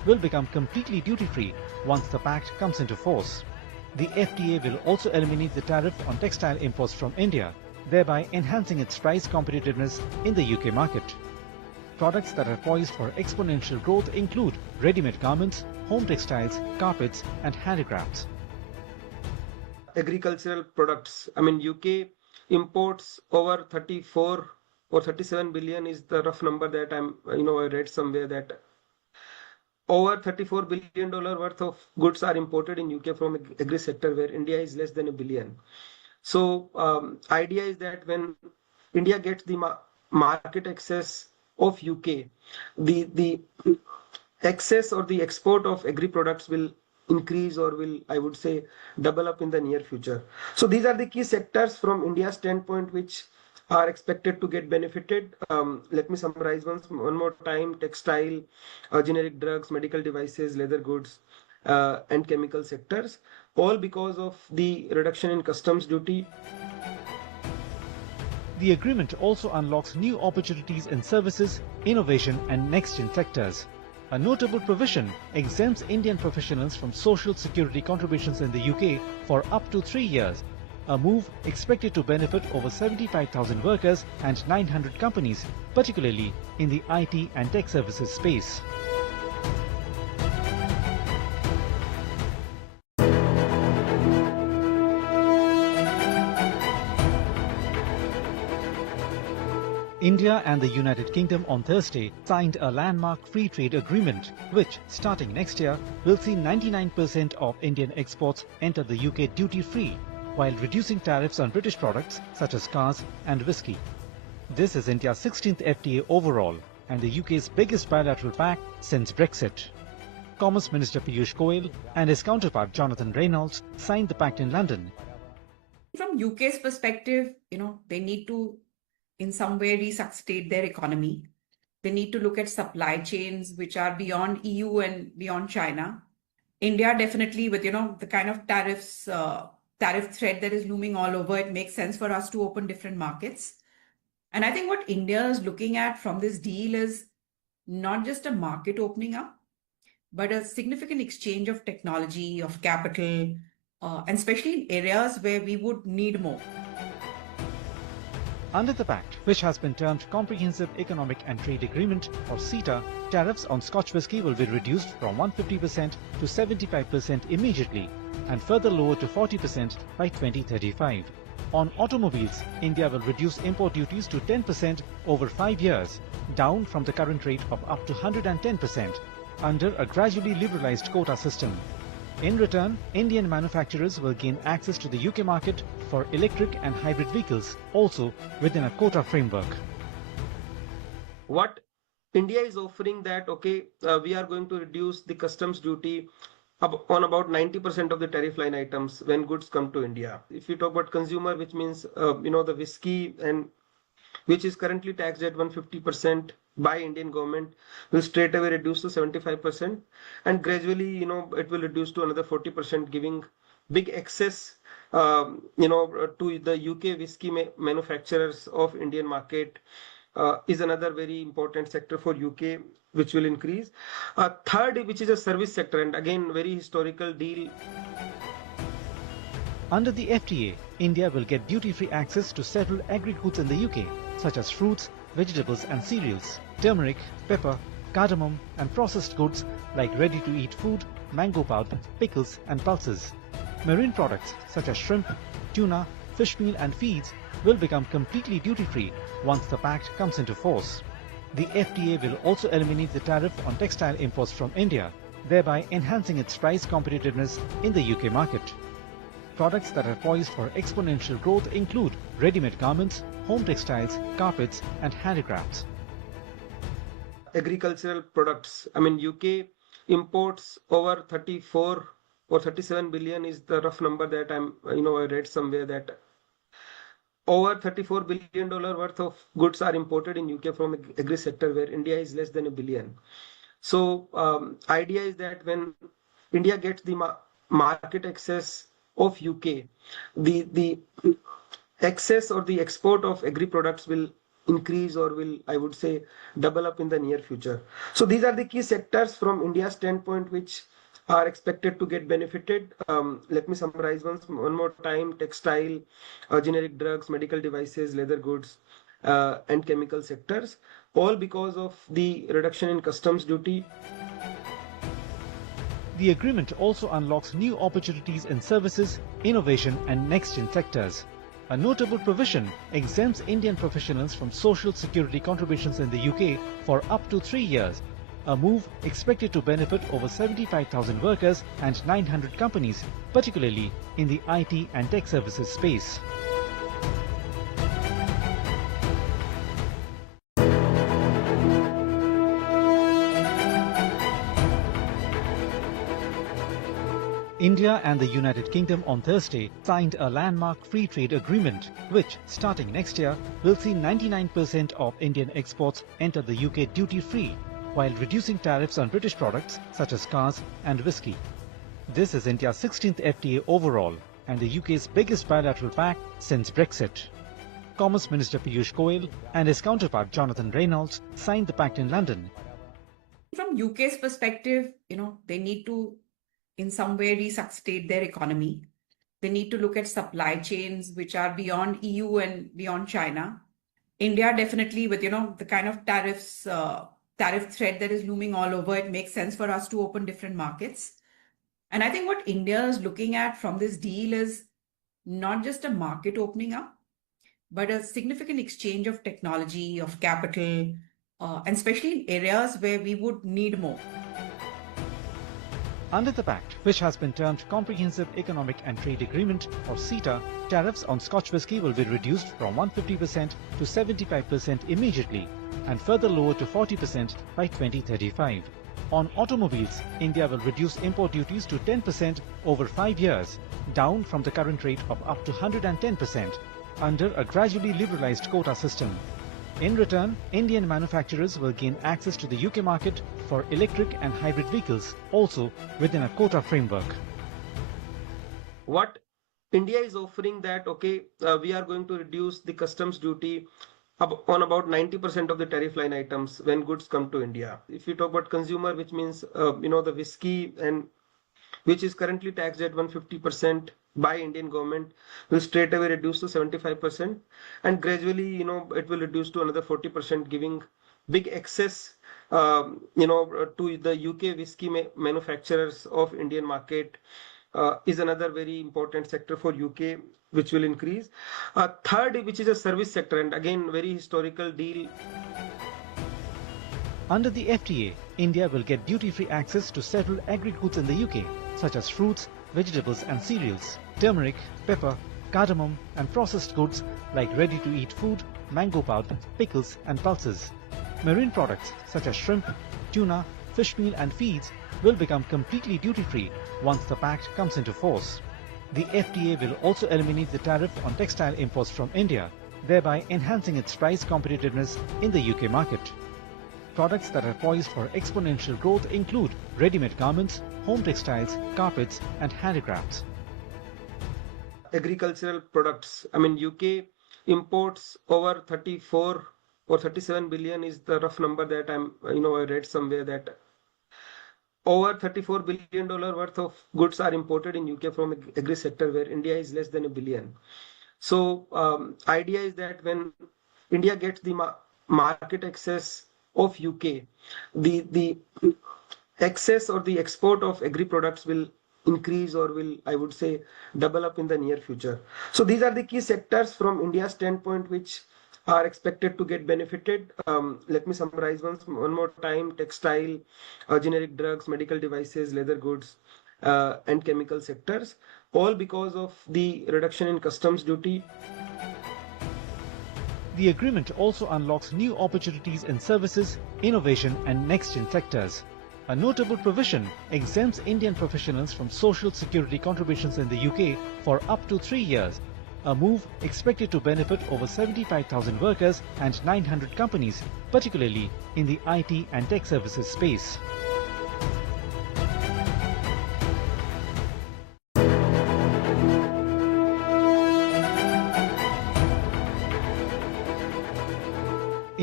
will become completely duty-free once the Pact comes into force. The FTA will also eliminate the tariff on textile imports from India, thereby enhancing its price competitiveness in the UK market. Products that are poised for exponential growth include ready-made garments, home textiles, carpets and handicrafts. Agricultural products. UK imports over 34 or 37 billion is the rough number that I read somewhere, that over $34 billion worth of goods are imported in UK from agri sector, where India is less than $1 billion. So idea is that when India gets the market access of UK, the access or the export of agri products will increase, or will, I would say, double up in the near future. So these are the key sectors from India's standpoint which are expected to get benefited. Let me summarize one more time: textile, generic drugs, medical devices, leather goods, and chemical sectors, all because of the reduction in customs duty. The agreement also unlocks new opportunities in services, innovation and next-gen sectors. A notable provision exempts Indian professionals from social security contributions in the UK for up to 3 years, a move expected to benefit over 75,000 workers and 900 companies, particularly in the IT and tech services space. India and the United Kingdom on Thursday signed a landmark free trade agreement which, starting next year, will see 99% of Indian exports enter the UK duty-free, while reducing tariffs on British products such as cars and whisky. This is India's 16th FTA overall and the UK's biggest bilateral pact since Brexit. Commerce Minister Piyush Goyal and his counterpart Jonathan Reynolds signed the pact in London. From UK's perspective, they need to in some way resuscitate their economy. They need to look at supply chains which are beyond EU and beyond China. India definitely, with the kind of tariff threat that is looming all over, it makes sense for us to open different markets. And I think what India is looking at from this deal is not just a market opening up, but a significant exchange of technology, of capital, and especially in areas where we would need more. Under the Pact, which has been termed Comprehensive Economic and Trade Agreement or CETA, tariffs on Scotch whisky will be reduced from 150% to 75% immediately and further lowered to 40% by 2035. On automobiles, India will reduce import duties to 10% over 5 years, down from the current rate of up to 110% under a gradually liberalized quota system. In return, Indian manufacturers will gain access to the UK market for electric and hybrid vehicles, also within a quota framework. What India is offering that, we are going to reduce the customs duty on about 90% of the tariff line items when goods come to India. If you talk about consumer, which means, the whiskey, and which is currently taxed at 150% by Indian government, will straight away reduce to 75%, and gradually, it will reduce to another 40%, giving big access, to the UK whiskey manufacturers of Indian market. Is another very important sector for UK, which will increase. Third, which is a service sector, and again, very historical deal. Under the FTA, India will get duty-free access to several agri goods in the UK, such as fruits, vegetables and cereals, turmeric, pepper, cardamom and processed goods like ready-to-eat food, mango pulp, pickles and pulses. Marine products such as shrimp, tuna, fish meal and feeds will become completely duty-free once the Pact comes into force. The FTA will also eliminate the tariff on textile imports from India, thereby enhancing its price competitiveness in the UK market. Products that are poised for exponential growth include ready-made garments, home textiles, carpets and handicrafts. Agricultural products. UK imports over 34 or 37 billion is the rough number that I read somewhere, that over $34 billion worth of goods are imported in UK from agri sector, where India is less than $1 billion. So idea is that when India gets the market access of UK, the access or the export of agri products will increase or will, I would say, double up in the near future. So these are the key sectors from India's standpoint which are expected to get benefited. Let me summarize one more time: textile, generic drugs, medical devices, leather goods, and chemical sectors, all because of the reduction in customs duty. The agreement also unlocks new opportunities in services, innovation and next-gen sectors. A notable provision exempts Indian professionals from social security contributions in the UK for up to 3 years, a move expected to benefit over 75,000 workers and 900 companies, particularly in the IT and tech services space. India and the United Kingdom on Thursday signed a landmark free trade agreement, which, starting next year, will see 99% of Indian exports enter the UK duty-free, while reducing tariffs on British products such as cars and whisky. This is India's 16th FTA overall and the UK's biggest bilateral pact since Brexit. Commerce Minister Piyush Goyal and his counterpart Jonathan Reynolds signed the pact in London. From UK's perspective, they need to in some way resuscitate their economy. They need to look at supply chains which are beyond EU and beyond China. India definitely, with the kind of tariff threat that is looming all over, it makes sense for us to open different markets. And I think what India is looking at from this deal is not just a market opening up, but a significant exchange of technology, of capital, and especially in areas where we would need more. Under the Pact, which has been termed Comprehensive Economic and Trade Agreement or CETA, tariffs on Scotch whisky will be reduced from 150% to 75% immediately and further lowered to 40% by 2035. On automobiles, India will reduce import duties to 10% over 5 years, down from the current rate of up to 110% under a gradually liberalized quota system. In return, Indian manufacturers will gain access to the UK market for electric and hybrid vehicles, also within a quota framework. What India is offering that, we are going to reduce the customs duty on about 90% of the tariff line items when goods come to India. If you talk about consumer, which means, the whiskey, and which is currently taxed at 150% by Indian government, will straight away reduce to 75%, and gradually, it will reduce to another 40%, giving big access, to the UK whiskey manufacturers of Indian market. Is another very important sector for UK, which will increase. Third, which is a service sector, and again, very historical deal. Under the FTA, India will get duty-free access to several agri goods in the UK, such as fruits, vegetables and cereals, turmeric, pepper, cardamom and processed goods like ready-to-eat food, mango powder, pickles and pulses. Marine products such as shrimp, tuna, fish meal and feeds will become completely duty-free once the pact comes into force. The FTA will also eliminate the tariff on textile imports from India, thereby enhancing its price competitiveness in the UK market. Products that are poised for exponential growth include ready-made garments, home textiles, carpets and handicrafts. Agricultural products. UK imports over 34 or 37 billion is the rough number that I read somewhere, that over $34 billion worth of goods are imported in UK from agri sector, where India is less than $1 billion. So idea is that when India gets the market access of UK, the access or the export of agri products will increase or will, I would say, double up in the near future. So these are the key sectors from India's standpoint which are expected to get benefited. Let me summarize one more time: textile, generic drugs, medical devices, leather goods, and chemical sectors, all because of the reduction in customs duty. The agreement also unlocks new opportunities in services, innovation and next-gen sectors. A notable provision exempts Indian professionals from social security contributions in the UK for up to 3 years, a move expected to benefit over 75,000 workers and 900 companies, particularly in the IT and tech services space.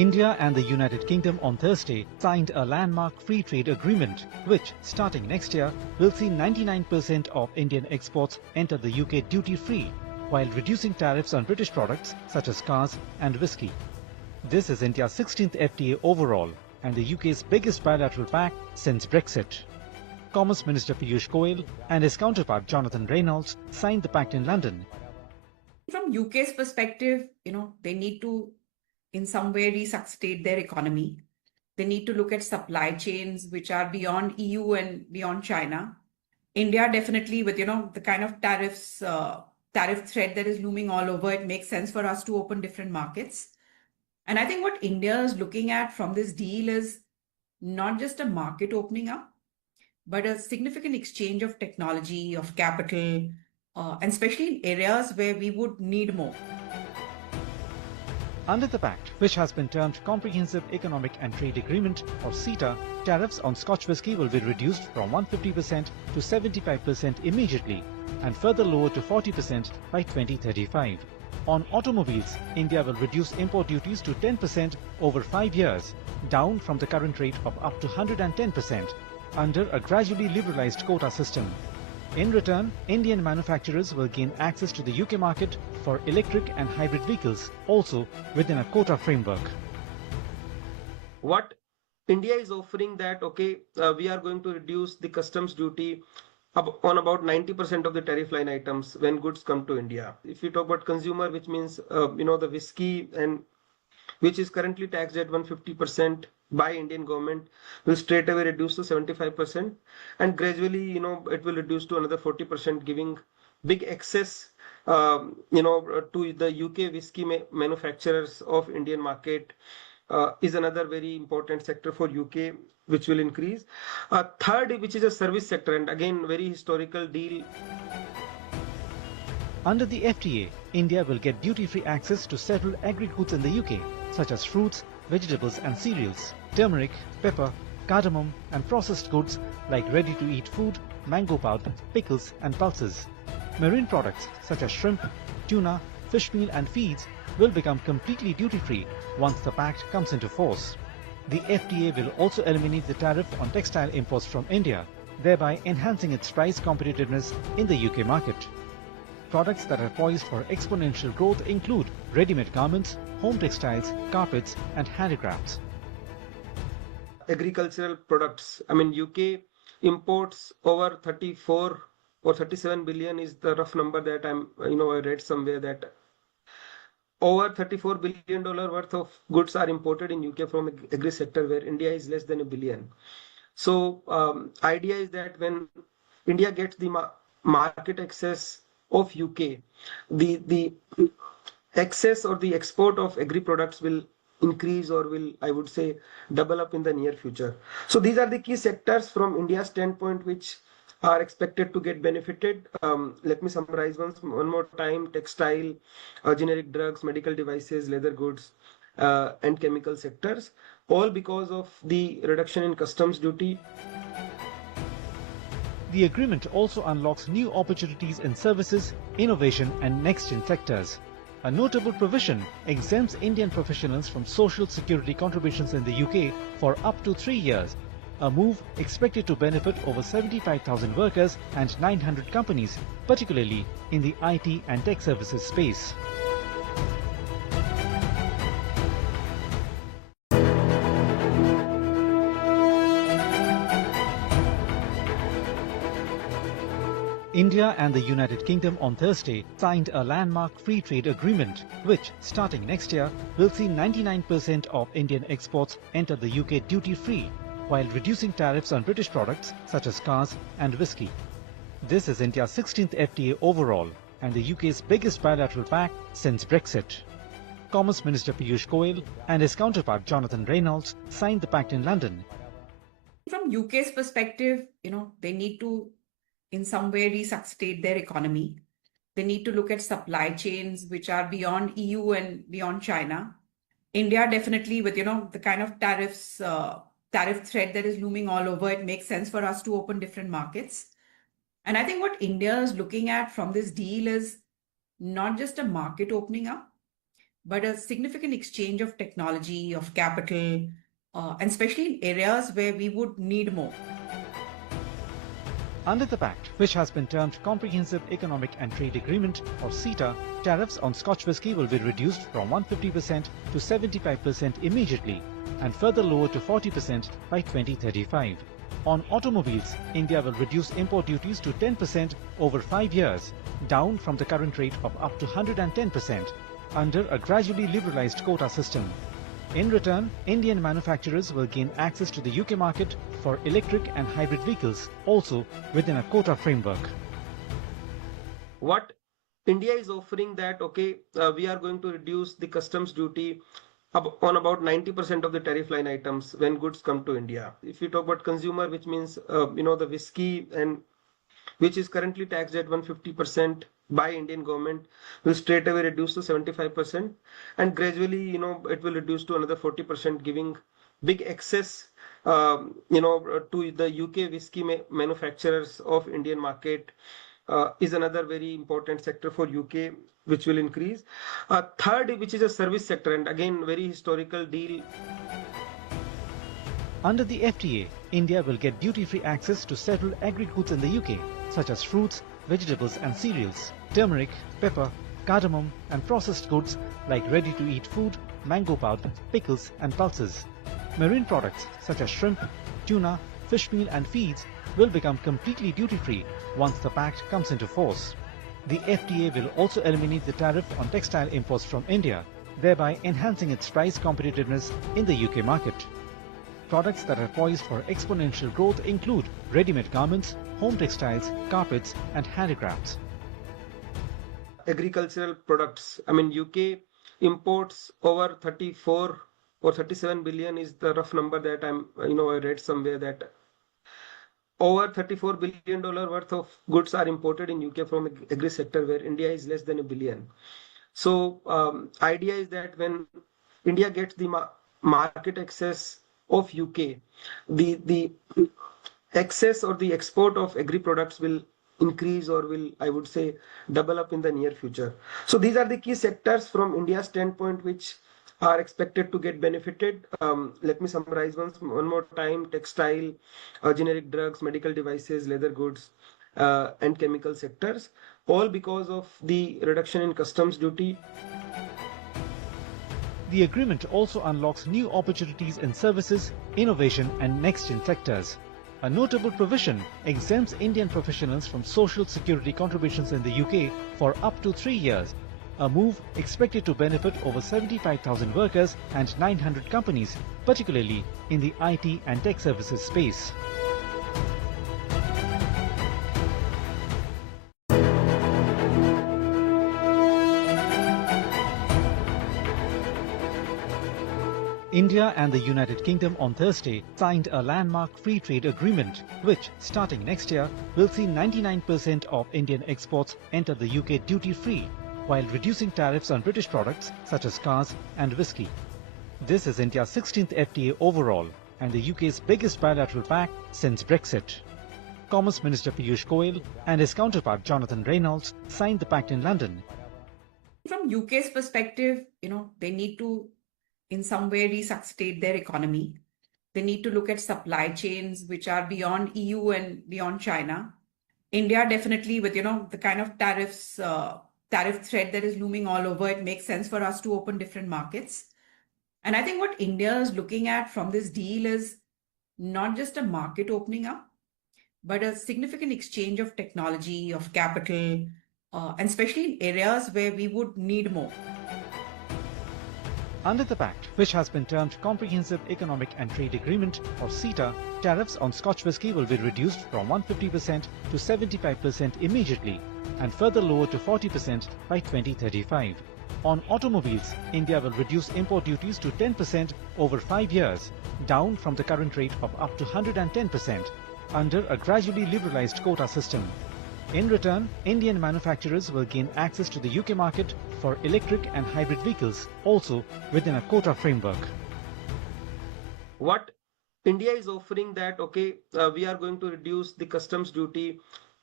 India and the United Kingdom on Thursday signed a landmark free trade agreement, which, starting next year, will see 99% of Indian exports enter the UK duty-free, while reducing tariffs on British products such as cars and whisky. This is India's 16th FTA overall and the UK's biggest bilateral pact since Brexit. Commerce Minister Piyush Goyal and his counterpart Jonathan Reynolds signed the pact in London. From UK's perspective, they need to in some way resuscitate their economy. They need to look at supply chains which are beyond EU and beyond China. India definitely with, the kind of tariff threat that is looming all over, it makes sense for us to open different markets. And I think what India is looking at from this deal is not just a market opening up, but a significant exchange of technology, of capital, and especially in areas where we would need more. Under the Pact, which has been termed Comprehensive Economic and Trade Agreement or CETA, tariffs on Scotch whisky will be reduced from 150% to 75% immediately and further lowered to 40% by 2035. On automobiles, India will reduce import duties to 10% over 5 years, down from the current rate of up to 110% under a gradually liberalized quota system. In return, Indian manufacturers will gain access to the UK market for electric and hybrid vehicles, also within a quota framework. What India is offering that, we are going to reduce the customs duty on about 90% of the tariff line items when goods come to India. If you talk about consumer, which means, the whiskey and which is currently taxed at 150% by Indian government, will straight away reduce to 75%, and gradually, it will reduce to another 40%, giving big access, to the UK whiskey manufacturers of Indian market. Is another very important sector for UK, which will increase. Third, which is a service sector, and again, very historical deal. Under the FTA, India will get duty-free access to several agri goods in the UK, such as fruits, vegetables and cereals, turmeric, pepper, cardamom and processed goods like ready-to-eat food, mango pulp, pickles and pulses. Marine products such as shrimp, tuna, fish meal and feeds will become completely duty-free once the pact comes into force. The FTA will also eliminate the tariff on textile imports from India, thereby enhancing its price competitiveness in the UK market. Products that are poised for exponential growth include ready-made garments, home textiles, carpets and handicrafts. Agricultural products. UK imports over 34 or 37 billion is the rough number that I read somewhere, that over $34 billion worth of goods are imported in UK from agri sector, where India is less than $1 billion. So idea is that when India gets the market access of UK, the access or the export of agri products will increase, or will, I would say, double up in the near future. So these are the key sectors from India's standpoint which are expected to get benefited. Let me summarize one more time: textile, generic drugs, medical devices, leather goods, and chemical sectors, all because of the reduction in customs duty. The agreement also unlocks new opportunities in services, innovation and next-gen sectors. A notable provision exempts Indian professionals from social security contributions in the UK for up to 3 years, a move expected to benefit over 75,000 workers and 900 companies, particularly in the IT and tech services space. India and the United Kingdom on Thursday signed a landmark free trade agreement, which, starting next year, will see 99% of Indian exports enter the UK duty-free, while reducing tariffs on British products such as cars and whisky. This is India's 16th FTA overall and the UK's biggest bilateral pact since Brexit. Commerce Minister Piyush Goyal and his counterpart Jonathan Reynolds signed the pact in London. From UK's perspective, they need to in some way resuscitate their economy. They need to look at supply chains which are beyond EU and beyond China. India definitely with, the kind of tariff threat that is looming all over, it makes sense for us to open different markets. And I think what India is looking at from this deal is not just a market opening up, but a significant exchange of technology, of capital, and especially in areas where we would need more. Under the Pact, which has been termed Comprehensive Economic and Trade Agreement or CETA, tariffs on Scotch whisky will be reduced from 150% to 75% immediately and further lowered to 40% by 2035. On automobiles, India will reduce import duties to 10% over 5 years, down from the current rate of up to 110% under a gradually liberalized quota system. In return, Indian manufacturers will gain access to the UK market for electric and hybrid vehicles, also within a quota framework. What India is offering that, we are going to reduce the customs duty on about 90% of the tariff line items when goods come to India. If you talk about consumer, which means, the whiskey and which is currently taxed at 150% by Indian government, will straight away reduce to 75%, and gradually, it will reduce to another 40%, giving big access, to the UK whiskey manufacturers of Indian market. Is another very important sector for UK, which will increase. Third, which is a service sector, and again, very historical deal. Under the FTA, India will get duty-free access to several agri goods in the UK, such as fruits, vegetables and cereals, turmeric, pepper, cardamom and processed goods like ready-to-eat food, mango powder, pickles and pulses. Marine products such as shrimp, tuna, fish meal and feeds will become completely duty-free once the Pact comes into force. The FTA will also eliminate the tariff on textile imports from India, thereby enhancing its price competitiveness in the UK market. Products that are poised for exponential growth include ready-made garments, home textiles, carpets and handicrafts. Agricultural products. UK imports over 34 or 37 billion is the rough number that I read somewhere, that over $34 billion worth of goods are imported in UK from agri sector, where India is less than $1 billion. So idea is that when India gets the market access of UK, the access or the export of agri products will increase, or will, I would say, double up in the near future. So these are the key sectors from India's standpoint which are expected to get benefited. Let me summarize one more time. Textile, generic drugs, medical devices, leather goods, and chemical sectors, all because of the reduction in customs duty. The agreement also unlocks new opportunities in services, innovation and next-gen sectors. A notable provision exempts Indian professionals from social security contributions in the UK for up to 3 years, a move expected to benefit over 75,000 workers and 900 companies, particularly in the IT and tech services space. India and the United Kingdom on Thursday signed a landmark free trade agreement, which, starting next year, will see 99% of Indian exports enter the UK duty-free, while reducing tariffs on British products such as cars and whisky. This is India's 16th FTA overall and the UK's biggest bilateral pact since Brexit. Commerce Minister Piyush Goyal and his counterpart Jonathan Reynolds signed the pact in London. From UK's perspective, they need to in some way resuscitate their economy. They need to look at supply chains which are beyond EU and beyond China. India definitely, with the kind of tariff threat that is looming all over, it makes sense for us to open different markets. And I think what India is looking at from this deal is not just a market opening up, but a significant exchange of technology, of capital, and especially in areas where we would need more. Under the Pact, which has been termed Comprehensive Economic and Trade Agreement or CETA, tariffs on Scotch whisky will be reduced from 150% to 75% immediately and further lowered to 40% by 2035. On automobiles, India will reduce import duties to 10% over 5 years, down from the current rate of up to 110% under a gradually liberalized quota system. In return, Indian manufacturers will gain access to the UK market for electric and hybrid vehicles, also within a quota framework. What India is offering that, we are going to reduce the customs duty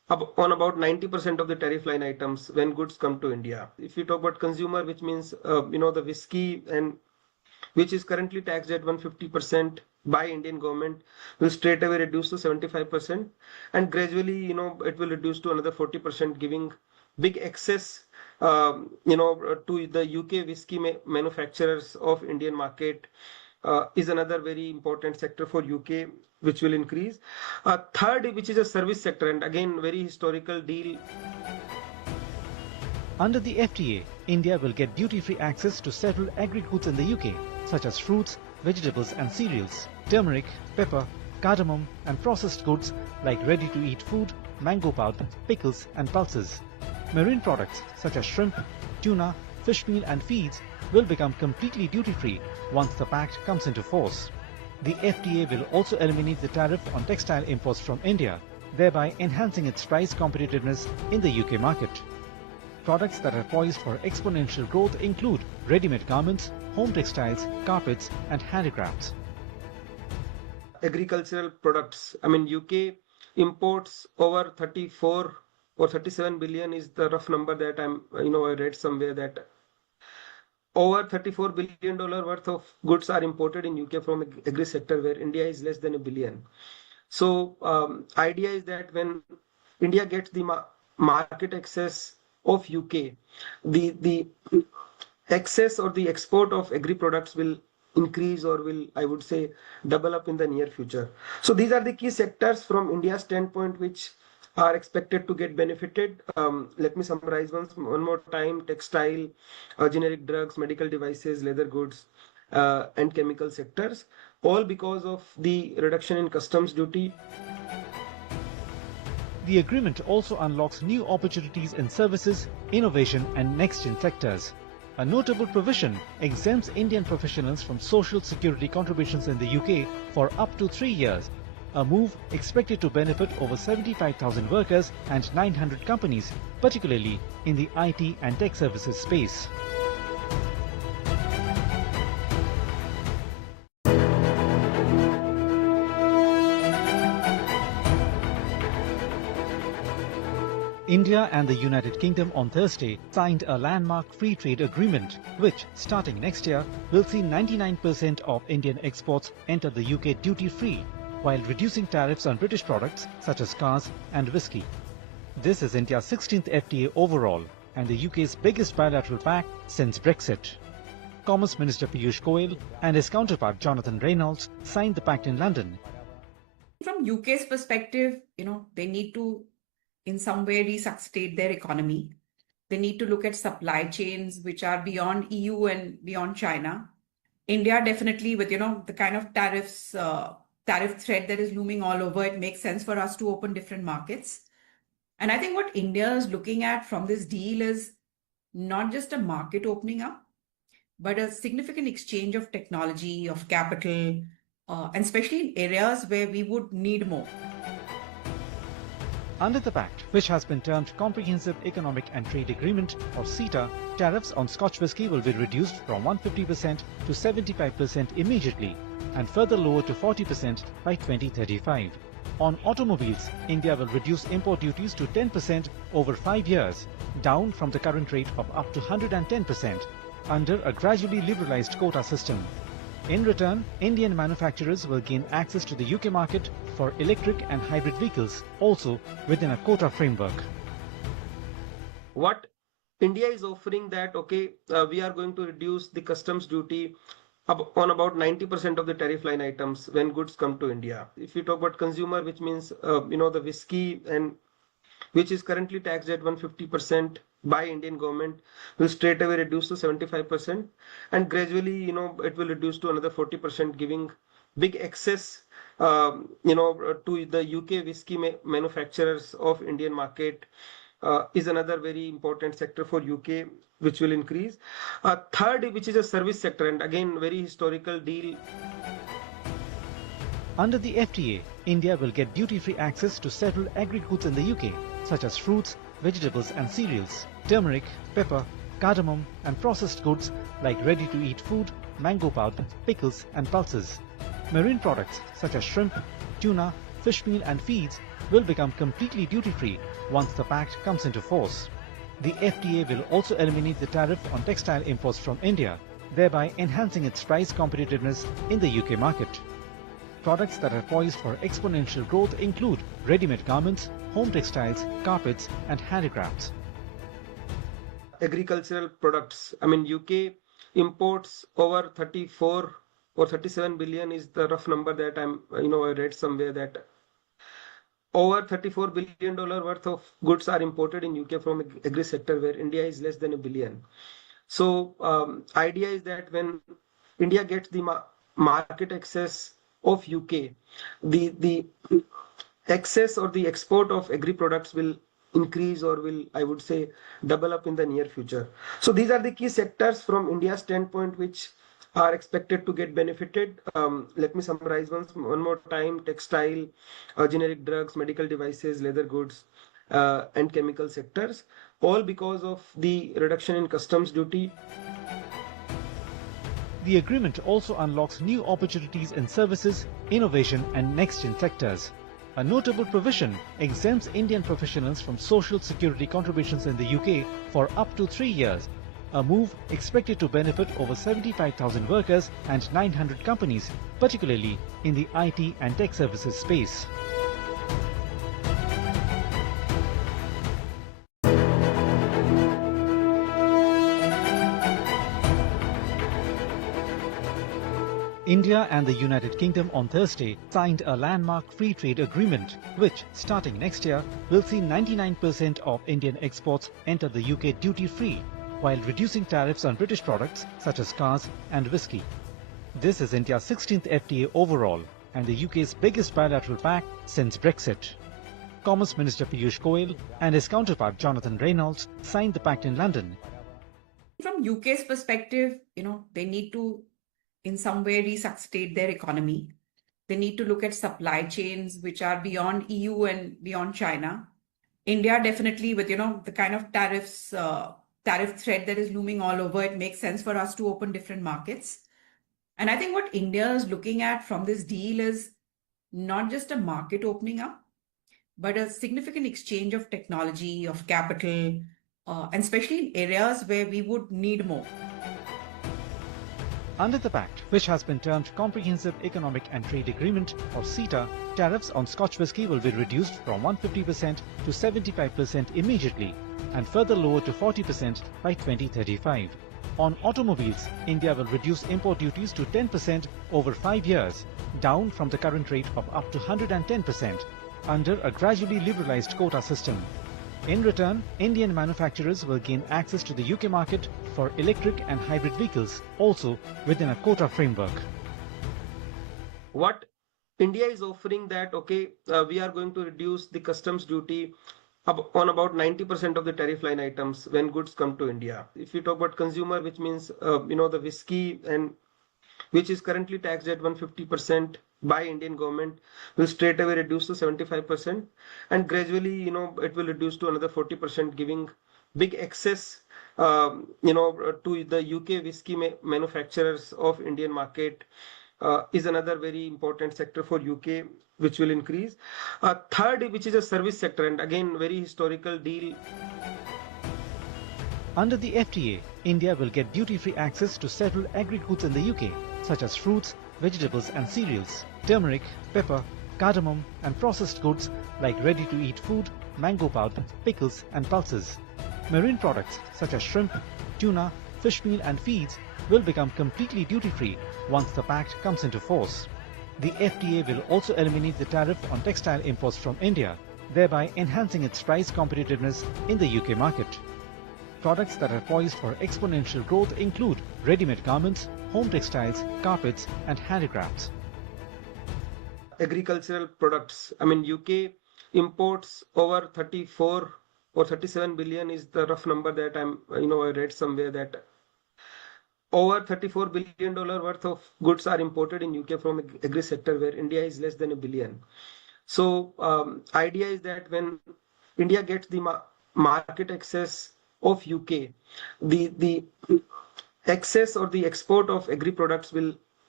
on about 90% of the tariff line items when goods come to India. If you talk about consumer, which means the whisky and which is currently taxed at 150% by Indian government, will straight away reduce to 75%, and gradually it will reduce to another 40%, giving big access to the UK whisky manufacturers of Indian market. Is another very important sector for UK, which will increase. Third, which is a service sector, and again very historical deal. Under the FTA, India will get duty-free access to several agri goods in the UK, such as fruits, vegetables and cereals, turmeric, pepper, cardamom and processed goods like ready-to-eat food, mango pulp, pickles and pulses. Marine products such as shrimp, tuna, fish meal and feeds will become completely duty-free once the Pact comes into force. The FTA will also eliminate the tariff on textile imports from India, thereby enhancing its price competitiveness in the UK market. Products that are poised for exponential growth include ready-made garments, home textiles, carpets and handicrafts. Agricultural products. UK imports over 34 or 37 billion is the rough number that I read somewhere, that over $34 billion worth of goods are imported in UK from agri sector, where India is less than $1 billion. So idea is that when India gets the market access of UK, the access or the export of agri products will increase, or will, I would say, double up in the near future. So these are the key sectors from India's standpoint which are expected to get benefited. Let me summarize one more time. Textile, generic drugs, medical devices, leather goods and chemical sectors, all because of the reduction in customs duty. The agreement also unlocks new opportunities in services, innovation and next-gen sectors. A notable provision exempts Indian professionals from social security contributions in the UK for up to 3 years, a move expected to benefit over 75,000 workers and 900 companies, particularly in the IT and tech services space. India and the United Kingdom on Thursday signed a landmark free trade agreement, which, starting next year, will see 99% of Indian exports enter the UK duty-free, while reducing tariffs on British products such as cars and whisky. This is India's 16th FTA overall and the UK's biggest bilateral pact since Brexit. Commerce Minister Piyush Goyal and his counterpart Jonathan Reynolds signed the pact in London. From UK's perspective, they need to in some way resuscitate their economy. They need to look at supply chains which are beyond EU and beyond China. India definitely, with the kind of tariffs, tariff threat that is looming all over, it makes sense for us to open different markets. And I think what India is looking at from this deal is not just a market opening up, but a significant exchange of technology, of capital, and especially in areas where we would need more. Under the Pact, which has been termed Comprehensive Economic and Trade Agreement or CETA, tariffs on Scotch whisky will be reduced from 150% to 75% immediately and further lowered to 40% by 2035. On automobiles, India will reduce import duties to 10% over 5 years, down from the current rate of up to 110% under a gradually liberalized quota system. In return, Indian manufacturers will gain access to the UK market for electric and hybrid vehicles, also within a quota framework. What India is offering that, we are going to reduce the customs duty on about 90% of the tariff line items when goods come to India. If you talk about consumer, which means, the whisky and which is currently taxed at 150% by Indian government, will straight away reduce to 75%, and gradually it will reduce to another 40%, giving big access to the UK whisky manufacturers of Indian market. Is another very important sector for UK, which will increase. Third, which is a service sector, and again very historical deal. Under the FTA, India will get duty-free access to several agri goods in the UK, such as fruits, vegetables and cereals, turmeric, pepper, cardamom and processed goods like ready-to-eat food, mango pulp, pickles and pulses. Marine products such as shrimp, tuna, fish meal and feeds will become completely duty-free once the Pact comes into force. The FTA will also eliminate the tariff on textile imports from India, thereby enhancing its price competitiveness in the UK market. Products that are poised for exponential growth include ready-made garments, home textiles, carpets and handicrafts. Agricultural products. I mean, UK imports over 34 or 37 billion is the rough number that I read somewhere that over $34 billion worth of goods are imported in UK from agri sector, where India is less than $1 billion. So idea is that when India gets the market access of UK, the access or the export of agri products will increase, or will, I would say, double up in the near future. So these are the key sectors from India's standpoint which are expected to get benefited. Let me summarize one more time: textile, generic drugs, medical devices, leather goods, and chemical sectors, all because of the reduction in customs duty. The agreement also unlocks new opportunities in services, innovation and next-gen sectors. A notable provision exempts Indian professionals from social security contributions in the UK for up to 3 years, a move expected to benefit over 75,000 workers and 900 companies, particularly in the IT and tech services space. India and the United Kingdom on Thursday signed a landmark free trade agreement, which, starting next year, will see 99% of Indian exports enter the UK duty-free, while reducing tariffs on British products such as cars and whisky. This is India's 16th FTA overall and the UK's biggest bilateral pact since Brexit. Commerce Minister Piyush Goyal and his counterpart Jonathan Reynolds signed the pact in London. From UK's perspective, they need to in some way resuscitate their economy. They need to look at supply chains which are beyond EU and beyond China. India definitely, with the kind of tariff threat that is looming all over, it makes sense for us to open different markets. And I think what India is looking at from this deal is not just a market opening up, but a significant exchange of technology, of capital, and especially in areas where we would need more. Under the Pact, which has been termed Comprehensive Economic and Trade Agreement or CETA, tariffs on Scotch whisky will be reduced from 150% to 75% immediately and further lowered to 40% by 2035. On automobiles, India will reduce import duties to 10% over 5 years, down from the current rate of up to 110% under a gradually liberalized quota system. In return, Indian manufacturers will gain access to the UK market for electric and hybrid vehicles, also within a quota framework. What India is offering that, we are going to reduce the customs duty on about 90% of the tariff line items when goods come to India. If you talk about consumer, which means, the whiskey, and which is currently taxed at 150% by Indian government, will straight away reduce to 75%, and gradually it will reduce to another 40%, giving big access to the UK whiskey manufacturers of Indian market. Is another very important sector for UK, which will increase. Third, which is a service sector, and again very historical deal. Under the FTA, India will get duty-free access to several agri goods in the UK, such as fruits, vegetables and cereals, turmeric, pepper, cardamom and processed goods like ready-to-eat food, mango pulp, pickles and pulses. Marine products such as shrimp, tuna, fish meal and feeds will become completely duty-free once the Pact comes into force. The FTA will also eliminate the tariff on textile imports from India, thereby enhancing its price competitiveness in the UK market. Products that are poised for exponential growth include ready-made garments, home textiles, carpets and handicrafts. Agricultural products. I mean, UK imports over 34 or 37 billion is the rough number that I read somewhere, that over $34 billion worth of goods are imported in UK from agri sector, where India is less than $1 billion. So idea is that when India gets the market access of UK, the access or the export of agri products will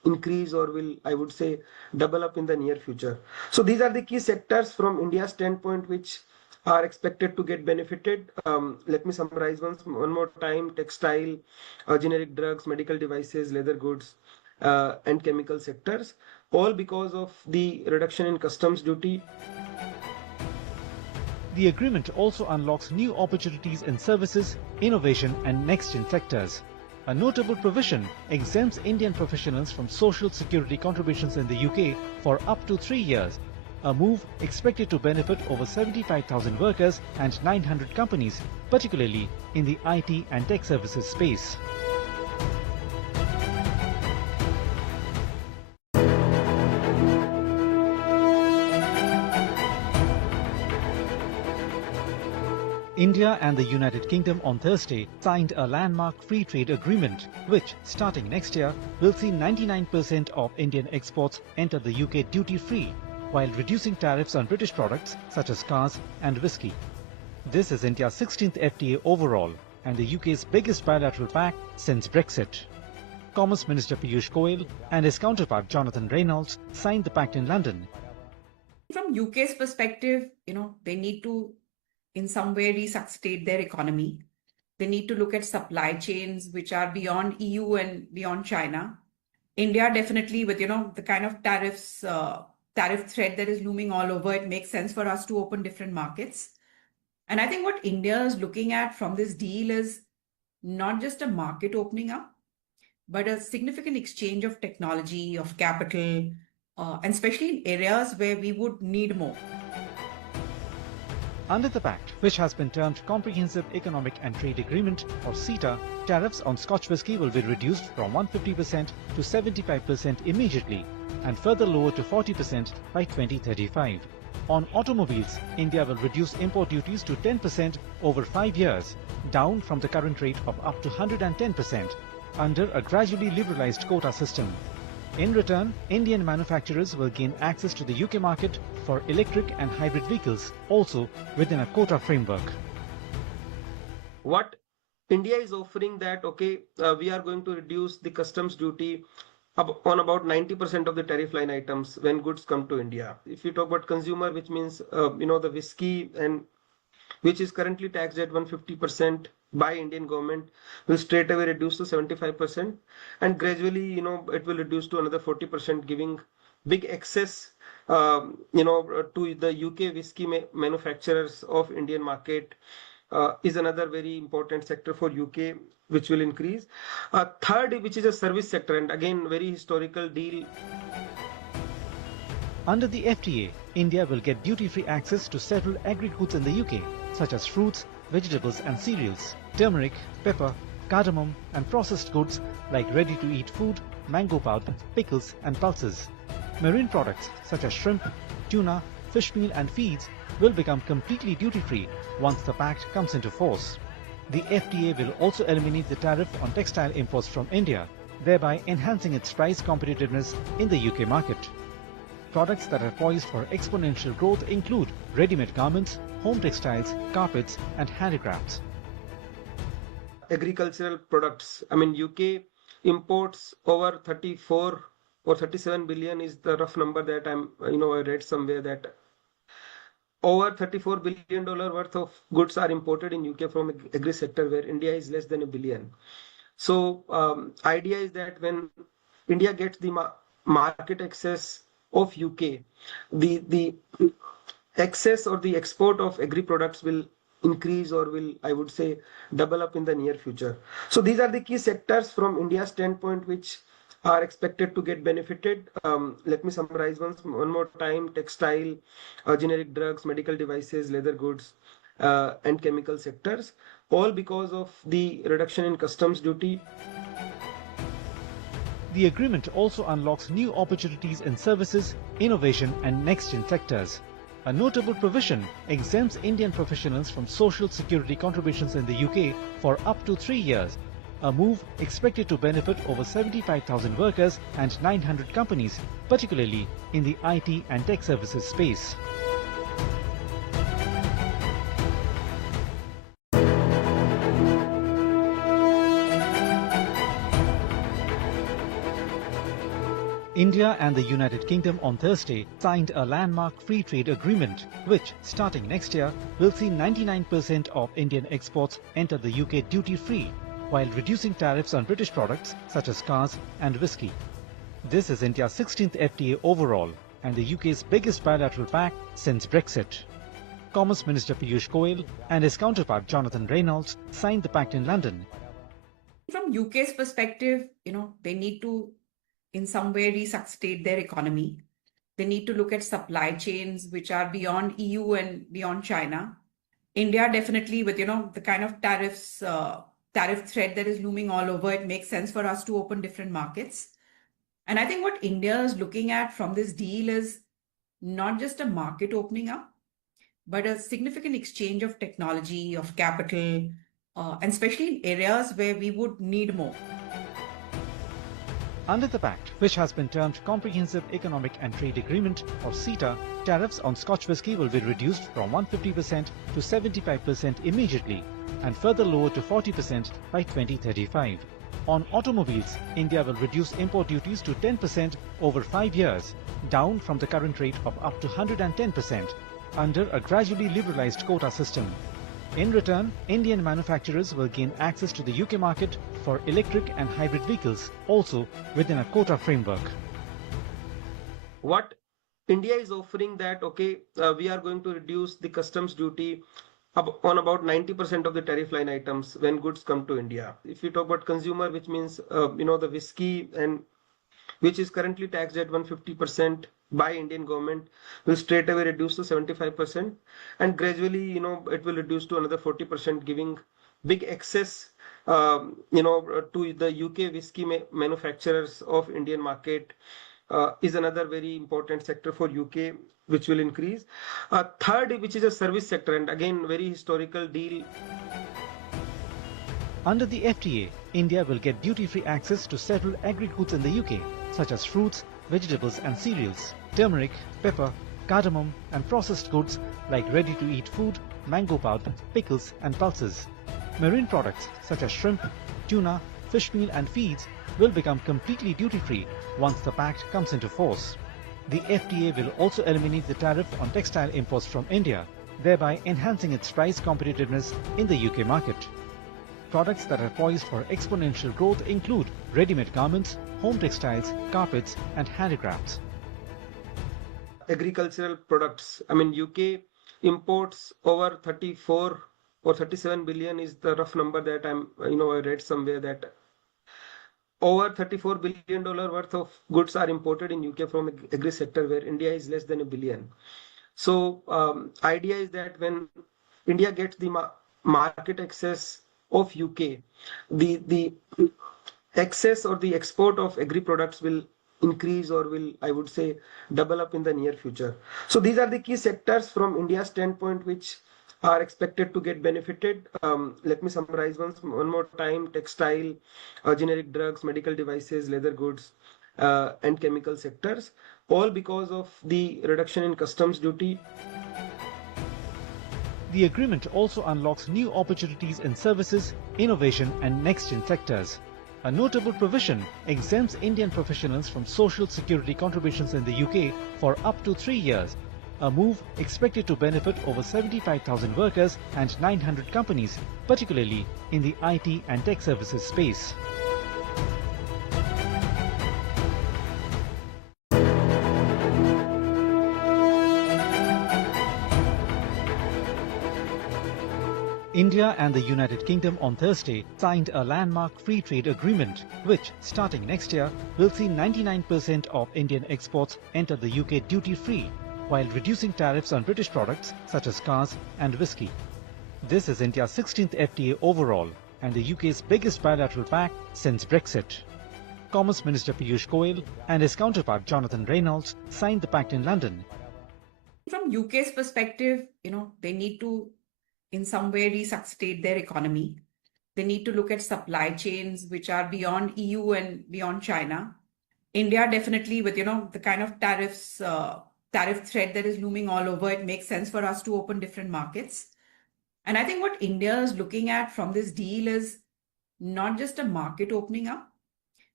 increase or will, I would say, double up in the near future. So these are the key sectors from India's standpoint which are expected to get benefited. Let me summarize one more time: textile, generic drugs, medical devices, leather goods, and chemical sectors, all because of the reduction in customs duty. The agreement also unlocks new opportunities in services, innovation and next-gen sectors. A notable provision exempts Indian professionals from social security contributions in the UK for up to 3 years, a move expected to benefit over 75,000 workers and 900 companies, particularly in the IT and tech services space. India and the United Kingdom on Thursday signed a landmark free trade agreement, which, starting next year, will see 99% of Indian exports enter the UK duty-free, while reducing tariffs on British products such as cars and whisky. This is India's 16th FTA overall and the UK's biggest bilateral pact since Brexit. Commerce Minister Piyush Goyal and his counterpart Jonathan Reynolds signed the pact in London. From UK's perspective, they need to in some way resuscitate their economy. They need to look at supply chains which are beyond EU and beyond China. India definitely, with the kind of tariff threat that is looming all over, it makes sense for us to open different markets. And I think what India is looking at from this deal is not just a market opening up, but a significant exchange of technology, of capital, and especially in areas where we would need more. Under the Pact, which has been termed Comprehensive Economic and Trade Agreement or CETA, tariffs on Scotch whisky will be reduced from 150% to 75% immediately and further lowered to 40% by 2035. On automobiles, India will reduce import duties to 10% over 5 years, down from the current rate of up to 110% under a gradually liberalized quota system. In return, Indian manufacturers will gain access to the UK market for electric and hybrid vehicles, also within a quota framework. What India is offering that, we are going to reduce the customs duty on about 90% of the tariff line items when goods come to India. If you talk about consumer, which means, the whiskey, and which is currently taxed at 150% by Indian government, will straight away reduce to 75%, and gradually, it will reduce to another 40%, giving big access, to the UK whiskey manufacturers of Indian market. Is another very important sector for UK, which will increase. Third, which is a service sector, and again, very historical deal. Under the FTA, India will get duty-free access to several agri goods in the UK, such as fruits, vegetables and cereals, turmeric, pepper, cardamom and processed goods like ready-to-eat food, mango powder, pickles and pulses. Marine products such as shrimp, tuna, fish meal and feeds will become completely duty-free once the pact comes into force. The FTA will also eliminate the tariff on textile imports from India, thereby enhancing its price competitiveness in the UK market. Products that are poised for exponential growth include ready-made garments, home textiles, carpets and handicrafts. Agricultural products. UK imports over 34 or 37 billion is the rough number that I read somewhere, that over $34 billion worth of goods are imported in UK from agri sector, where India is less than $1 billion. So idea is that when India gets the market access of UK, the access or the export of agri products will increase or will, I would say, double up in the near future. So these are the key sectors from India's standpoint which are expected to get benefited. Let me summarize one more time: textile, generic drugs, medical devices, leather goods, and chemical sectors, all because of the reduction in customs duty. The agreement also unlocks new opportunities in services, innovation and next-gen sectors. A notable provision exempts Indian professionals from social security contributions in the UK for up to 3 years, a move expected to benefit over 75,000 workers and 900 companies, particularly in the IT and tech services space. India and the United Kingdom on Thursday signed a landmark free trade agreement, which, starting next year, will see 99% of Indian exports enter the UK duty-free, while reducing tariffs on British products such as cars and whisky. This is India's 16th FTA overall and the UK's biggest bilateral pact since Brexit. Commerce Minister Piyush Goyal and his counterpart Jonathan Reynolds signed the pact in London. From UK's perspective, they need to in some way resuscitate their economy. They need to look at supply chains which are beyond EU and beyond China. India definitely with, the kind of tariff threat that is looming all over, it makes sense for us to open different markets. And I think what India is looking at from this deal is not just a market opening up, but a significant exchange of technology, of capital, and especially in areas where we would need more. Under the Pact, which has been termed Comprehensive Economic and Trade Agreement or CETA, tariffs on Scotch whisky will be reduced from 150% to 75% immediately and further lowered to 40% by 2035. On automobiles, India will reduce import duties to 10% over 5 years, down from the current rate of up to 110% under a gradually liberalized quota system. In return, Indian manufacturers will gain access to the UK market for electric and hybrid vehicles, also within a quota framework. What India is offering that, we are going to reduce the customs duty on about 90% of the tariff line items when goods come to India. If you talk about consumer, which means, the whiskey and which is currently taxed at 150% by Indian government, will straight away reduce to 75%, and gradually, it will reduce to another 40%, giving big access, to the UK whiskey manufacturers of Indian market. Is another very important sector for UK, which will increase. Third, which is a service sector, and again, very historical deal. Under the FTA, India will get duty-free access to several agri goods in the UK, such as fruits, vegetables and cereals, turmeric, pepper, cardamom and processed goods like ready-to-eat food, mango powder, pickles and pulses. Marine products such as shrimp, tuna, fish meal and feeds will become completely duty-free once the pact comes into force. The FTA will also eliminate the tariff on textile imports from India, thereby enhancing its price competitiveness in the UK market. Products that are poised for exponential growth include ready-made garments, home textiles, carpets and handicrafts. Agricultural products. UK imports over 34 or 37 billion is the rough number that I read somewhere, that over $34 billion worth of goods are imported in UK from agri sector, where India is less than $1 billion. So idea is that when India gets the market access of UK, the access or the export of agri products will increase, or will, I would say, double up in the near future. So these are the key sectors from India's standpoint which are expected to get benefited. Let me summarize one more time: textile, generic drugs, medical devices, leather goods, and chemical sectors, all because of the reduction in customs duty. The agreement also unlocks new opportunities in services, innovation and next-gen sectors. A notable provision exempts Indian professionals from social security contributions in the UK for up to 3 years, a move expected to benefit over 75,000 workers and 900 companies, particularly in the IT and tech services space. India and the United Kingdom on Thursday signed a landmark free trade agreement, which, starting next year, will see 99% of Indian exports enter the UK duty-free, while reducing tariffs on British products such as cars and whisky. This is India's 16th FTA overall and the UK's biggest bilateral pact since Brexit. Commerce Minister Piyush Goyal and his counterpart Jonathan Reynolds signed the pact in London. From UK's perspective, they need to in some way resuscitate their economy. They need to look at supply chains which are beyond EU and beyond China. India definitely with, the kind of tariff threat that is looming all over, it makes sense for us to open different markets. And I think what India is looking at from this deal is not just a market opening up,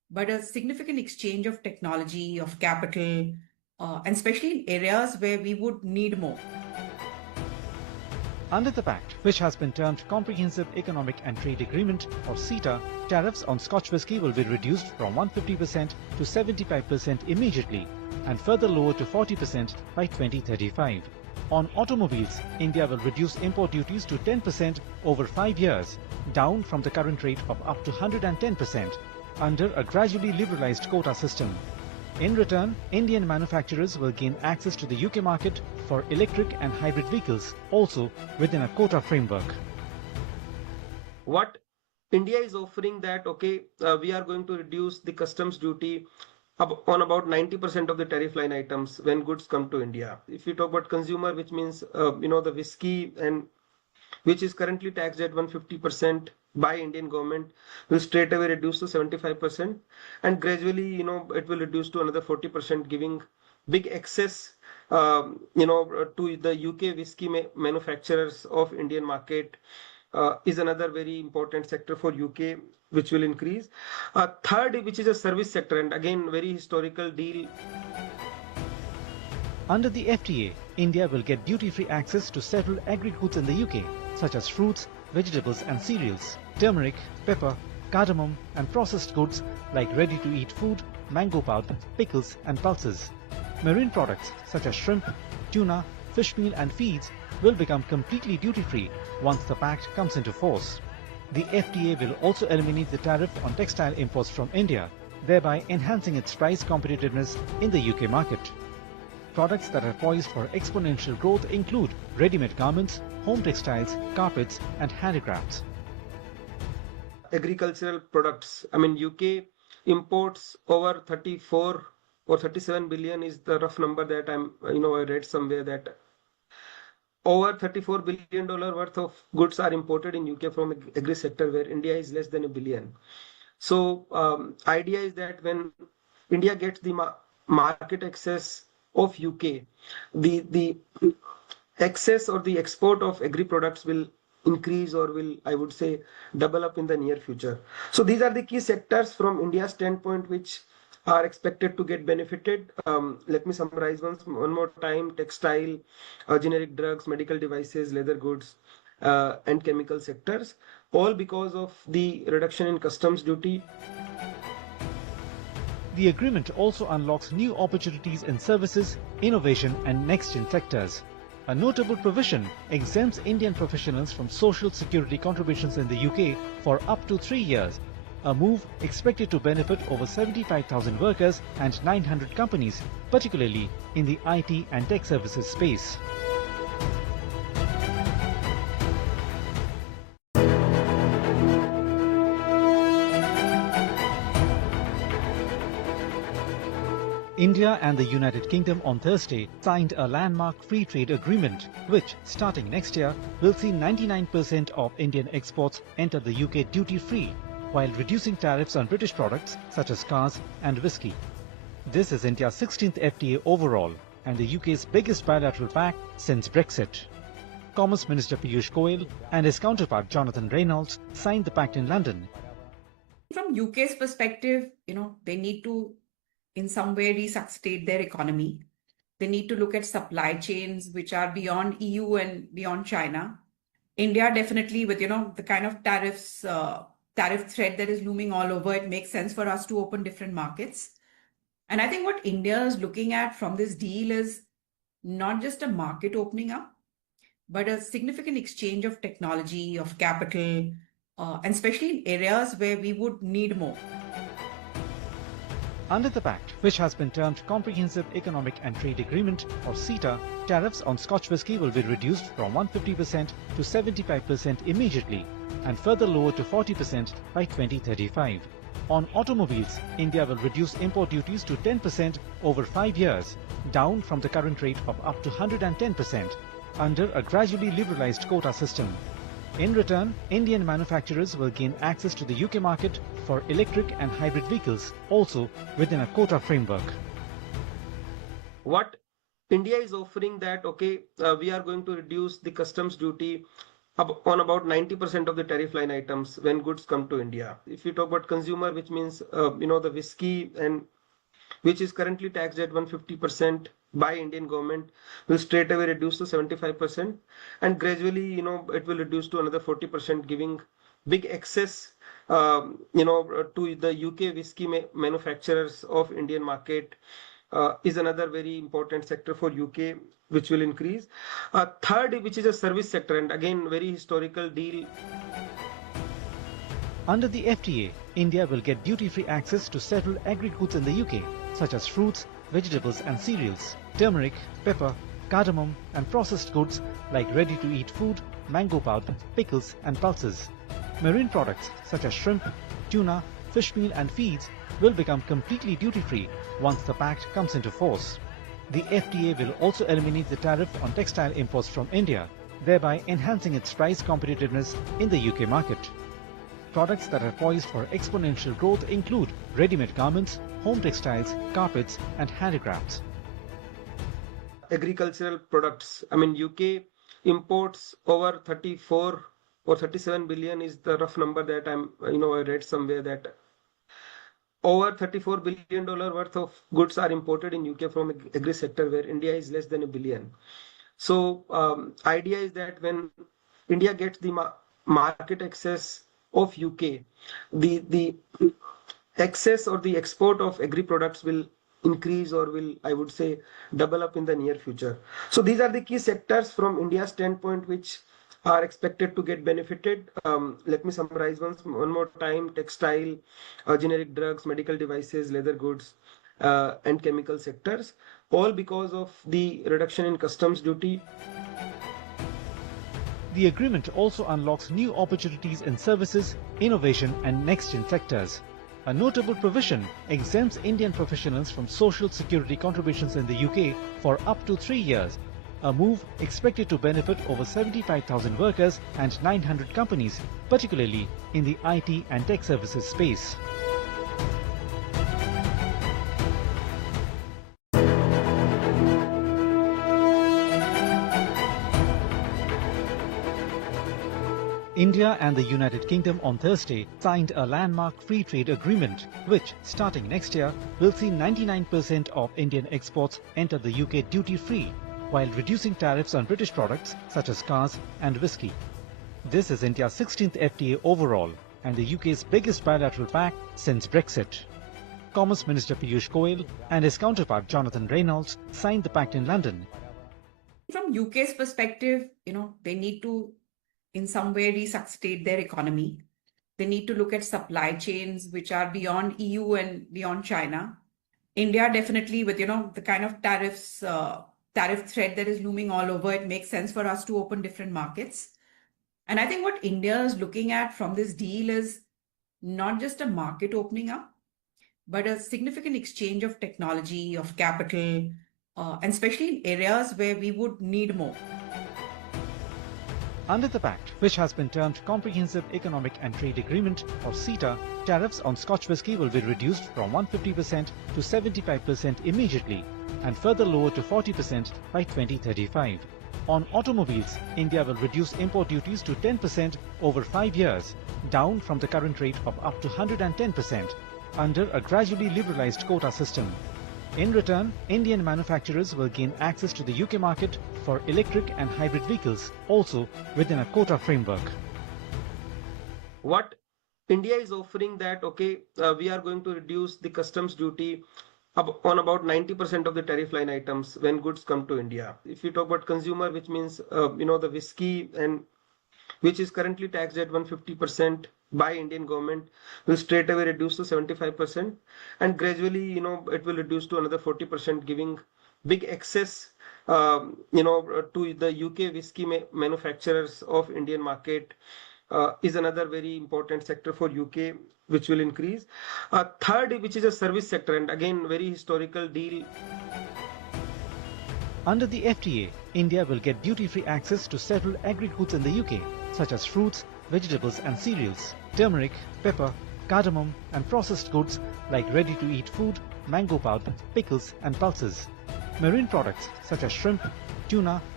but a significant exchange of technology, of capital, and especially in areas where we would need more. Under the Pact, which has been termed Comprehensive Economic and Trade Agreement or CETA, tariffs on Scotch whisky will be reduced from 150% to 75% immediately and further lowered to 40% by 2035. On automobiles, India will reduce import duties to 10% over 5 years, down from the current rate of up to 110% under a gradually liberalized quota system. In return, Indian manufacturers will gain access to the UK market for electric and hybrid vehicles, also within a quota framework. What India is offering that, we are going to reduce the customs duty on about 90% of the tariff line items when goods come to India. If you talk about consumer, which means, the whiskey and which is currently taxed at 150% by Indian government, will straight away reduce to 75%, and gradually, it will reduce to another 40%, giving big access, to the UK whiskey manufacturers of Indian market. Is another very important sector for UK, which will increase. Third, which is a service sector, and again, very historical deal. Under the FTA, India will get duty-free access to several agri goods in the UK, such as fruits, vegetables and cereals, turmeric, pepper, cardamom and processed goods like ready-to-eat food, mango powder, pickles and pulses. Marine products such as shrimp, tuna, fish meal and feeds will become completely duty-free once the Pact comes into force. The FTA will also eliminate the tariff on textile imports from India, thereby enhancing its price competitiveness in the UK market. Products that are poised for exponential growth include ready-made garments, home textiles, carpets and handicrafts. Agricultural products. UK imports over 34 or 37 billion is the rough number that I read somewhere, that over $34 billion worth of goods are imported in UK from agri sector, where India is less than $1 billion. So idea is that when India gets the market access of UK, the access or the export of agri products will increase, or will, I would say, double up in the near future. So these are the key sectors from India's standpoint which are expected to get benefited. Let me summarize one more time: textile, generic drugs, medical devices, leather goods, and chemical sectors, all because of the reduction in customs duty. The agreement also unlocks new opportunities in services, innovation and next-gen sectors. A notable provision exempts Indian professionals from social security contributions in the UK for up to 3 years, a move expected to benefit over 75,000 workers and 900 companies, particularly in the IT and tech services space. India and the United Kingdom on Thursday signed a landmark free trade agreement, which, starting next year, will see 99% of Indian exports enter the UK duty-free, while reducing tariffs on British products such as cars and whisky. This is India's 16th FTA overall and the UK's biggest bilateral pact since Brexit. Commerce Minister Piyush Goyal and his counterpart Jonathan Reynolds signed the pact in London. From UK's perspective, they need to in some way resuscitate their economy. They need to look at supply chains which are beyond EU and beyond China. India definitely, with the kind of tariff threat that is looming all over, it makes sense for us to open different markets. And I think what India is looking at from this deal is not just a market opening up, but a significant exchange of technology, of capital, and especially in areas where we would need more. Under the Pact, which has been termed Comprehensive Economic and Trade Agreement or CETA, tariffs on Scotch whisky will be reduced from 150% to 75% immediately and further lowered to 40% by 2035. On automobiles, India will reduce import duties to 10% over 5 years, down from the current rate of up to 110% under a gradually liberalized quota system. In return, Indian manufacturers will gain access to the UK market for electric and hybrid vehicles, also within a quota framework. What India is offering that, we are going to reduce the customs duty on about 90% of the tariff line items when goods come to India. If you talk about consumer, which means the whisky and which is currently taxed at 150% by Indian government, will straight away reduce to 75%, and gradually it will reduce to another 40%, giving big access to the UK whisky manufacturers of Indian market. Is another very important sector for UK, which will increase. Third, which is a service sector, and again very historical deal. Under the FTA, India will get duty-free access to several agri goods in the UK, such as fruits, vegetables and cereals, turmeric, pepper, cardamom and processed goods like ready-to-eat food, mango pulp, pickles and pulses. Marine products such as shrimp, tuna, fish meal and feeds will become completely duty-free once the Pact comes into force. The FTA will also eliminate the tariff on textile imports from India, thereby enhancing its price competitiveness in the UK market. Products that are poised for exponential growth include ready-made garments, home textiles, carpets and handicrafts. Agricultural products. UK imports over 34 or 37 billion is the rough number that I read somewhere, that over $34 billion worth of goods are imported in UK from agri sector, where India is less than $1 billion. So idea is that when India gets the market access of UK, the access or the export of agri products will increase, or will, I would say, double up in the near future. So these are the key sectors from India's standpoint which are expected to get benefited. Let me summarize one more time. Textile, generic drugs, medical devices, leather goods and chemical sectors, all because of the reduction in customs duty. The agreement also unlocks new opportunities in services, innovation and next-gen sectors. A notable provision exempts Indian professionals from social security contributions in the UK for up to 3 years, a move expected to benefit over 75,000 workers and 900 companies, particularly in the IT and tech services space. India and the United Kingdom on Thursday signed a landmark free trade agreement, which, starting next year, will see 99% of Indian exports enter the UK duty-free, while reducing tariffs on British products such as cars and whisky. This is India's 16th FTA overall and the UK's biggest bilateral pact since Brexit. Commerce Minister Piyush Goyal and his counterpart Jonathan Reynolds signed the pact in London. From UK's perspective, they need to in some way resuscitate their economy. They need to look at supply chains which are beyond EU and beyond China. India definitely, with the kind of tariff threat that is looming all over, it makes sense for us to open different markets. And I think what India is looking at from this deal is not just a market opening up, but a significant exchange of technology, of capital, and especially in areas where we would need more. Under the Pact, which has been termed Comprehensive Economic and Trade Agreement or CETA, tariffs on Scotch whisky will be reduced from 150% to 75% immediately and further lowered to 40% by 2035. On automobiles, India will reduce import duties to 10% over 5 years, down from the current rate of up to 110% under a gradually liberalized quota system. In return, Indian manufacturers will gain access to the UK market for electric and hybrid vehicles, also within a quota framework. What India is offering that, we are going to reduce the customs duty on about 90% of the tariff line items when goods come to India. If you talk about consumer, which means, the whisky and which is currently taxed at 150% by Indian government, will straight away reduce to 75%, and gradually it will reduce to another 40%, giving big access to the UK whisky manufacturers of Indian market. Is another very important sector for UK, which will increase. Third, which is a service sector, and again very historical deal. Under the FTA, India will get duty-free access to several agri goods in the UK, such as fruits, vegetables and cereals, turmeric, pepper, cardamom and processed goods like ready-to-eat food, mango pulp, pickles and pulses. Marine products such as shrimp, tuna,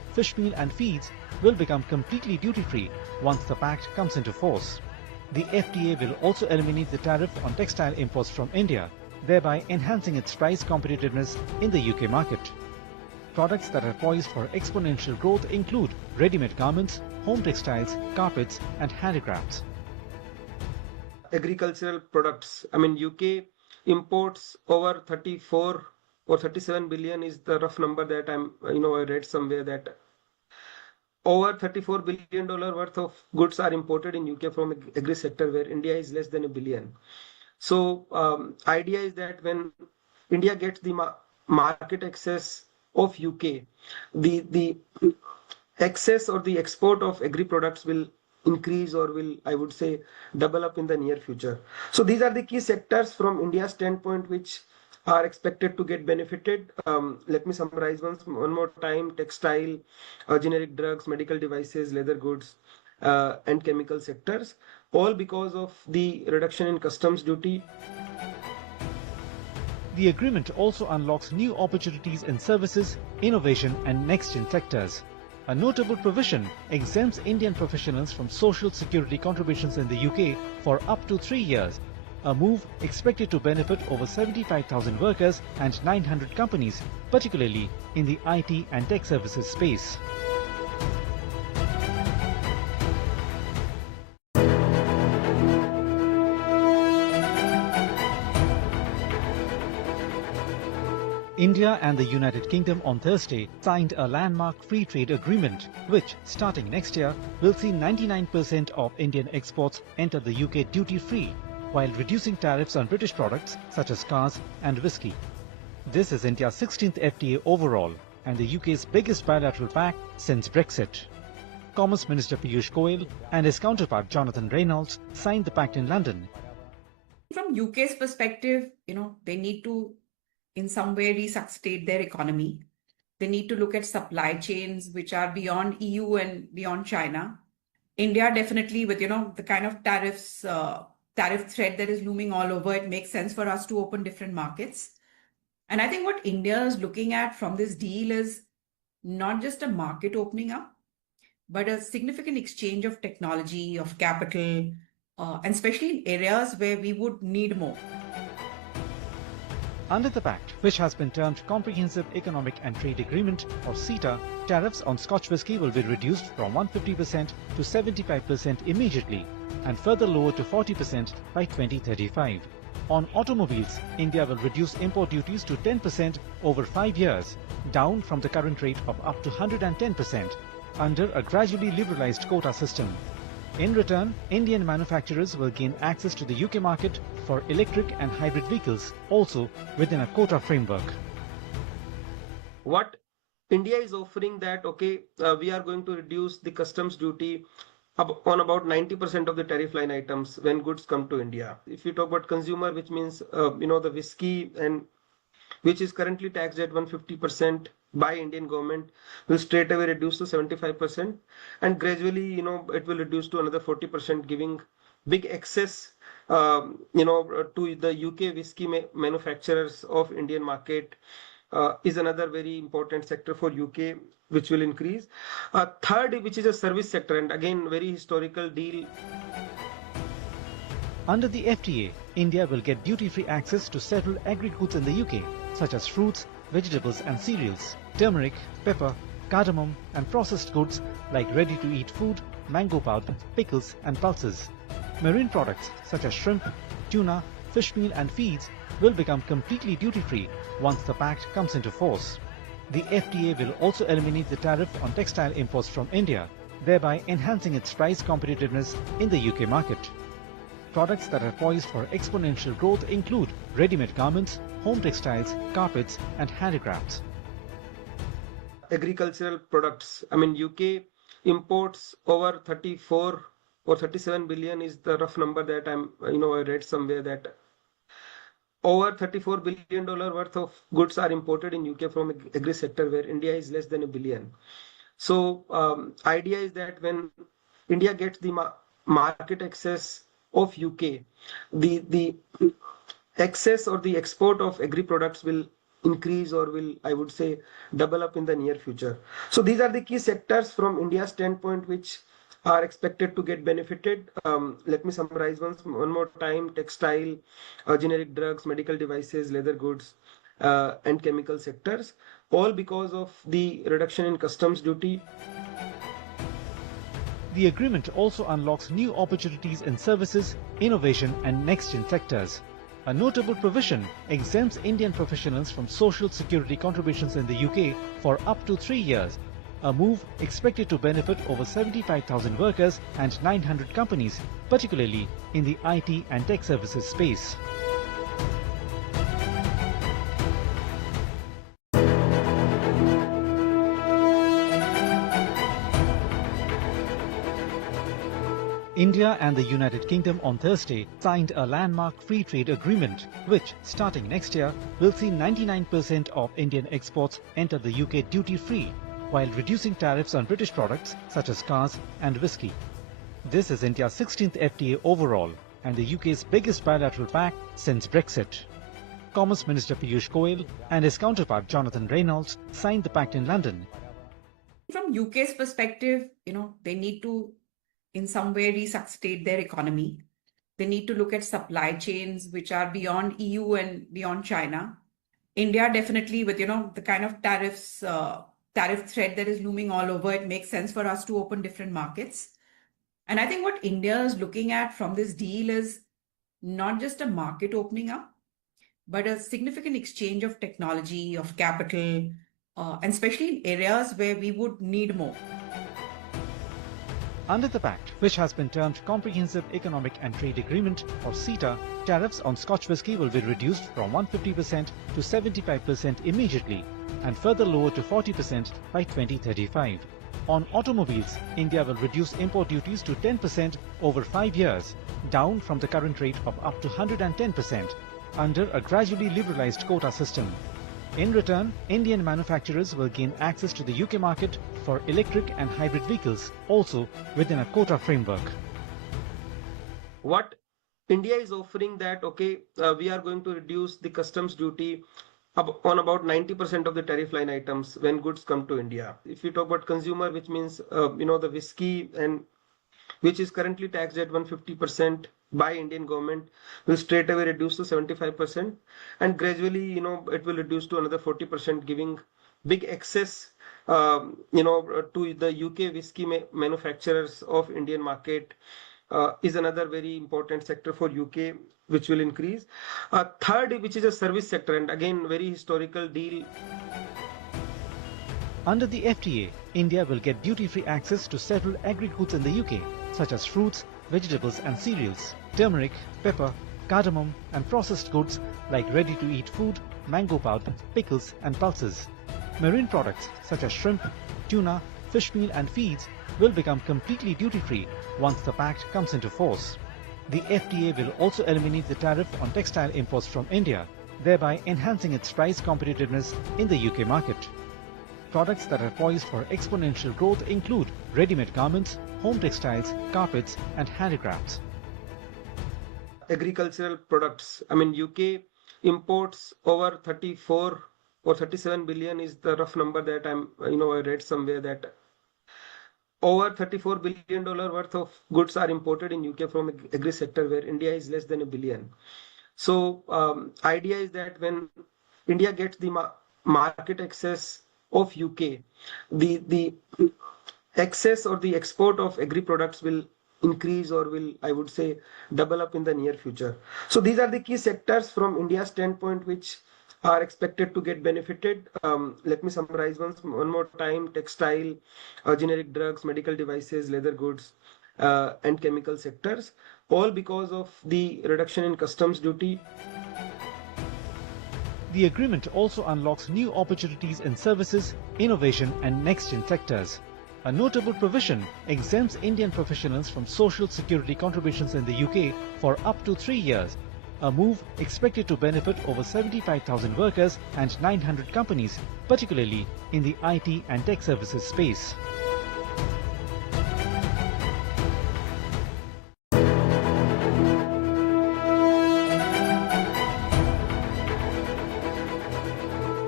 fish meal and feeds will become completely duty-free once the Pact comes into force. The FTA will also eliminate the tariff on textile imports from India, thereby enhancing its price competitiveness in the UK market. Products that are poised for exponential growth include ready-made garments, home textiles, carpets and handicrafts. Agricultural products. I mean, UK imports over 34 or 37 billion is the rough number that I read somewhere, that over $34 billion worth of goods are imported in UK from agri sector, where India is less than $1 billion. So idea is that when India gets the market access of UK, the excess or the export of agri products will increase, or will, I would say, double up in the near future. So these are the key sectors from India's standpoint which are expected to get benefited. Let me summarize one more time: textile, generic drugs, medical devices, leather goods, and chemical sectors, all because of the reduction in customs duty. The agreement also unlocks new opportunities in services, innovation and next-gen sectors. A notable provision exempts Indian professionals from social security contributions in the UK for up to 3 years, a move expected to benefit over 75,000 workers and 900 companies, particularly in the IT and tech services space. India and the United Kingdom on Thursday signed a landmark free trade agreement, which, starting next year, will see 99% of Indian exports enter the UK duty-free, while reducing tariffs on British products such as cars and whisky. This is India's 16th FTA overall and the UK's biggest bilateral pact since Brexit. Commerce Minister Piyush Goyal and his counterpart Jonathan Reynolds signed the pact in London. From UK's perspective, they need to in some way resuscitate their economy. They need to look at supply chains which are beyond EU and beyond China. India definitely, with the kind of tariffs, tariff threat that is looming all over, it makes sense for us to open different markets. And I think what India is looking at from this deal is not just a market opening up, but a significant exchange of technology, of capital, and especially in areas where we would need more. Under the Pact, which has been termed Comprehensive Economic and Trade Agreement or CETA, tariffs on Scotch whisky will be reduced from 150% to 75% immediately and further lowered to 40% by 2035. On automobiles, India will reduce import duties to 10% over 5 years, down from the current rate of up to 110% under a gradually liberalized quota system. In return, Indian manufacturers will gain access to the UK market for electric and hybrid vehicles, also within a quota framework. What India is offering that, we are going to reduce the customs duty on about 90% of the tariff line items when goods come to India. If you talk about consumer, which means, the whiskey, and which is currently taxed at 150% by Indian government, will straight away reduce to 75%, and gradually it will reduce to another 40%, giving big access to the UK whiskey manufacturers of Indian market, is another very important sector for UK, which will increase. Third, which is a service sector, and again very historical deal. Under the FTA, India will get duty-free access to several agri goods in the UK, such as fruits, vegetables and cereals, turmeric, pepper, cardamom and processed goods like ready-to-eat food, mango pulp, pickles and pulses. Marine products such as shrimp, tuna, fish meal and feeds will become completely duty-free once the Pact comes into force. The FTA will also eliminate the tariff on textile imports from India, thereby enhancing its price competitiveness in the UK market. Products that are poised for exponential growth include ready-made garments, home textiles, carpets and handicrafts. Agricultural products. I mean, UK imports over 34 or 37 billion is the rough number that I read somewhere, that over $34 billion worth of goods are imported in UK from agri sector, where India is less than $1 billion. So idea is that when India gets the market access of UK, the excess or the export of agri products will increase or will, I would say, double up in the near future. So these are the key sectors from India's standpoint which are expected to get benefited. Let me summarize one more time: textile, generic drugs, medical devices, leather goods, and chemical sectors, all because of the reduction in customs duty. The agreement also unlocks new opportunities in services, innovation and next-gen sectors. A notable provision exempts Indian professionals from social security contributions in the UK for up to 3 years, a move expected to benefit over 75,000 workers and 900 companies, particularly in the IT and tech services space. India and the United Kingdom on Thursday signed a landmark free trade agreement which, starting next year, will see 99% of Indian exports enter the UK duty-free, while reducing tariffs on British products such as cars and whisky. This is India's 16th FTA overall and the UK's biggest bilateral pact since Brexit. Commerce Minister Piyush Goyal and his counterpart Jonathan Reynolds signed the pact in London. From UK's perspective, they need to in some way resuscitate their economy. They need to look at supply chains which are beyond EU and beyond China. India definitely, with the kind of tariff threat that is looming all over, it makes sense for us to open different markets. And I think what India is looking at from this deal is not just a market opening up, but a significant exchange of technology, of capital, and especially in areas where we would need more. Under the Pact, which has been termed Comprehensive Economic and Trade Agreement or CETA, tariffs on Scotch whisky will be reduced from 150% to 75% immediately and further lowered to 40% by 2035. On automobiles, India will reduce import duties to 10% over 5 years, down from the current rate of up to 110% under a gradually liberalized quota system. In return, Indian manufacturers will gain access to the UK market for electric and hybrid vehicles, also within a quota framework. What India is offering that, we are going to reduce the customs duty on about 90% of the tariff line items when goods come to India. If we talk about consumer, which means, the whiskey, and which is currently taxed at 150% by Indian government, will straight away reduce to 75%, and gradually it will reduce to another 40%, giving big access to the UK whiskey manufacturers of Indian market. Is another very important sector for UK which will increase. Third, which is a service sector, and again very historical deal. Under the FTA, India will get duty-free access to several agri goods in the UK, such as fruits, vegetables and cereals, turmeric, pepper, cardamom and processed goods like ready-to-eat food, mango pulp, pickles and pulses. Marine products such as shrimp, tuna, fish meal and feeds will become completely duty-free once the pact comes into force. The FTA will also eliminate the tariff on textile imports from India, thereby enhancing its price competitiveness in the UK market. Products that are poised for exponential growth include ready-made garments, home textiles, carpets and handicrafts. Agricultural products. UK imports over 34 or 37 billion is the rough number that I read somewhere, that over $34 billion worth of goods are imported in UK from agri sector, where India is less than $1 billion. So idea is that when India gets the market access of UK, the access or the export of agri products will increase or will, I would say, double up in the near future. So these are the key sectors from India's standpoint which are expected to get benefited. Let me summarize one more time: textile, generic drugs, medical devices, leather goods, and chemical sectors, all because of the reduction in customs duty. The agreement also unlocks new opportunities in services, innovation and next-gen sectors. A notable provision exempts Indian professionals from social security contributions in the UK for up to 3 years, a move expected to benefit over 75,000 workers and 900 companies, particularly in the IT and tech services space.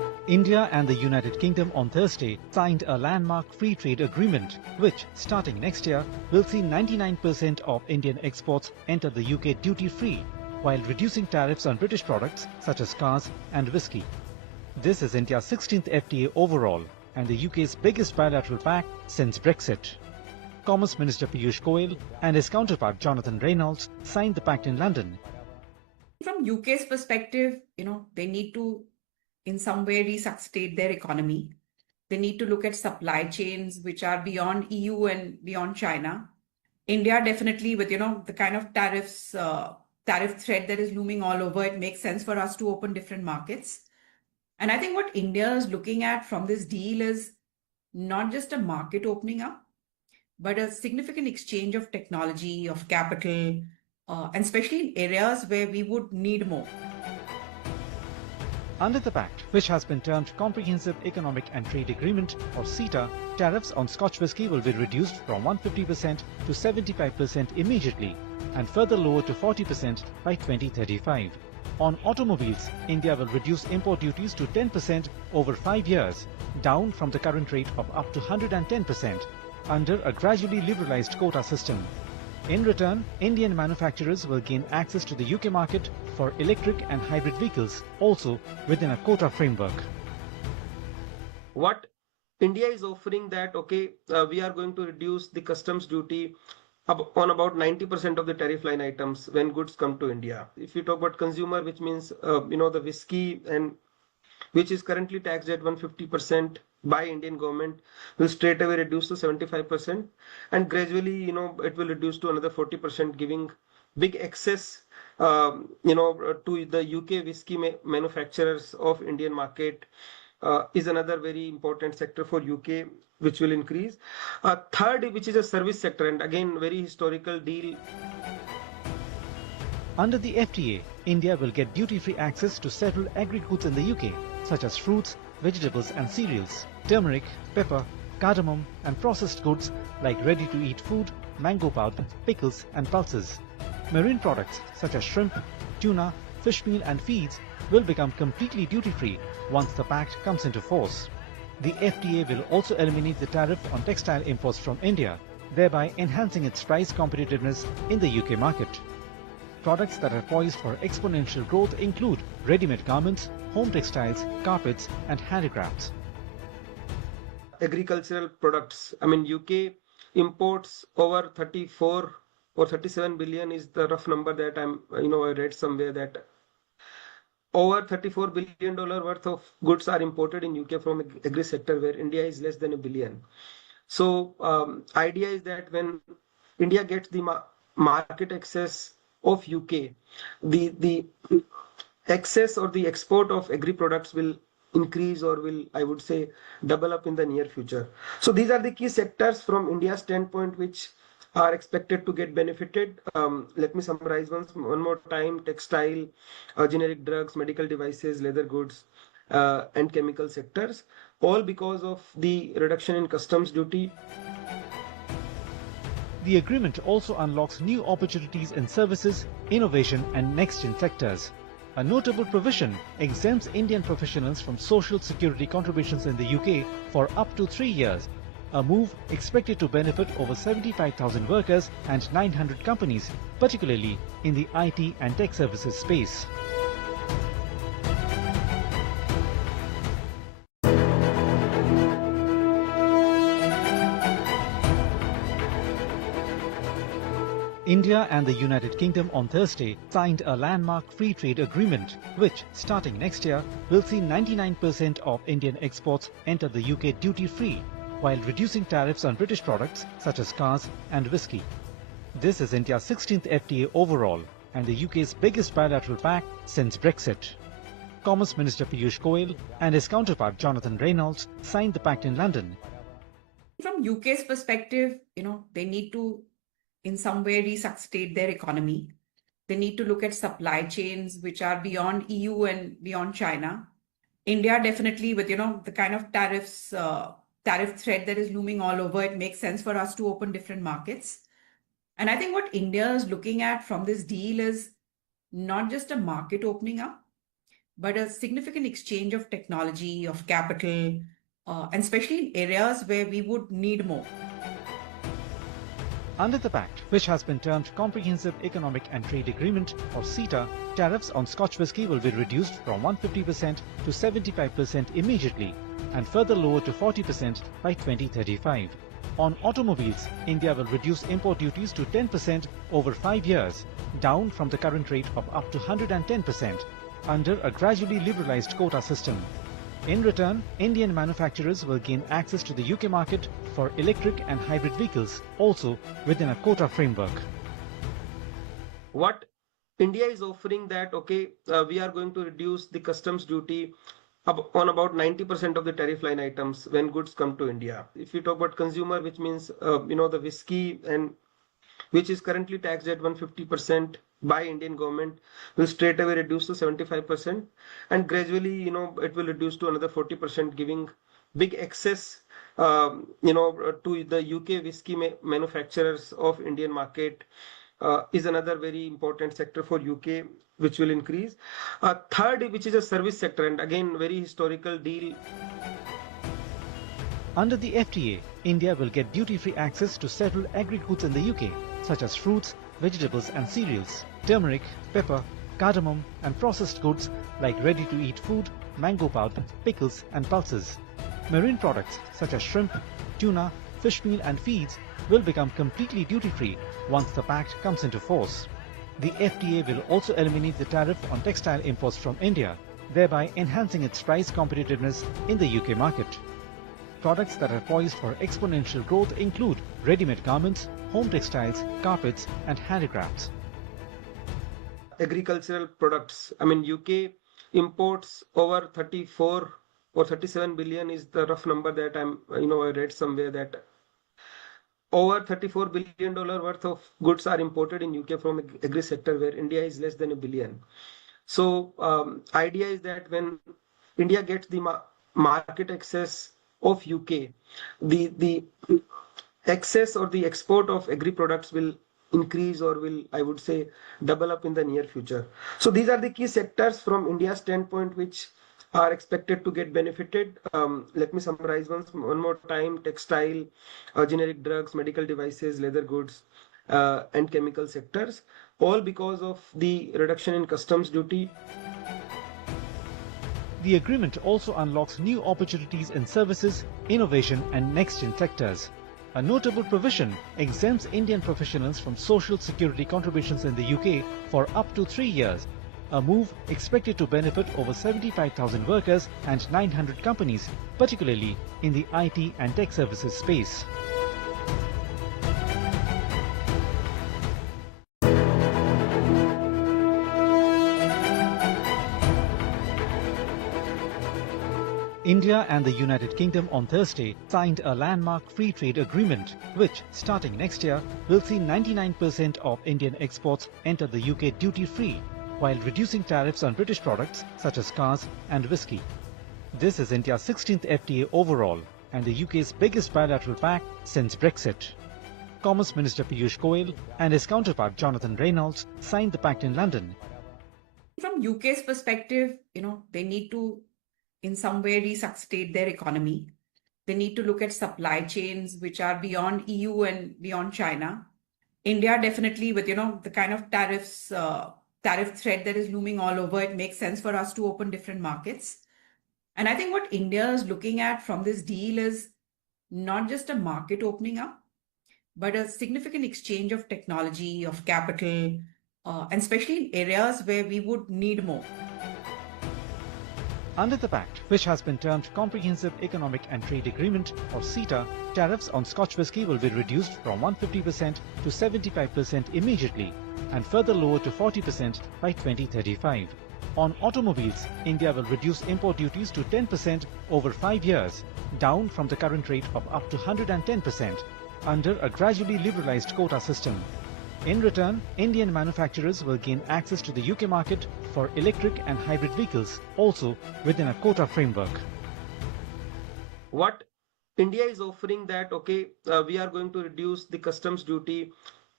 India and the United Kingdom on Thursday signed a landmark free trade agreement, which, starting next year, will see 99% of Indian exports enter the UK duty-free, while reducing tariffs on British products such as cars and whisky. This is India's 16th FTA overall and the UK's biggest bilateral pact since Brexit. Commerce Minister Piyush Goyal and his counterpart Jonathan Reynolds signed the pact in London. From UK's perspective, they need to in some way resuscitate their economy. They need to look at supply chains which are beyond EU and beyond China. India definitely, with the kind of tariff threat that is looming all over, it makes sense for us to open different markets. And I think what India is looking at from this deal is not just a market opening up, but a significant exchange of technology, of capital, and especially in areas where we would need more. Under the Pact, which has been termed Comprehensive Economic and Trade Agreement or CETA, tariffs on Scotch whisky will be reduced from 150% to 75% immediately and further lowered to 40% by 2035. On automobiles, India will reduce import duties to 10% over 5 years, down from the current rate of up to 110% under a gradually liberalized quota system. In return, Indian manufacturers will gain access to the UK market for electric and hybrid vehicles, also within a quota framework. What India is offering that, we are going to reduce the customs duty on about 90% of the tariff line items when goods come to India. If you talk about consumer, which means, the whiskey and which is currently taxed at 150% by Indian government, will straight away reduce to 75%, and gradually, it will reduce to another 40%, giving big access, to the UK whiskey manufacturers of Indian market. Is another very important sector for UK, which will increase. Third, which is a service sector, and again, very historical deal. Under the FTA, India will get duty-free access to several agri goods in the UK, such as fruits, vegetables and cereals, turmeric, pepper, cardamom and processed goods like ready-to-eat food, mango powder, pickles and pulses. Marine products such as shrimp, tuna, fish meal and feeds will become completely duty-free once the pact comes into force. The FTA will also eliminate the tariff on textile imports from India, thereby enhancing its price competitiveness in the UK market. Products that are poised for exponential growth include ready-made garments, home textiles, carpets and handicrafts. Agricultural products. UK imports over 34 or 37 billion is the rough number that I read somewhere, that over $34 billion worth of goods are imported in UK from agri sector, where India is less than $1 billion. So idea is that when India gets the market access of UK, the access or the export of agri products will increase, or will, I would say, double up in the near future. So these are the key sectors from India's standpoint which are expected to get benefited. Let me summarize one more time: textile, generic drugs, medical devices, leather goods, and chemical sectors, all because of the reduction in customs duty. The agreement also unlocks new opportunities in services, innovation and next-gen sectors. A notable provision exempts Indian professionals from social security contributions in the UK for up to 3 years, a move expected to benefit over 75,000 workers and 900 companies, particularly in the IT and tech services space. India and the United Kingdom on Thursday signed a landmark free trade agreement, which, starting next year, will see 99% of Indian exports enter the UK duty-free, while reducing tariffs on British products such as cars and whisky. This is India's 16th FTA overall and the UK's biggest bilateral pact since Brexit. Commerce Minister Piyush Goyal and his counterpart Jonathan Reynolds signed the pact in London. From UK's perspective, they need to in some way resuscitate their economy. They need to look at supply chains which are beyond EU and beyond China. India definitely, with the kind of tariff threat that is looming all over, it makes sense for us to open different markets. And I think what India is looking at from this deal is not just a market opening up, but a significant exchange of technology, of capital, and especially in areas where we would need more. Under the Pact, which has been termed Comprehensive Economic and Trade Agreement or CETA, tariffs on Scotch whisky will be reduced from 150% to 75% immediately and further lowered to 40% by 2035. On automobiles, India will reduce import duties to 10% over 5 years, down from the current rate of up to 110% under a gradually liberalized quota system. In return, Indian manufacturers will gain access to the UK market for electric and hybrid vehicles, also within a quota framework. What India is offering that, we are going to reduce the customs duty on about 90% of the tariff line items when goods come to India. If you talk about consumer, which means, the whiskey and which is currently taxed at 150% by Indian government, will straight away reduce to 75%, and gradually, it will reduce to another 40%, giving big access, to the UK whiskey manufacturers of Indian market. Is another very important sector for UK, which will increase. Third, which is a service sector, and again, very historical deal. Under the FTA, India will get duty-free access to several agri goods in the UK, such as fruits, vegetables and cereals, turmeric, pepper, cardamom and processed goods like ready-to-eat food, mango powder, pickles and pulses. Marine products such as shrimp, tuna, fish meal and feeds will become completely duty-free once the Pact comes into force. The FTA will also eliminate the tariff on textile imports from India, thereby enhancing its price competitiveness in the UK market. Products that are poised for exponential growth include ready-made garments, home textiles, carpets and handicrafts. Agricultural products. UK imports over 34 or 37 billion is the rough number that I read somewhere, that over $34 billion worth of goods are imported in UK from agri sector, where India is less than $1 billion. So idea is that when India gets the market access of UK, the access or the export of agri products will increase, or will, I would say, double up in the near future. So these are the key sectors from India's standpoint which are expected to get benefited. Let me summarize one more time: textile, generic drugs, medical devices, leather goods, and chemical sectors, all because of the reduction in customs duty. The agreement also unlocks new opportunities in services, innovation and next-gen sectors. A notable provision exempts Indian professionals from social security contributions in the UK for up to 3 years, a move expected to benefit over 75,000 workers and 900 companies, particularly in the IT and tech services space. India and the United Kingdom on Thursday signed a landmark free trade agreement, which, starting next year, will see 99% of Indian exports enter the UK duty-free, while reducing tariffs on British products such as cars and whisky. This is India's 16th FTA overall and the UK's biggest bilateral pact since Brexit. Commerce Minister Piyush Goyal and his counterpart Jonathan Reynolds signed the pact in London. From UK's perspective, they need to in some way resuscitate their economy. They need to look at supply chains which are beyond EU and beyond China. India definitely, with the kind of tariff threat that is looming all over, it makes sense for us to open different markets. And I think what India is looking at from this deal is not just a market opening up, but a significant exchange of technology, of capital, and especially in areas where we would need more. Under the Pact, which has been termed Comprehensive Economic and Trade Agreement or CETA, tariffs on Scotch whisky will be reduced from 150% to 75% immediately and further lowered to 40% by 2035. On automobiles, India will reduce import duties to 10% over 5 years, down from the current rate of up to 110% under a gradually liberalized quota system. In return, Indian manufacturers will gain access to the UK market for electric and hybrid vehicles, also within a quota framework. What India is offering that, we are going to reduce the customs duty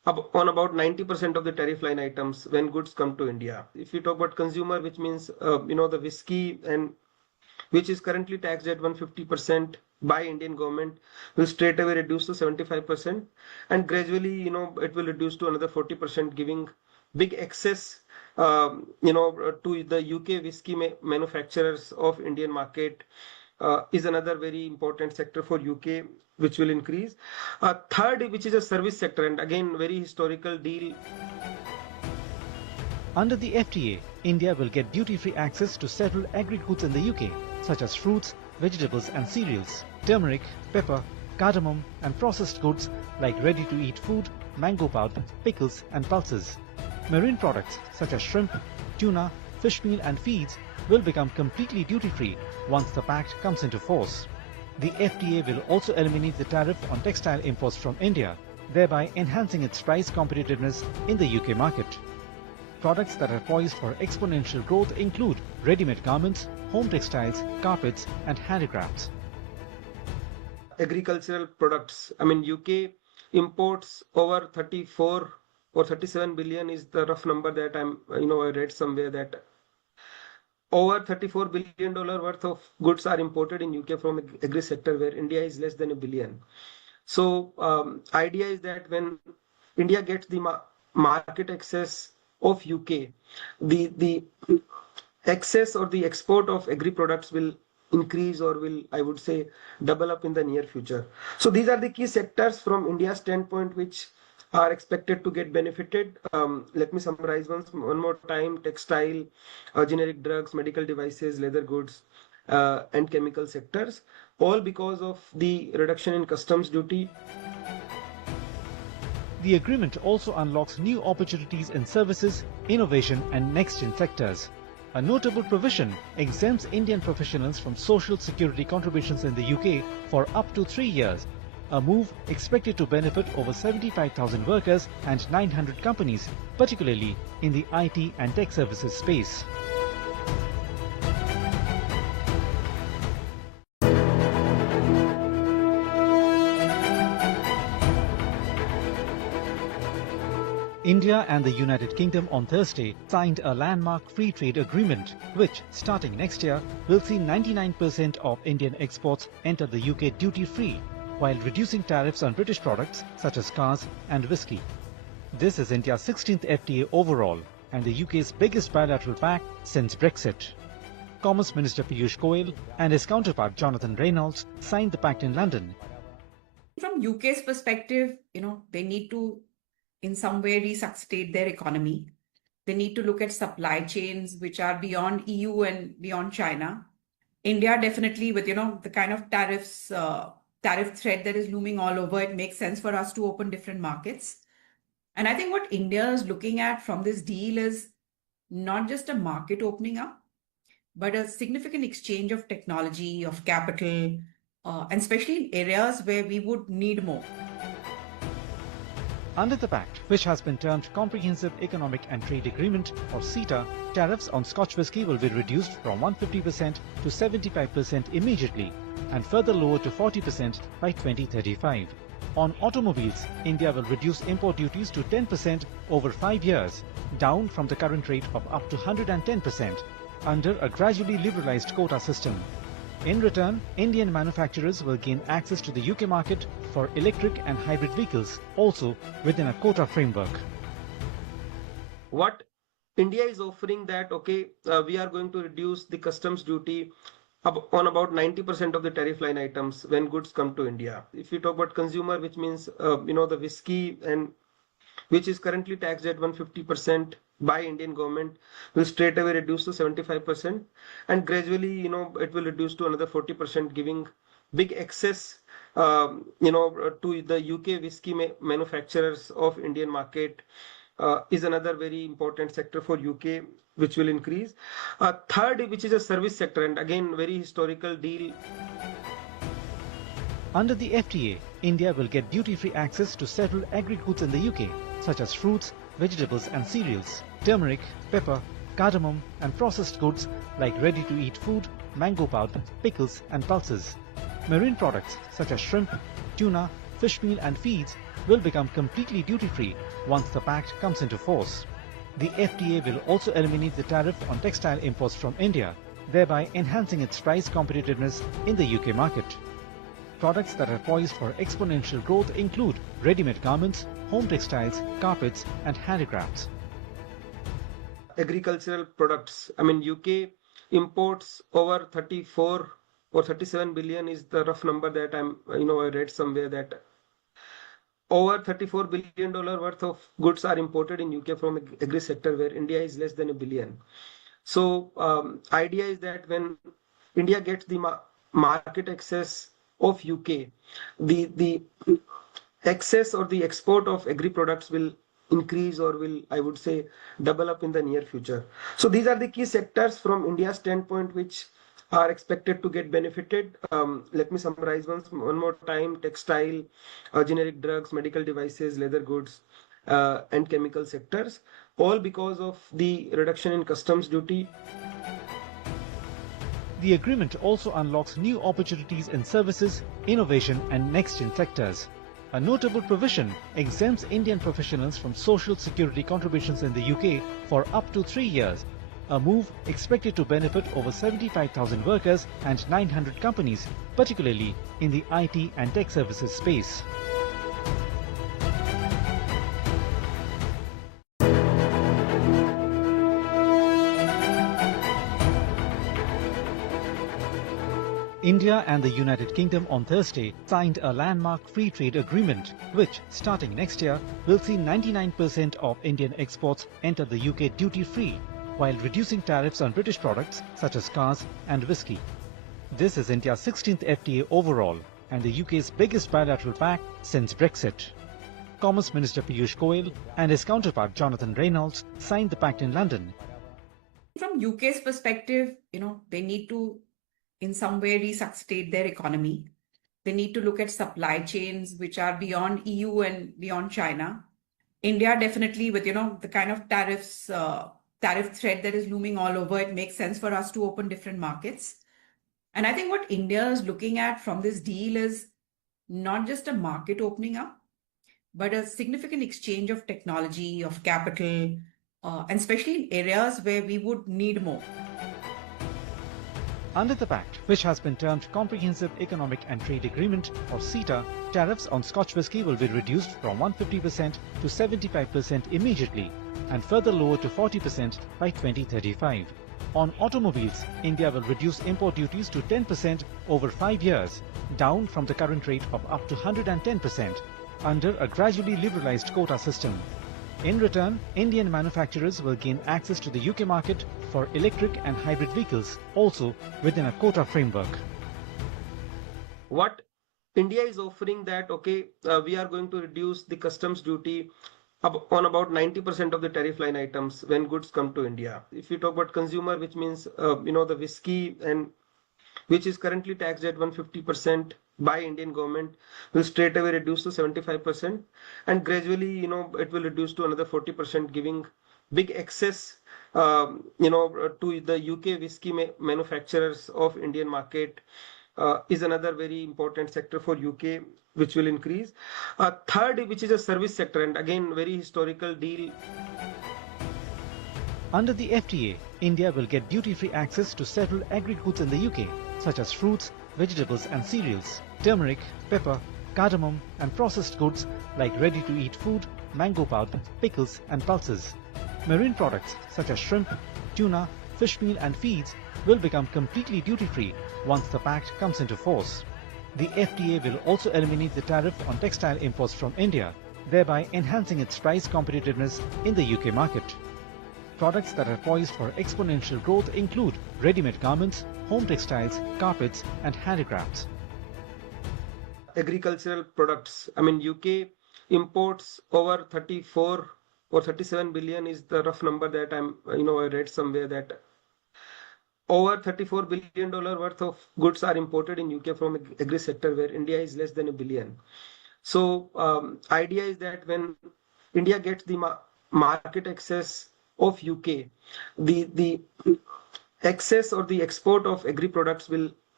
on about 90% of the tariff line items when goods come to India. If you talk about consumer, which means the whisky and which is currently taxed at 150% by Indian government, will straight away reduce to 75%, and gradually it will reduce to another 40%, giving big access to the UK whisky manufacturers of Indian market. Is another very important sector for UK, which will increase. Third, which is a service sector, and again very historical deal. Under the FTA, India will get duty-free access to several agri goods in the UK, such as fruits, vegetables and cereals, turmeric, pepper, cardamom and processed goods like ready-to-eat food, mango pulp, pickles and pulses. Marine products such as shrimp, tuna, fish meal and feeds will become completely duty-free once the Pact comes into force. The FTA will also eliminate the tariff on textile imports from India, thereby enhancing its price competitiveness in the UK market. Products that are poised for exponential growth include ready-made garments, home textiles, carpets and handicrafts. Agricultural products. UK imports over 34 or 37 billion is the rough number that I read somewhere, that over $34 billion worth of goods are imported in UK from agri sector, where India is less than $1 billion. So idea is that when India gets the market access of UK, the access or the export of agri products will increase, or will, I would say, double up in the near future. So these are the key sectors from India's standpoint which are expected to get benefited. Let me summarize one more time: textile, generic drugs, medical devices, leather goods, and chemical sectors, all because of the reduction in customs duty. The agreement also unlocks new opportunities in services, innovation and next-gen sectors. A notable provision exempts Indian professionals from social security contributions in the UK for up to 3 years, a move expected to benefit over 75,000 workers and 900 companies, particularly in the IT and tech services space. India and the United Kingdom on Thursday signed a landmark free trade agreement, which, starting next year, will see 99% of Indian exports enter the UK duty-free, while reducing tariffs on British products such as cars and whisky. This is India's 16th FTA overall and the UK's biggest bilateral pact since Brexit. Commerce Minister Piyush Goyal and his counterpart Jonathan Reynolds signed the pact in London. From UK's perspective, they need to in some way resuscitate their economy. They need to look at supply chains which are beyond EU and beyond China. India definitely, with the kind of tariffs, tariff threat that is looming all over, it makes sense for us to open different markets. And I think what India is looking at from this deal is not just a market opening up, but a significant exchange of technology, of capital, and especially in areas where we would need more. Under the Pact, which has been termed Comprehensive Economic and Trade Agreement or CETA, tariffs on Scotch whisky will be reduced from 150% to 75% immediately and further lowered to 40% by 2035. On automobiles, India will reduce import duties to 10% over 5 years, down from the current rate of up to 110% under a gradually liberalized quota system. In return, Indian manufacturers will gain access to the UK market for electric and hybrid vehicles, also within a quota framework. What India is offering that, we are going to reduce the customs duty on about 90% of the tariff line items when goods come to India. If you talk about consumer, which means, the whisky and which is currently taxed at 150% by Indian government, will straight away reduce to 75%, and gradually it will reduce to another 40%, giving big access to the UK whisky manufacturers of Indian market. Is another very important sector for UK, which will increase. Third, which is a service sector, and again very historical deal. Under the FTA, India will get duty-free access to several agri goods in the UK, such as fruits, vegetables and cereals, turmeric, pepper, cardamom and processed goods like ready-to-eat food, mango pulp, pickles and pulses. Marine products such as shrimp, tuna, fishmeal and feeds will become completely duty-free once the Pact comes into force. The FTA will also eliminate the tariff on textile imports from India, thereby enhancing its price competitiveness in the UK market. Products that are poised for exponential growth include ready-made garments, home textiles, carpets and handicrafts. Agricultural products. I mean, UK imports over 34 or 37 billion is the rough number that I read somewhere that over $34 billion worth of goods are imported in UK from agri sector, where India is less than $1 billion. So idea is that when India gets the market access of UK, the excess or the export of agri products will increase, or will, I would say, double up in the near future. So these are the key sectors from India's standpoint which are expected to get benefited. Let me summarize one more time: textile, generic drugs, medical devices, leather goods, and chemical sectors, all because of the reduction in customs duty. The agreement also unlocks new opportunities in services, innovation and next-gen sectors. A notable provision exempts Indian professionals from social security contributions in the UK for up to 3 years, a move expected to benefit over 75,000 workers and 900 companies, particularly in the IT and tech services space. India and the United Kingdom on Thursday signed a landmark free trade agreement, which, starting next year, will see 99% of Indian exports enter the UK duty-free, while reducing tariffs on British products such as cars and whisky. This is India's 16th FTA overall and the UK's biggest bilateral pact since Brexit. Commerce Minister Piyush Goyal and his counterpart Jonathan Reynolds signed the pact in London. From UK's perspective, they need to in some way resuscitate their economy. They need to look at supply chains which are beyond EU and beyond China. India definitely, with the kind of tariffs, tariff threat that is looming all over, it makes sense for us to open different markets. And I think what India is looking at from this deal is not just a market opening up, but a significant exchange of technology, of capital, and especially in areas where we would need more. Under the Pact, which has been termed Comprehensive Economic and Trade Agreement or CETA, tariffs on Scotch whisky will be reduced from 150% to 75% immediately and further lowered to 40% by 2035. On automobiles, India will reduce import duties to 10% over 5 years, down from the current rate of up to 110% under a gradually liberalized quota system. In return, Indian manufacturers will gain access to the UK market for electric and hybrid vehicles, also within a quota framework. What India is offering that, we are going to reduce the customs duty on about 90% of the tariff line items when goods come to India. If you talk about consumer, which means, the whiskey, and which is currently taxed at 150% by Indian government, will straight away reduce to 75%, and gradually it will reduce to another 40%, giving big access to the UK whiskey manufacturers of Indian market. Is another very important sector for UK, which will increase. Third, which is a service sector, and again very historical deal. Under the FTA, India will get duty-free access to several agri goods in the UK, such as fruits, vegetables and cereals, turmeric, pepper, cardamom and processed goods like ready-to-eat food, mango pulp, pickles and pulses. Marine products such as shrimp, tuna, fishmeal and feeds will become completely duty-free once the Pact comes into force. The FTA will also eliminate the tariff on textile imports from India, thereby enhancing its price competitiveness in the UK market. Products that are poised for exponential growth include ready-made garments, home textiles, carpets and handicrafts. Agricultural products. I mean, UK imports over 34 or 37 billion is the rough number that I read somewhere, that over $34 billion worth of goods are imported in UK from agri sector, where India is less than $1 billion. So idea is that when India gets the market access of UK, the excess or the export of agri products will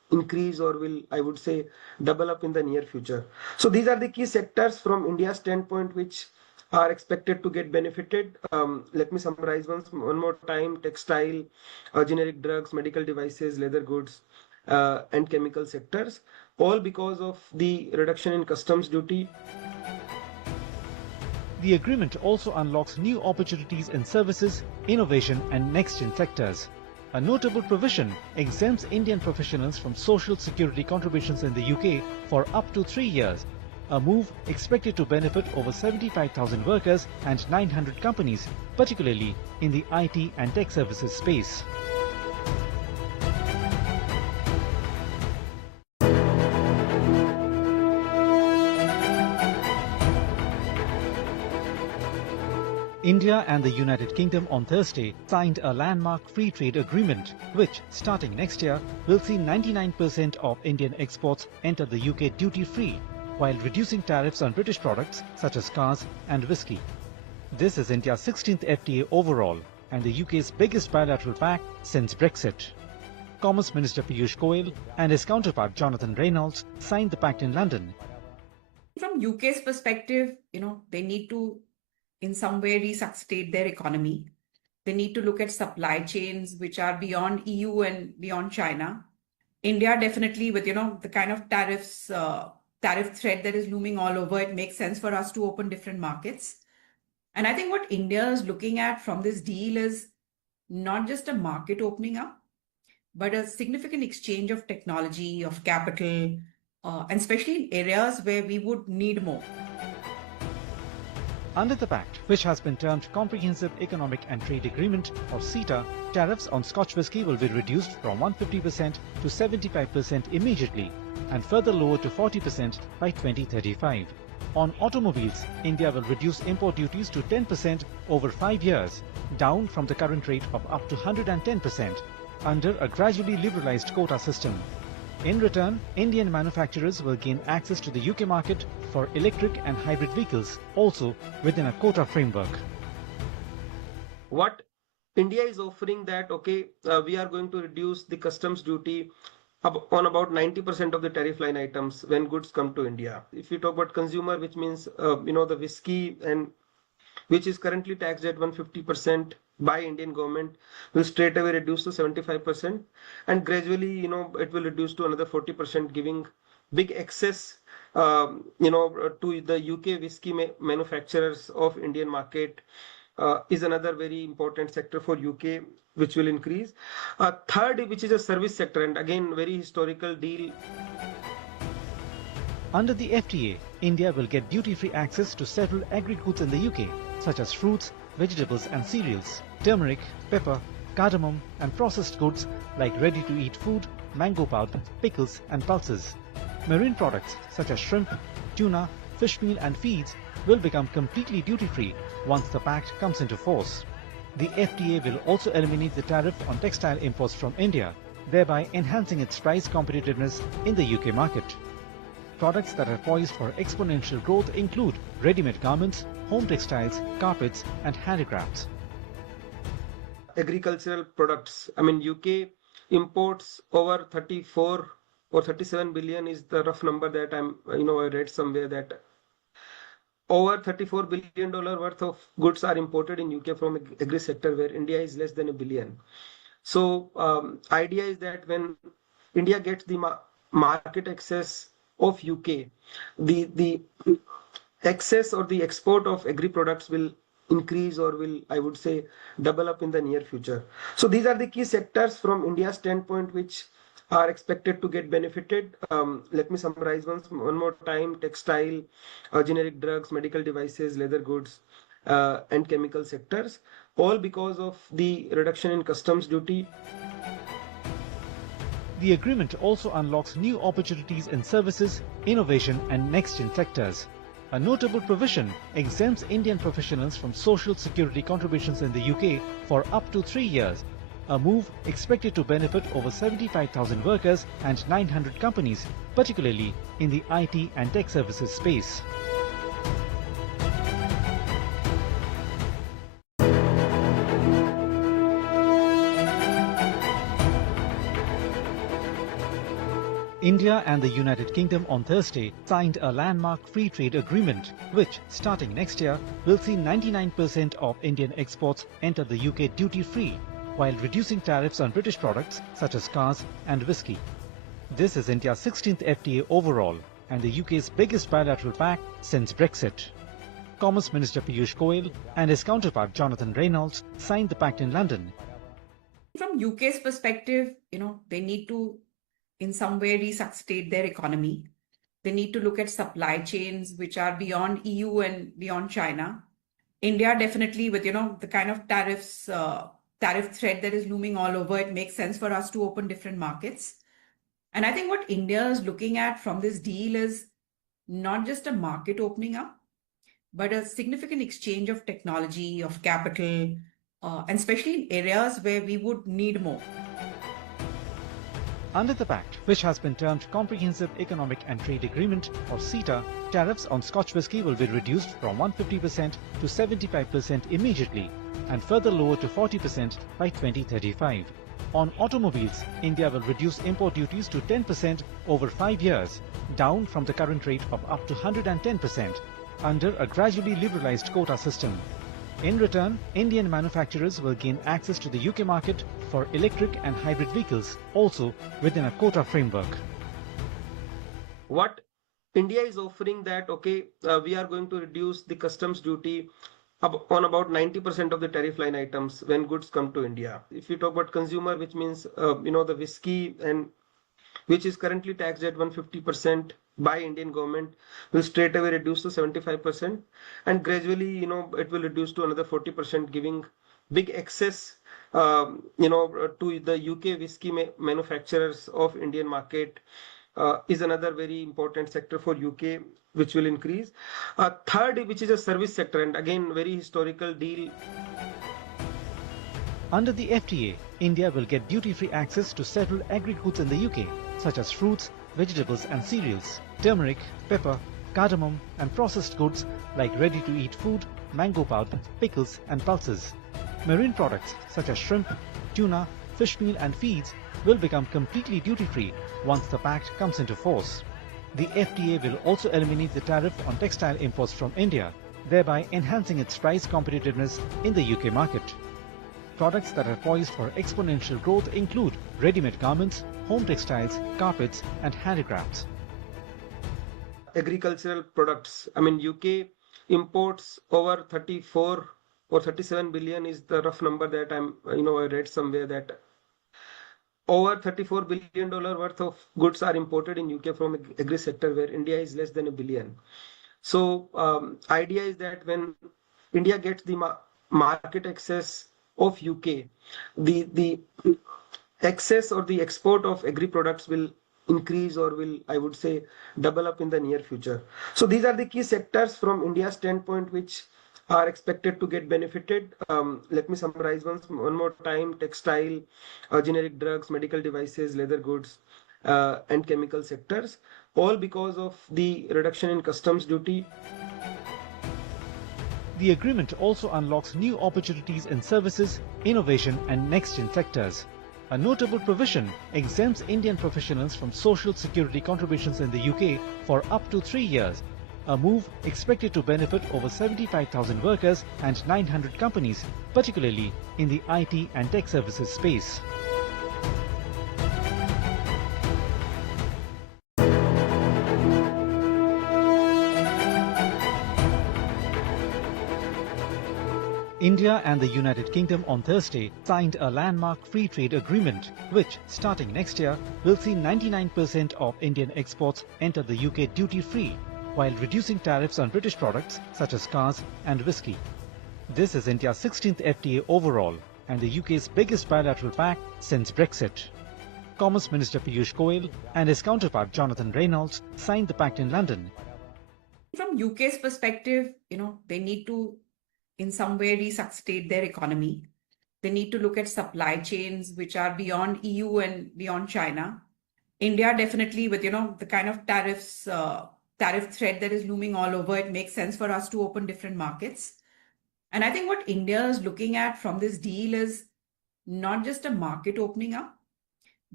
increase or will, I would say, double up in the near future. So these are the key sectors from India's standpoint which are expected to get benefited. Let me summarize one more time: textile, generic drugs, medical devices, leather goods, and chemical sectors, all because of the reduction in customs duty. The agreement also unlocks new opportunities in services, innovation and next-gen sectors. A notable provision exempts Indian professionals from social security contributions in the UK for up to 3 years, a move expected to benefit over 75,000 workers and 900 companies, particularly in the IT and tech services space. India and the United Kingdom on Thursday signed a landmark free trade agreement which, starting next year, will see 99% of Indian exports enter the UK duty-free, while reducing tariffs on British products such as cars and whisky. This is India's 16th FTA overall and the UK's biggest bilateral pact since Brexit. Commerce Minister Piyush Goyal and his counterpart Jonathan Reynolds signed the pact in London. From UK's perspective, they need to in some way resuscitate their economy. They need to look at supply chains which are beyond EU and beyond China. India definitely, with the kind of tariffs, tariff threat that is looming all over, it makes sense for us to open different markets. And I think what India is looking at from this deal is not just a market opening up, but a significant exchange of technology, of capital, and especially in areas where we would need more. Under the Pact, which has been termed Comprehensive Economic and Trade Agreement or CETA, tariffs on Scotch whisky will be reduced from 150% to 75% immediately and further lowered to 40% by 2035. On automobiles, India will reduce import duties to 10% over 5 years, down from the current rate of up to 110% under a gradually liberalized quota system. In return, Indian manufacturers will gain access to the UK market for electric and hybrid vehicles, also within a quota framework. What India is offering that, we are going to reduce the customs duty on about 90% of the tariff line items when goods come to India. If we talk about consumer, which means, the whiskey, and which is currently taxed at 150% by Indian government, will straight away reduce to 75%, and gradually it will reduce to another 40%, giving big access to the UK whiskey manufacturers of Indian market, is another very important sector for UK which will increase. Third, which is a service sector, and again very historical deal. Under the FTA, India will get duty-free access to several agri goods in the UK, such as fruits, vegetables and cereals, turmeric, pepper, cardamom and processed goods like ready-to-eat food, mango pulp, pickles and pulses. Marine products such as shrimp, tuna, fish meal and feeds will become completely duty-free once the pact comes into force. The FTA will also eliminate the tariff on textile imports from India, thereby enhancing its price competitiveness in the UK market. Products that are poised for exponential growth include ready-made garments, home textiles, carpets and handicrafts. Agricultural products. UK imports over 34 or 37 billion is the rough number that I read somewhere, that over $34 billion worth of goods are imported in UK from agri sector, where India is less than $1 billion. So idea is that when India gets the market access of UK, the access or the export of agri products will increase or will, I would say, double up in the near future. So these are the key sectors from India's standpoint which are expected to get benefited. Let me summarize one more time: textile, generic drugs, medical devices, leather goods, and chemical sectors, all because of the reduction in customs duty. The agreement also unlocks new opportunities in services, innovation and next-gen sectors. A notable provision exempts Indian professionals from social security contributions in the UK for up to 3 years, a move expected to benefit over 75,000 workers and 900 companies, particularly in the IT and tech services space. India and the United Kingdom on Thursday signed a landmark free trade agreement, which, starting next year, will see 99% of Indian exports enter the UK duty-free, while reducing tariffs on British products such as cars and whisky. This is India's 16th FTA overall and the UK's biggest bilateral pact since Brexit. Commerce Minister Piyush Goyal and his counterpart Jonathan Reynolds signed the pact in London. From UK's perspective, they need to in some way resuscitate their economy. They need to look at supply chains which are beyond EU and beyond China. India definitely with, the kind of tariff threat that is looming all over, it makes sense for us to open different markets. And I think what India is looking at from this deal is not just a market opening up, but a significant exchange of technology, of capital, and especially in areas where we would need more. Under the Pact, which has been termed Comprehensive Economic and Trade Agreement or CETA, tariffs on Scotch whisky will be reduced from 150% to 75% immediately and further lowered to 40% by 2035. On automobiles, India will reduce import duties to 10% over 5 years, down from the current rate of up to 110% under a gradually liberalized quota system. In return, Indian manufacturers will gain access to the UK market for electric and hybrid vehicles, also within a quota framework. What India is offering that, we are going to reduce the customs duty on about 90% of the tariff line items when goods come to India. If you talk about consumer, which means, the whiskey and which is currently taxed at 150% by Indian government, will straight away reduce to 75%, and gradually, it will reduce to another 40%, giving big access, to the UK whiskey manufacturers of Indian market. Is another very important sector for UK, which will increase. Third, which is a service sector, and again, very historical deal. Under the FTA, India will get duty-free access to several agri goods in the UK, such as fruits, vegetables and cereals, turmeric, pepper, cardamom and processed goods like ready-to-eat food, mango pulp, pickles and pulses. Marine products such as shrimp, tuna, fish meal and feeds will become completely duty-free once the pact comes into force. The FTA will also eliminate the tariff on textile imports from India, thereby enhancing its price competitiveness in the UK market. Products that are poised for exponential growth include ready-made garments, home textiles, carpets and handicrafts. Agricultural products. UK imports over 34 or 37 billion is the rough number that I read somewhere, that over $34 billion worth of goods are imported in UK from agri sector, where India is less than $1 billion. So idea is that when India gets the market access of UK, the access or the export of agri products will increase, or will, I would say, double up in the near future. So these are the key sectors from India's standpoint which are expected to get benefited. Let me summarize one more time: textile, generic drugs, medical devices, leather goods, and chemical sectors, all because of the reduction in customs duty. The agreement also unlocks new opportunities in services, innovation and next-gen sectors. A notable provision exempts Indian professionals from social security contributions in the UK for up to 3 years, a move expected to benefit over 75,000 workers and 900 companies, particularly in the IT and tech services space. India and the United Kingdom on Thursday signed a landmark free trade agreement, which, starting next year, will see 99% of Indian exports enter the UK duty-free, while reducing tariffs on British products such as cars and whisky. This is India's 16th FTA overall and the UK's biggest bilateral pact since Brexit. Commerce Minister Piyush Goyal and his counterpart Jonathan Reynolds signed the pact in London. From UK's perspective, they need to in some way resuscitate their economy. They need to look at supply chains which are beyond EU and beyond China. India definitely with, the kind of tariff threat that is looming all over, it makes sense for us to open different markets. And I think what India is looking at from this deal is not just a market opening up,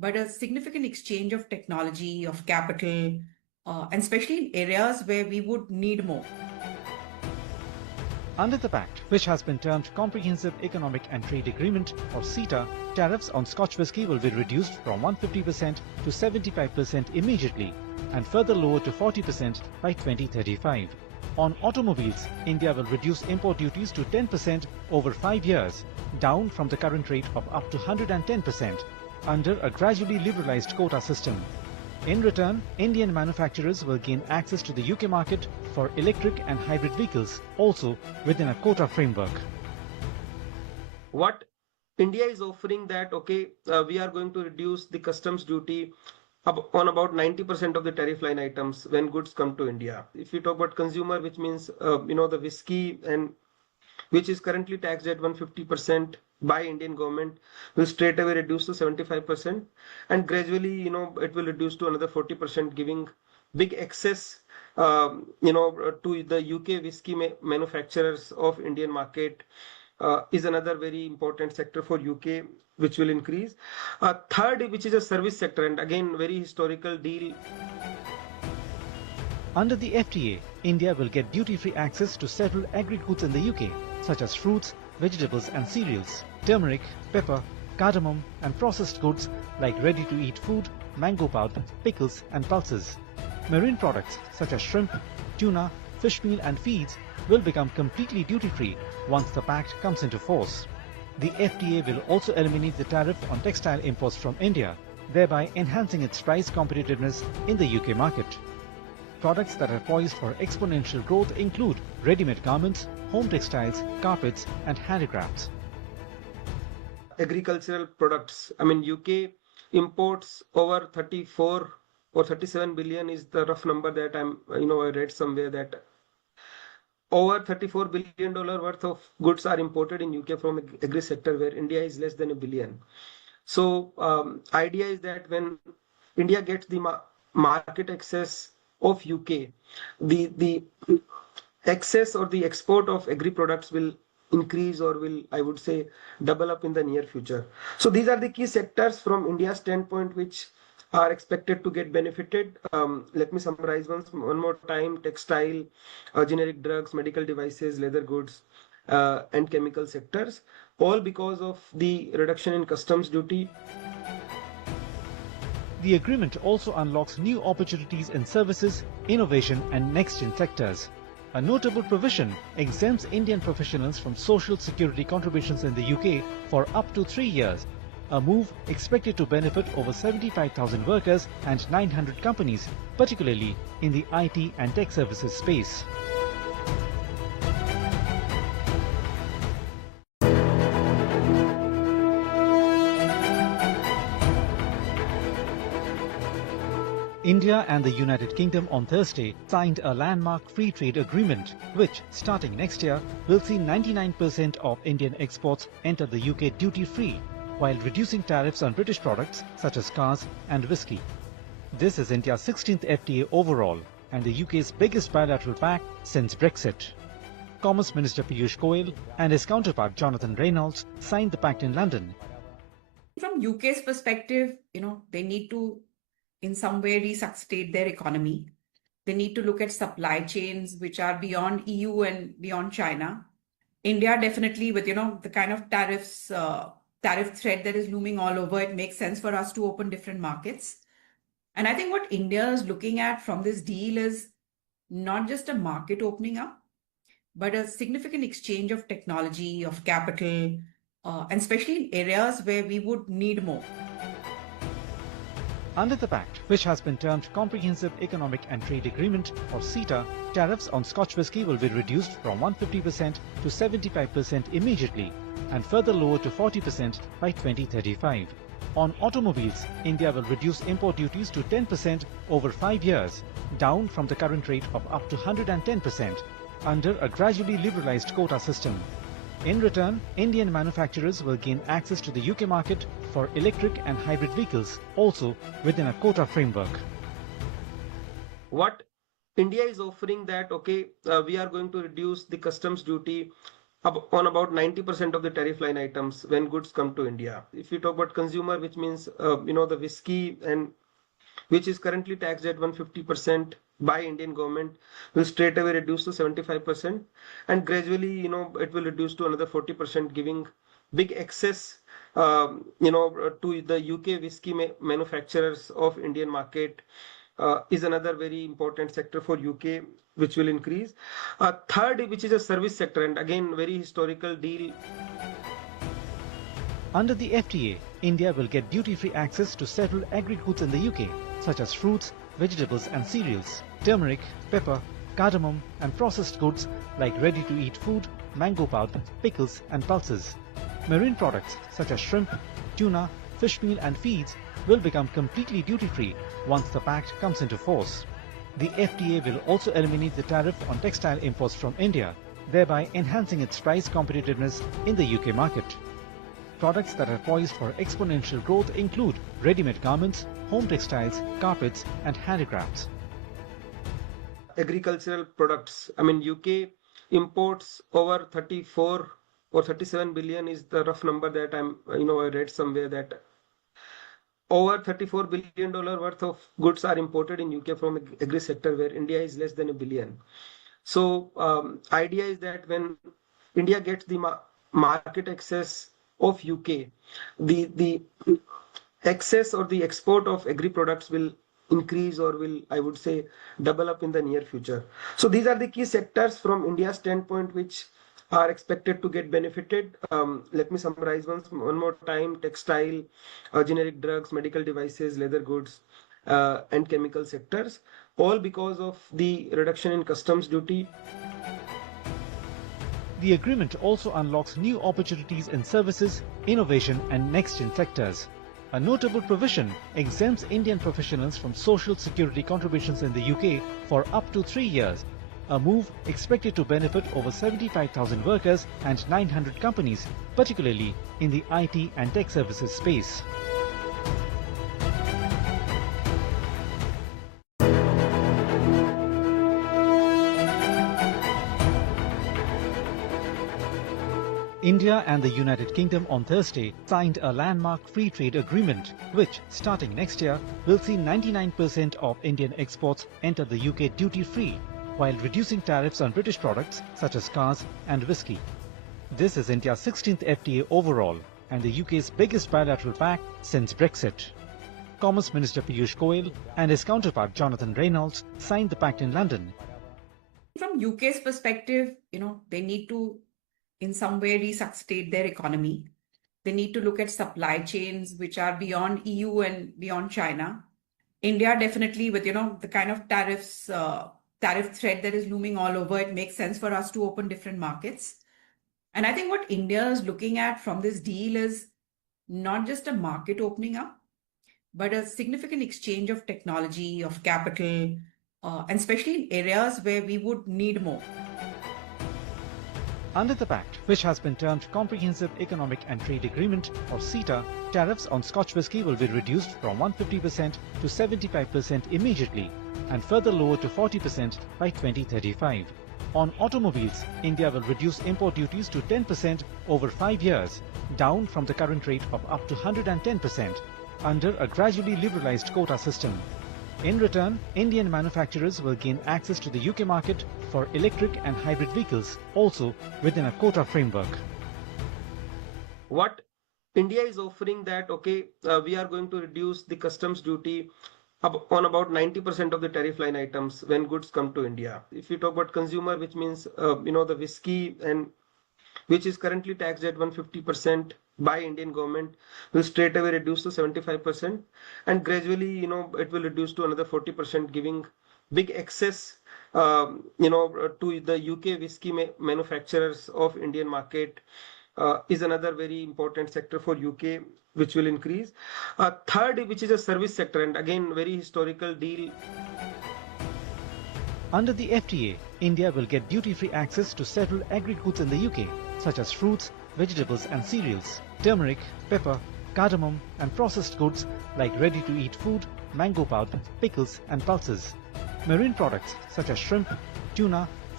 but a significant exchange of technology, of capital, and especially in areas where we would need more. Under the Pact, which has been termed Comprehensive Economic and Trade Agreement or CETA, tariffs on Scotch whisky will be reduced from 150% to 75% immediately and further lowered to 40% by 2035. On automobiles, India will reduce import duties to 10% over 5 years, down from the current rate of up to 110% under a gradually liberalized quota system. In return, Indian manufacturers will gain access to the UK market for electric and hybrid vehicles, also within a quota framework. What India is offering that, we are going to reduce the customs duty on about 90% of the tariff line items when goods come to India. If you talk about consumer, which means, the whiskey and which is currently taxed at 150% by Indian government, will straight away reduce to 75%, and gradually, it will reduce to another 40%, giving big access, to the UK whiskey manufacturers of Indian market. Is another very important sector for UK, which will increase. Third, which is a service sector, and again, very historical deal. Under the FTA, India will get duty-free access to several agri goods in the UK, such as fruits, vegetables and cereals, turmeric, pepper, cardamom and processed goods like ready-to-eat food, mango pulp, pickles and pulses. Marine products such as shrimp, tuna, fish meal and feeds will become completely duty-free once the Pact comes into force. The FTA will also eliminate the tariff on textile imports from India, thereby enhancing its price competitiveness in the UK market. Products that are poised for exponential growth include ready-made garments, home textiles, carpets and handicrafts. Agricultural products. UK imports over 34 or 37 billion is the rough number that I read somewhere, that over $34 billion worth of goods are imported in UK from agri sector, where India is less than $1 billion. So idea is that when India gets the market access of UK, the access or the export of agri products will increase, or will, I would say, double up in the near future. So these are the key sectors from India's standpoint which are expected to get benefited. Let me summarize one more time: textile, generic drugs, medical devices, leather goods, and chemical sectors, all because of the reduction in customs duty. The agreement also unlocks new opportunities in services, innovation and next-gen sectors. A notable provision exempts Indian professionals from social security contributions in the UK for up to 3 years, a move expected to benefit over 75,000 workers and 900 companies, particularly in the IT and tech services space. India and the United Kingdom on Thursday signed a landmark free trade agreement, which, starting next year, will see 99% of Indian exports enter the UK duty-free, while reducing tariffs on British products such as cars and whisky. This is India's 16th FTA overall and the UK's biggest bilateral pact since Brexit. Commerce Minister Piyush Goyal and his counterpart Jonathan Reynolds signed the pact in London. From UK's perspective, they need to in some way resuscitate their economy. They need to look at supply chains which are beyond EU and beyond China. India definitely, with the kind of tariff threat that is looming all over, it makes sense for us to open different markets. And I think what India is looking at from this deal is not just a market opening up, but a significant exchange of technology, of capital, and especially in areas where we would need more. Under the Pact, which has been termed Comprehensive Economic and Trade Agreement or CETA, tariffs on Scotch whisky will be reduced from 150% to 75% immediately and further lowered to 40% by 2035. On automobiles, India will reduce import duties to 10% over 5 years, down from the current rate of up to 110% under a gradually liberalized quota system. In return, Indian manufacturers will gain access to the UK market for electric and hybrid vehicles, also within a quota framework. What India is offering that, we are going to reduce the customs duty on about 90% of the tariff line items when goods come to India. If you talk about consumer, which means the whisky and which is currently taxed at 150% by Indian government, will straight away reduce to 75%, and gradually it will reduce to another 40%, giving big access to the UK whisky manufacturers of Indian market. Is another very important sector for UK, which will increase. Third, which is a service sector, and again very historical deal. Under the FTA, India will get duty-free access to several agri goods in the UK, such as fruits, vegetables and cereals, turmeric, pepper, cardamom and processed goods like ready-to-eat food, mango pulp, pickles and pulses. Marine products such as shrimp, tuna, fish meal and feeds will become completely duty-free once the Pact comes into force. The FTA will also eliminate the tariff on textile imports from India, thereby enhancing its price competitiveness in the UK market. Products that are poised for exponential growth include ready-made garments, home textiles, carpets and handicrafts. Agricultural products. UK imports over 34 or 37 billion is the rough number that I read somewhere, that over $34 billion worth of goods are imported in UK from agri sector, where India is less than $1 billion. So idea is that when India gets the market access of UK, the access or the export of agri products will increase, or will, I would say, double up in the near future. So these are the key sectors from India's standpoint which are expected to get benefited. Let me summarize one more time: textile, generic drugs, medical devices, leather goods, and chemical sectors, all because of the reduction in customs duty. The agreement also unlocks new opportunities in services, innovation and next-gen sectors. A notable provision exempts Indian professionals from social security contributions in the UK for up to 3 years, a move expected to benefit over 75,000 workers and 900 companies, particularly in the IT and tech services space. India and the United Kingdom on Thursday signed a landmark free trade agreement which, starting next year, will see 99% of Indian exports enter the UK duty-free, while reducing tariffs on British products such as cars and whisky. This is India's 16th FTA overall and the UK's biggest bilateral pact since Brexit. Commerce Minister Piyush Goyal and his counterpart Jonathan Reynolds signed the pact in London. From UK's perspective, they need to in some way resuscitate their economy. They need to look at supply chains which are beyond EU and beyond China. India definitely, with the kind of tariff threat that is looming all over, it makes sense for us to open different markets. And I think what India is looking at from this deal is not just a market opening up, but a significant exchange of technology, of capital, and especially in areas where we would need more. Under the Pact, which has been termed Comprehensive Economic and Trade Agreement or CETA, tariffs on Scotch whisky will be reduced from 150% to 75% immediately and further lowered to 40% by 2035. On automobiles, India will reduce import duties to 10% over 5 years, down from the current rate of up to 110% under a gradually liberalized quota system. In return, Indian manufacturers will gain access to the UK market for electric and hybrid vehicles, also within a quota framework. What India is offering that, we are going to reduce the customs duty on about 90% of the tariff line items when goods come to India. If you talk about consumer, which means, the whisky and which is currently taxed at 150% by Indian government, will straight away reduce to 75%, and gradually it will reduce to another 40%, giving big access to the UK whisky manufacturers of Indian market. Is another very important sector for UK, which will increase. Third, which is a service sector, and again very historical deal. Under the FTA, India will get duty-free access to several agri goods in the UK, such as fruits, vegetables and cereals, turmeric, pepper, cardamom and processed goods like ready-to-eat food, mango pulp, pickles and pulses. Marine products such as shrimp, tuna,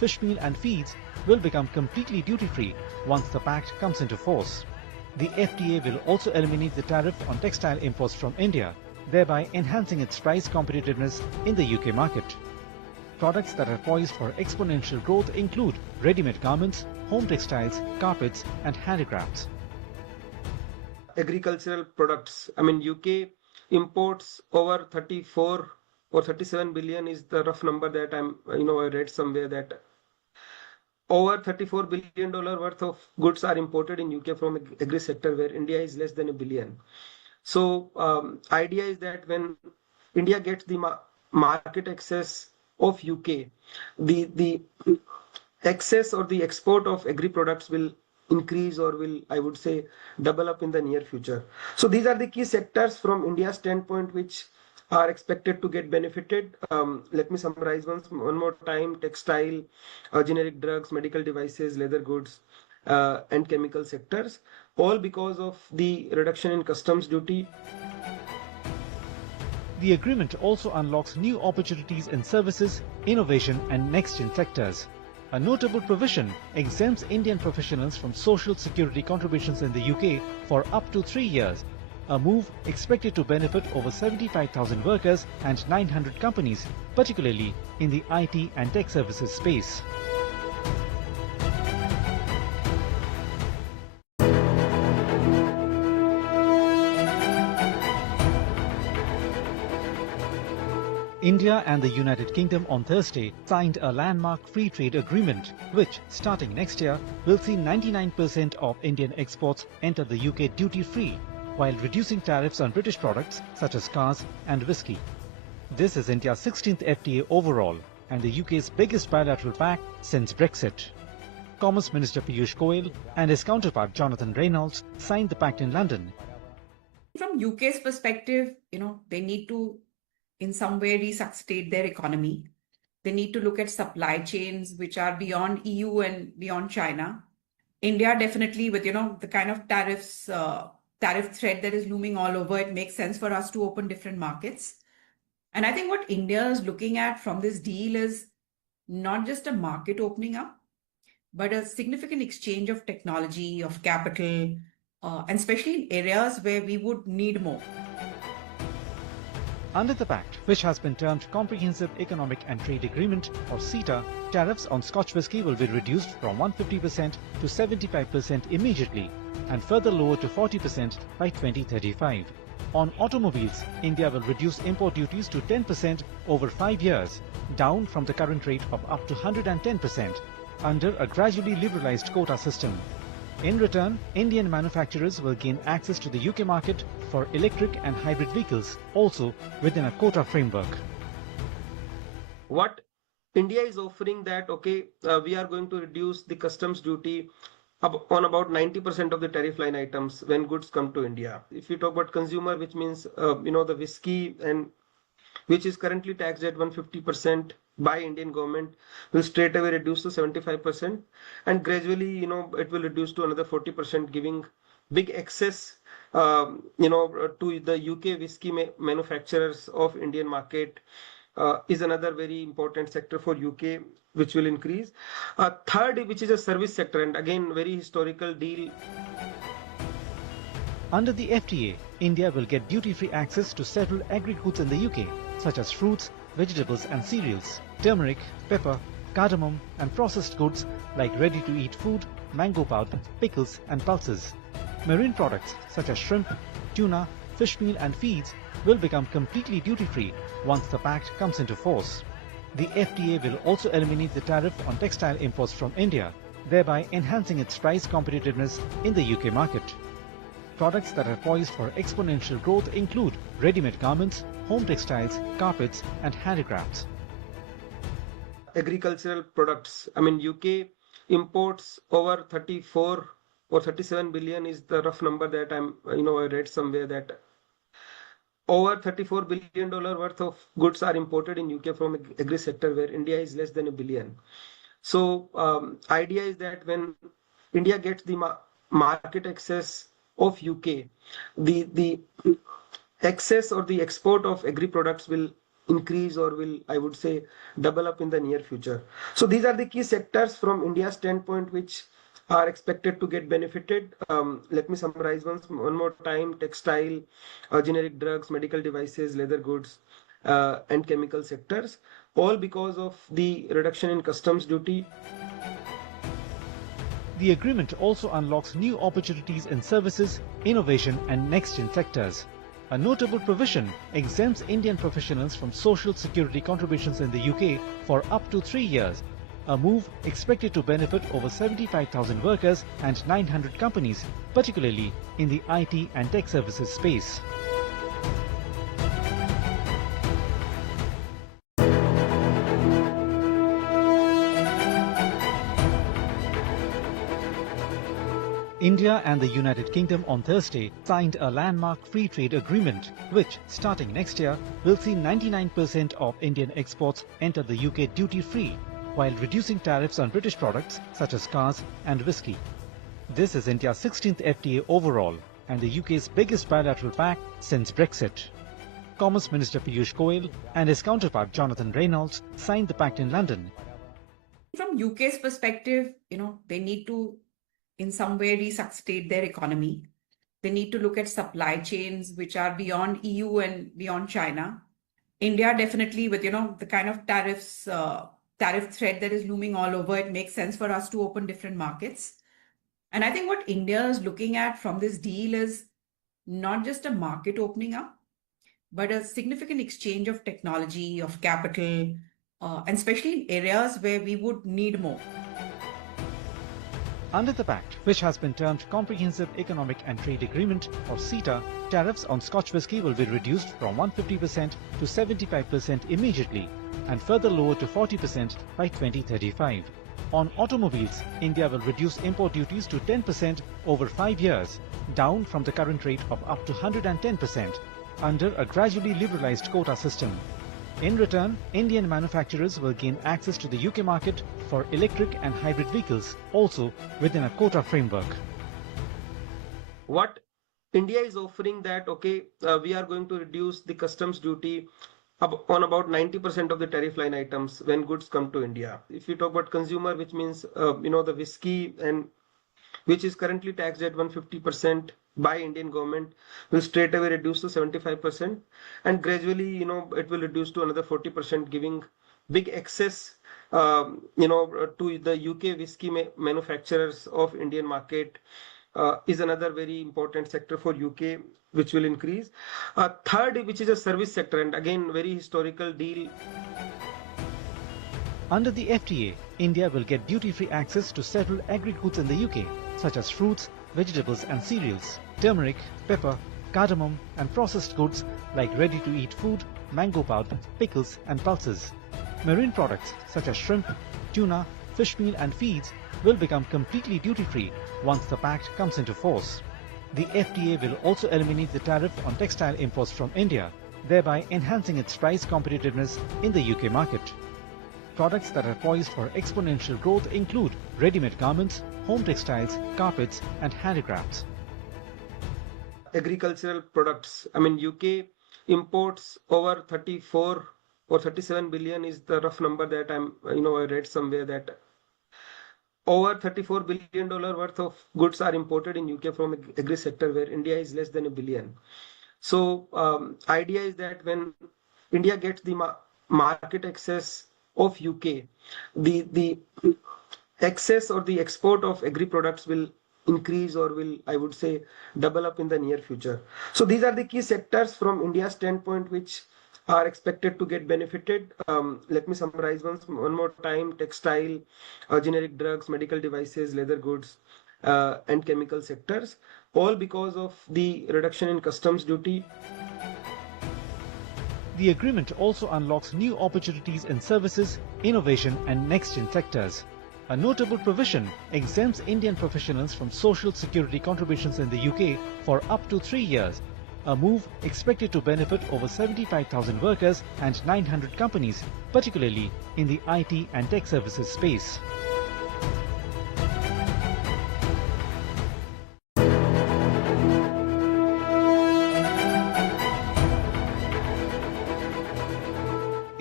fish meal and feeds will become completely duty-free once the Pact comes into force. The FTA will also eliminate the tariff on textile imports from India, thereby enhancing its price competitiveness in the UK market. Products that are poised for exponential growth include ready-made garments, home textiles, carpets and handicrafts. Agricultural products. I mean, UK imports over 34 or 37 billion is the rough number that I read somewhere, that over $34 billion worth of goods are imported in UK from agri sector, where India is less than $1 billion. So idea is that when India gets the market access of UK, the access or the export of agri products will increase, or will, I would say, double up in the near future. So these are the key sectors from India's standpoint which are expected to get benefited. Let me summarize one more time: textile, generic drugs, medical devices, leather goods, and chemical sectors, all because of the reduction in customs duty. The agreement also unlocks new opportunities in services, innovation and next-gen sectors. A notable provision exempts Indian professionals from social security contributions in the UK for up to 3 years, a move expected to benefit over 75,000 workers and 900 companies, particularly in the IT and tech services space. India and the United Kingdom on Thursday signed a landmark free trade agreement which, starting next year, will see 99% of Indian exports enter the UK duty-free, while reducing tariffs on British products such as cars and whisky. This is India's 16th FTA overall and the UK's biggest bilateral pact since Brexit. Commerce Minister Piyush Goyal and his counterpart Jonathan Reynolds signed the pact in London. From UK's perspective, they need to in some way resuscitate their economy. They need to look at supply chains which are beyond EU and beyond China. India definitely, with the kind of tariffs, tariff threat that is looming all over, it makes sense for us to open different markets. And I think what India is looking at from this deal is not just a market opening up, but a significant exchange of technology, of capital, and especially in areas where we would need more. Under the Pact, which has been termed Comprehensive Economic and Trade Agreement or CETA, tariffs on Scotch whisky will be reduced from 150% to 75% immediately and further lowered to 40% by 2035. On automobiles, India will reduce import duties to 10% over 5 years, down from the current rate of up to 110% under a gradually liberalized quota system. In return, Indian manufacturers will gain access to the UK market for electric and hybrid vehicles, also within a quota framework. What India is offering that, we are going to reduce the customs duty on about 90% of the tariff line items when goods come to India. If you talk about consumer, which means, the whiskey, and which is currently taxed at 150% by Indian government, will straight away reduce to 75%, and gradually, it will reduce to another 40%, giving big access, to the UK whiskey manufacturers of Indian market. Is another very important sector for UK, which will increase. Third, which is a service sector, and again, very historical deal. Under the FTA, India will get duty-free access to several agri goods in the UK, such as fruits, vegetables and cereals, turmeric, pepper, cardamom and processed goods like ready-to-eat food, mango powder, pickles and pulses. Marine products such as shrimp, tuna, fish meal and feeds will become completely duty-free once the Pact comes into force. The FTA will also eliminate the tariff on textile imports from India, thereby enhancing its price competitiveness in the UK market. Products that are poised for exponential growth include ready-made garments, home textiles, carpets and handicrafts. Agricultural products. I mean, UK imports over 34 or 37 billion is the rough number that I read somewhere, that over $34 billion worth of goods are imported in UK from agri sector, where India is less than $1 billion. So idea is that when India gets the market access of UK, the access or the export of agri products will increase or will, I would say, double up in the near future. So these are the key sectors from India's standpoint which are expected to get benefited. Let me summarize one more time: textile, generic drugs, medical devices, leather goods, and chemical sectors, all because of the reduction in customs duty. The agreement also unlocks new opportunities in services, innovation and next-gen sectors. A notable provision exempts Indian professionals from social security contributions in the UK for up to 3 years, a move expected to benefit over 75,000 workers and 900 companies, particularly in the IT and tech services space. India and the United Kingdom on Thursday signed a landmark free trade agreement, which, starting next year, will see 99% of Indian exports enter the UK duty-free, while reducing tariffs on British products such as cars and whisky. This is India's 16th FTA overall and the UK's biggest bilateral pact since Brexit. Commerce Minister Piyush Goyal and his counterpart Jonathan Reynolds signed the pact in London. From UK's perspective, they need to in some way resuscitate their economy. They need to look at supply chains which are beyond EU and beyond China. India definitely, with the kind of tariffs, tariff threat that is looming all over, it makes sense for us to open different markets. And I think what India is looking at from this deal is not just a market opening up, but a significant exchange of technology, of capital, and especially in areas where we would need more. Under the Pact, which has been termed Comprehensive Economic and Trade Agreement or CETA, tariffs on Scotch whisky will be reduced from 150% to 75% immediately and further lowered to 40% by 2035. On automobiles, India will reduce import duties to 10% over 5 years, down from the current rate of up to 110% under a gradually liberalized quota system. In return, Indian manufacturers will gain access to the UK market for electric and hybrid vehicles, also within a quota framework. What India is offering that, we are going to reduce the customs duty on about 90% of the tariff line items when goods come to India. If you talk about consumer, which means, the whiskey, and which is currently taxed at 150% by Indian government, will straight away reduce to 75%, and gradually it will reduce to another 40%, giving big access to the UK whiskey manufacturers of Indian market, is another very important sector for UK which will increase. Third, which is a service sector, and again very historical deal. Under the FTA, India will get duty-free access to several agri goods in the UK, such as fruits, vegetables and cereals, turmeric, pepper, cardamom and processed goods like ready-to-eat food, mango powder, pickles and pulses. Marine products such as shrimp, tuna, fish meal and feeds will become completely duty-free once the pact comes into force. The FTA will also eliminate the tariff on textile imports from India, thereby enhancing its price competitiveness in the UK market. Products that are poised for exponential growth include ready-made garments, home textiles, carpets and handicrafts. Agricultural products. UK imports over 34 or 37 billion is the rough number that I read somewhere, that over $34 billion worth of goods are imported in UK from agri sector, where India is less than $1 billion. So idea is that when India gets the market access of UK, the access or the export of agri products will increase or will, I would say, double up in the near future. So these are the key sectors from India's standpoint which are expected to get benefited. Let me summarize one more time: textile, generic drugs, medical devices, leather goods, and chemical sectors, all because of the reduction in customs duty. The agreement also unlocks new opportunities in services, innovation and next-gen sectors. A notable provision exempts Indian professionals from social security contributions in the UK for up to 3 years, a move expected to benefit over 75,000 workers and 900 companies, particularly in the IT and tech services space.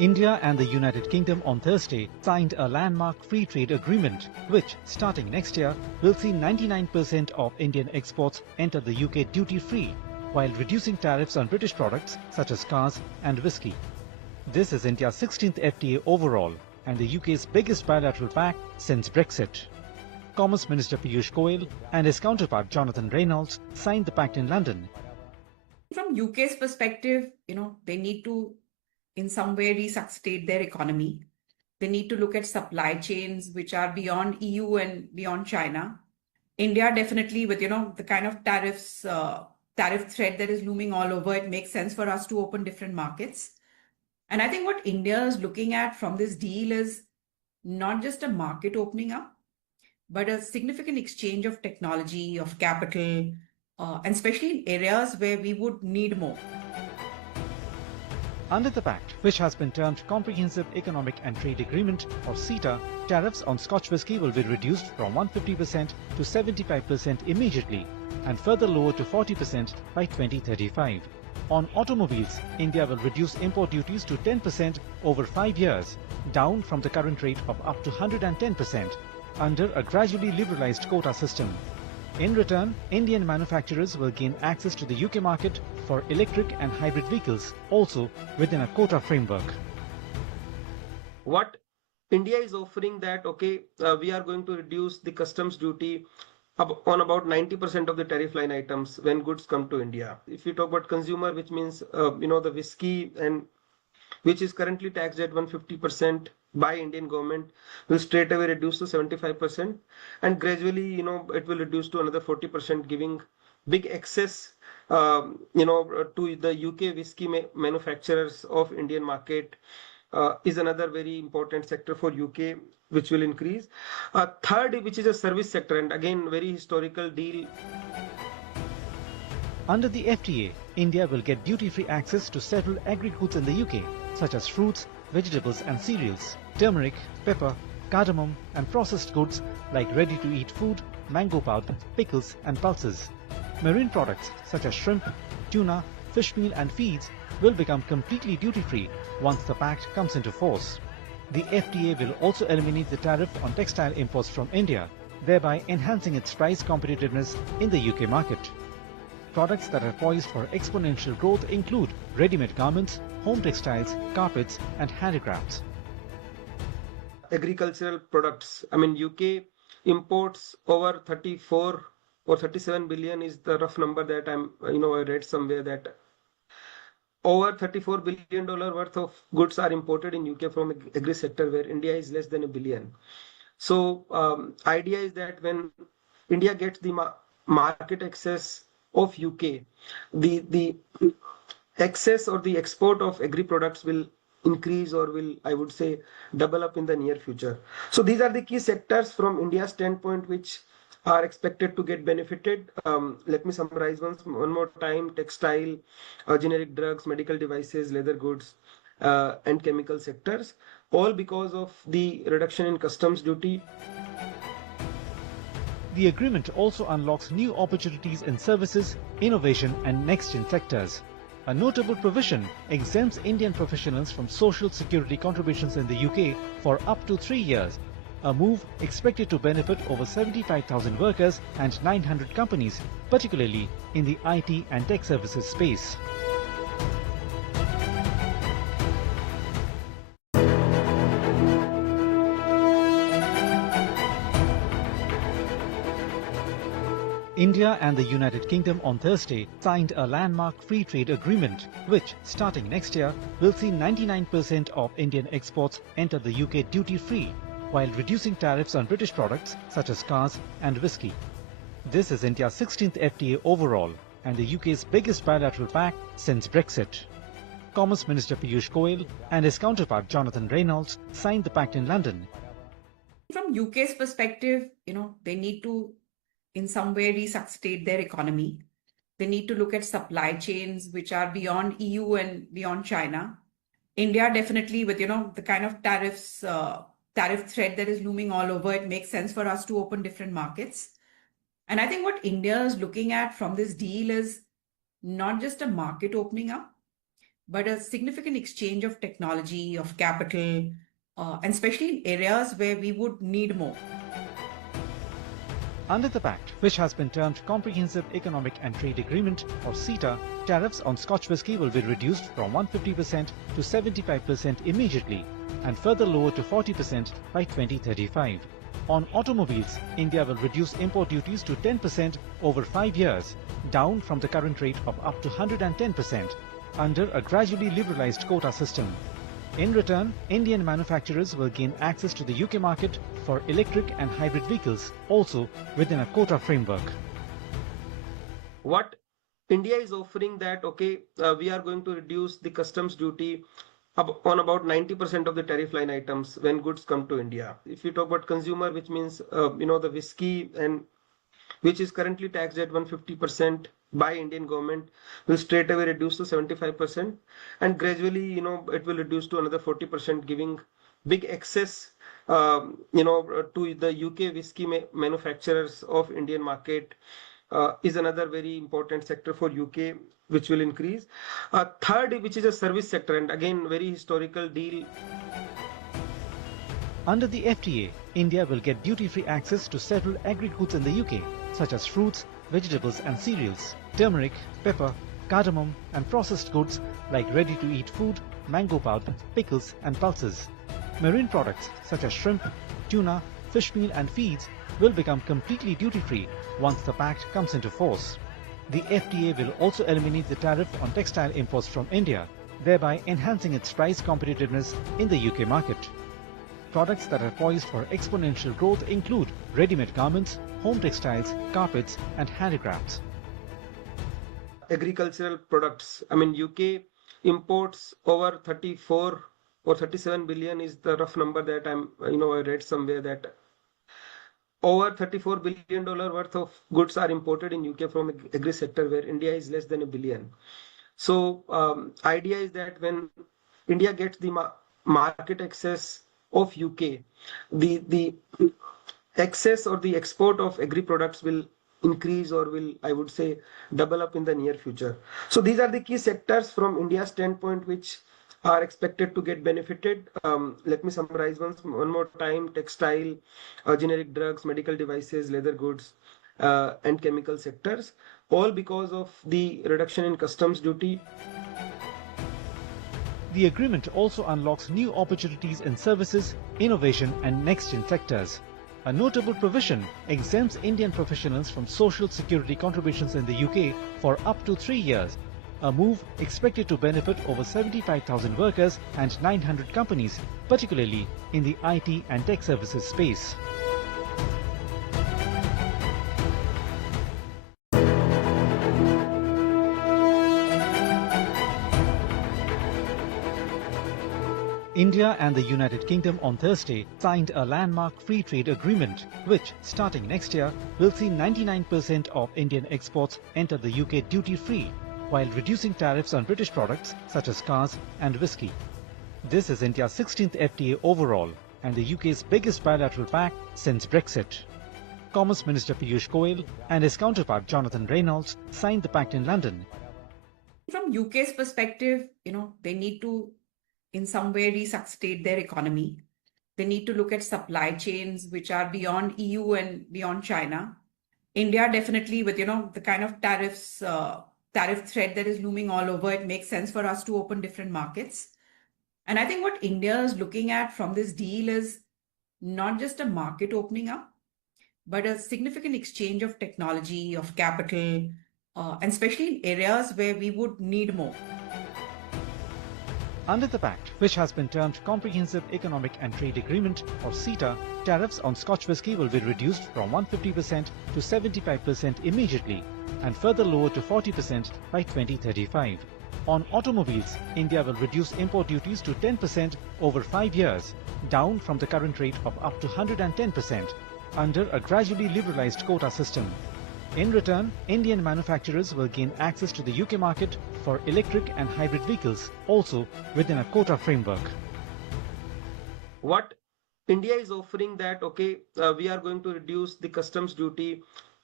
India and the United Kingdom on Thursday signed a landmark free trade agreement, which, starting next year, will see 99% of Indian exports enter the UK duty-free, while reducing tariffs on British products such as cars and whisky. This is India's 16th FTA overall and the UK's biggest bilateral pact since Brexit. Commerce Minister Piyush Goyal and his counterpart Jonathan Reynolds signed the pact in London. From UK's perspective, they need to in some way resuscitate their economy. They need to look at supply chains which are beyond EU and beyond China. India definitely with, the kind of tariff threat that is looming all over, it makes sense for us to open different markets. And I think what India is looking at from this deal is not just a market opening up, but a significant exchange of technology, of capital, and especially in areas where we would need more. Under the Pact, which has been termed Comprehensive Economic and Trade Agreement or CETA, tariffs on Scotch whisky will be reduced from 150% to 75% immediately and further lowered to 40% by 2035. On automobiles, India will reduce import duties to 10% over 5 years, down from the current rate of up to 110% under a gradually liberalized quota system. In return, Indian manufacturers will gain access to the UK market for electric and hybrid vehicles, also within a quota framework. What India is offering that, we are going to reduce the customs duty on about 90% of the tariff line items when goods come to India. If we talk about consumer, which means, the whiskey and which is currently taxed at 150% by Indian government, will straight away reduce to 75%, and gradually, it will reduce to another 40%, giving big access, to the UK whiskey manufacturers of Indian market. Is another very important sector for UK, which will increase. Third, which is a service sector, and again, very historical deal. Under the FTA, India will get duty-free access to several agri goods in the UK, such as fruits, vegetables and cereals, turmeric, pepper, cardamom and processed goods like ready-to-eat food, mango pulp, pickles and pulses. Marine products such as shrimp, tuna, fish meal and feeds will become completely duty-free once the pact comes into force. The FTA will also eliminate the tariff on textile imports from India, thereby enhancing its price competitiveness in the UK market. Products that are poised for exponential growth include ready-made garments, home textiles, carpets and handicrafts. Agricultural products. UK imports over 34 or 37 billion is the rough number that I read somewhere, that over $34 billion worth of goods are imported in UK from agri sector, where India is less than $1 billion. So idea is that when India gets the market access of UK, the access or the export of agri products will increase, or will, I would say, double up in the near future. So these are the key sectors from India's standpoint which are expected to get benefited. Let me summarize one more time: textile, generic drugs, medical devices, leather goods, and chemical sectors, all because of the reduction in customs duty. The agreement also unlocks new opportunities in services, innovation and next-gen sectors. A notable provision exempts Indian professionals from social security contributions in the UK for up to 3 years, a move expected to benefit over 75,000 workers and 900 companies, particularly in the IT and tech services space. India and the United Kingdom on Thursday signed a landmark free trade agreement, which, starting next year, will see 99% of Indian exports enter the UK duty-free, while reducing tariffs on British products such as cars and whisky. This is India's 16th FTA overall and the UK's biggest bilateral pact since Brexit. Commerce Minister Piyush Goyal and his counterpart Jonathan Reynolds signed the pact in London. From UK's perspective, they need to in some way resuscitate their economy. They need to look at supply chains which are beyond EU and beyond China. India definitely with, the kind of tariff threat that is looming all over, it makes sense for us to open different markets. And I think what India is looking at from this deal is not just a market opening up, but a significant exchange of technology, of capital, and especially in areas where we would need more. Under the Pact, which has been termed Comprehensive Economic and Trade Agreement or CETA, tariffs on Scotch whisky will be reduced from 150% to 75% immediately and further lowered to 40% by 2035. On automobiles, India will reduce import duties to 10% over 5 years, down from the current rate of up to 110% under a gradually liberalized quota system. In return, Indian manufacturers will gain access to the UK market for electric and hybrid vehicles, also within a quota framework. What India is offering that, we are going to reduce the customs duty on about 90% of the tariff line items when goods come to India. If you talk about consumer, which means, the whiskey and which is currently taxed at 150% by Indian government, will straight away reduce to 75%, and gradually, it will reduce to another 40%, giving big access, to the UK whiskey manufacturers of Indian market. Is another very important sector for UK, which will increase. Third, which is a service sector, and again, very historical deal. Under the FTA, India will get duty-free access to several agri goods in the UK, such as fruits, vegetables and cereals, turmeric, pepper, cardamom and processed goods like ready-to-eat food, mango pulp, pickles and pulses. Marine products such as shrimp, tuna, fish meal and feeds will become completely duty-free once the Pact comes into force. The FTA will also eliminate the tariff on textile imports from India, thereby enhancing its price competitiveness in the UK market. Products that are poised for exponential growth include ready-made garments, home textiles, carpets and handicrafts. Agricultural products. UK imports over 34 or 37 billion is the rough number that I read somewhere, that over $34 billion worth of goods are imported in UK from agri sector, where India is less than $1 billion. So idea is that when India gets the market access of UK, the access or the export of agri products will increase, or will, I would say, double up in the near future. So these are the key sectors from India's standpoint which are expected to get benefited. Let me summarize one more time: textile, generic drugs, medical devices, leather goods, and chemical sectors, all because of the reduction in customs duty. The agreement also unlocks new opportunities in services, innovation and next-gen sectors. A notable provision exempts Indian professionals from social security contributions in the UK for up to 3 years, a move expected to benefit over 75,000 workers and 900 companies, particularly in the IT and tech services space. India and the United Kingdom on Thursday signed a landmark free trade agreement, which, starting next year, will see 99% of Indian exports enter the UK duty-free, while reducing tariffs on British products such as cars and whisky. This is India's 16th FTA overall and the UK's biggest bilateral pact since Brexit. Commerce Minister Piyush Goyal and his counterpart Jonathan Reynolds signed the pact in London. From UK's perspective, they need to in some way resuscitate their economy. They need to look at supply chains which are beyond EU and beyond China. India definitely, with the kind of tariff threat that is looming all over, it makes sense for us to open different markets. And I think what India is looking at from this deal is not just a market opening up, but a significant exchange of technology, of capital, and especially in areas where we would need more. Under the Pact, which has been termed Comprehensive Economic and Trade Agreement or CETA, tariffs on Scotch whisky will be reduced from 150% to 75% immediately and further lowered to 40% by 2035. On automobiles, India will reduce import duties to 10% over 5 years, down from the current rate of up to 110% under a gradually liberalized quota system. In return, Indian manufacturers will gain access to the UK market for electric and hybrid vehicles, also within a quota framework. What India is offering that, we are going to reduce the customs duty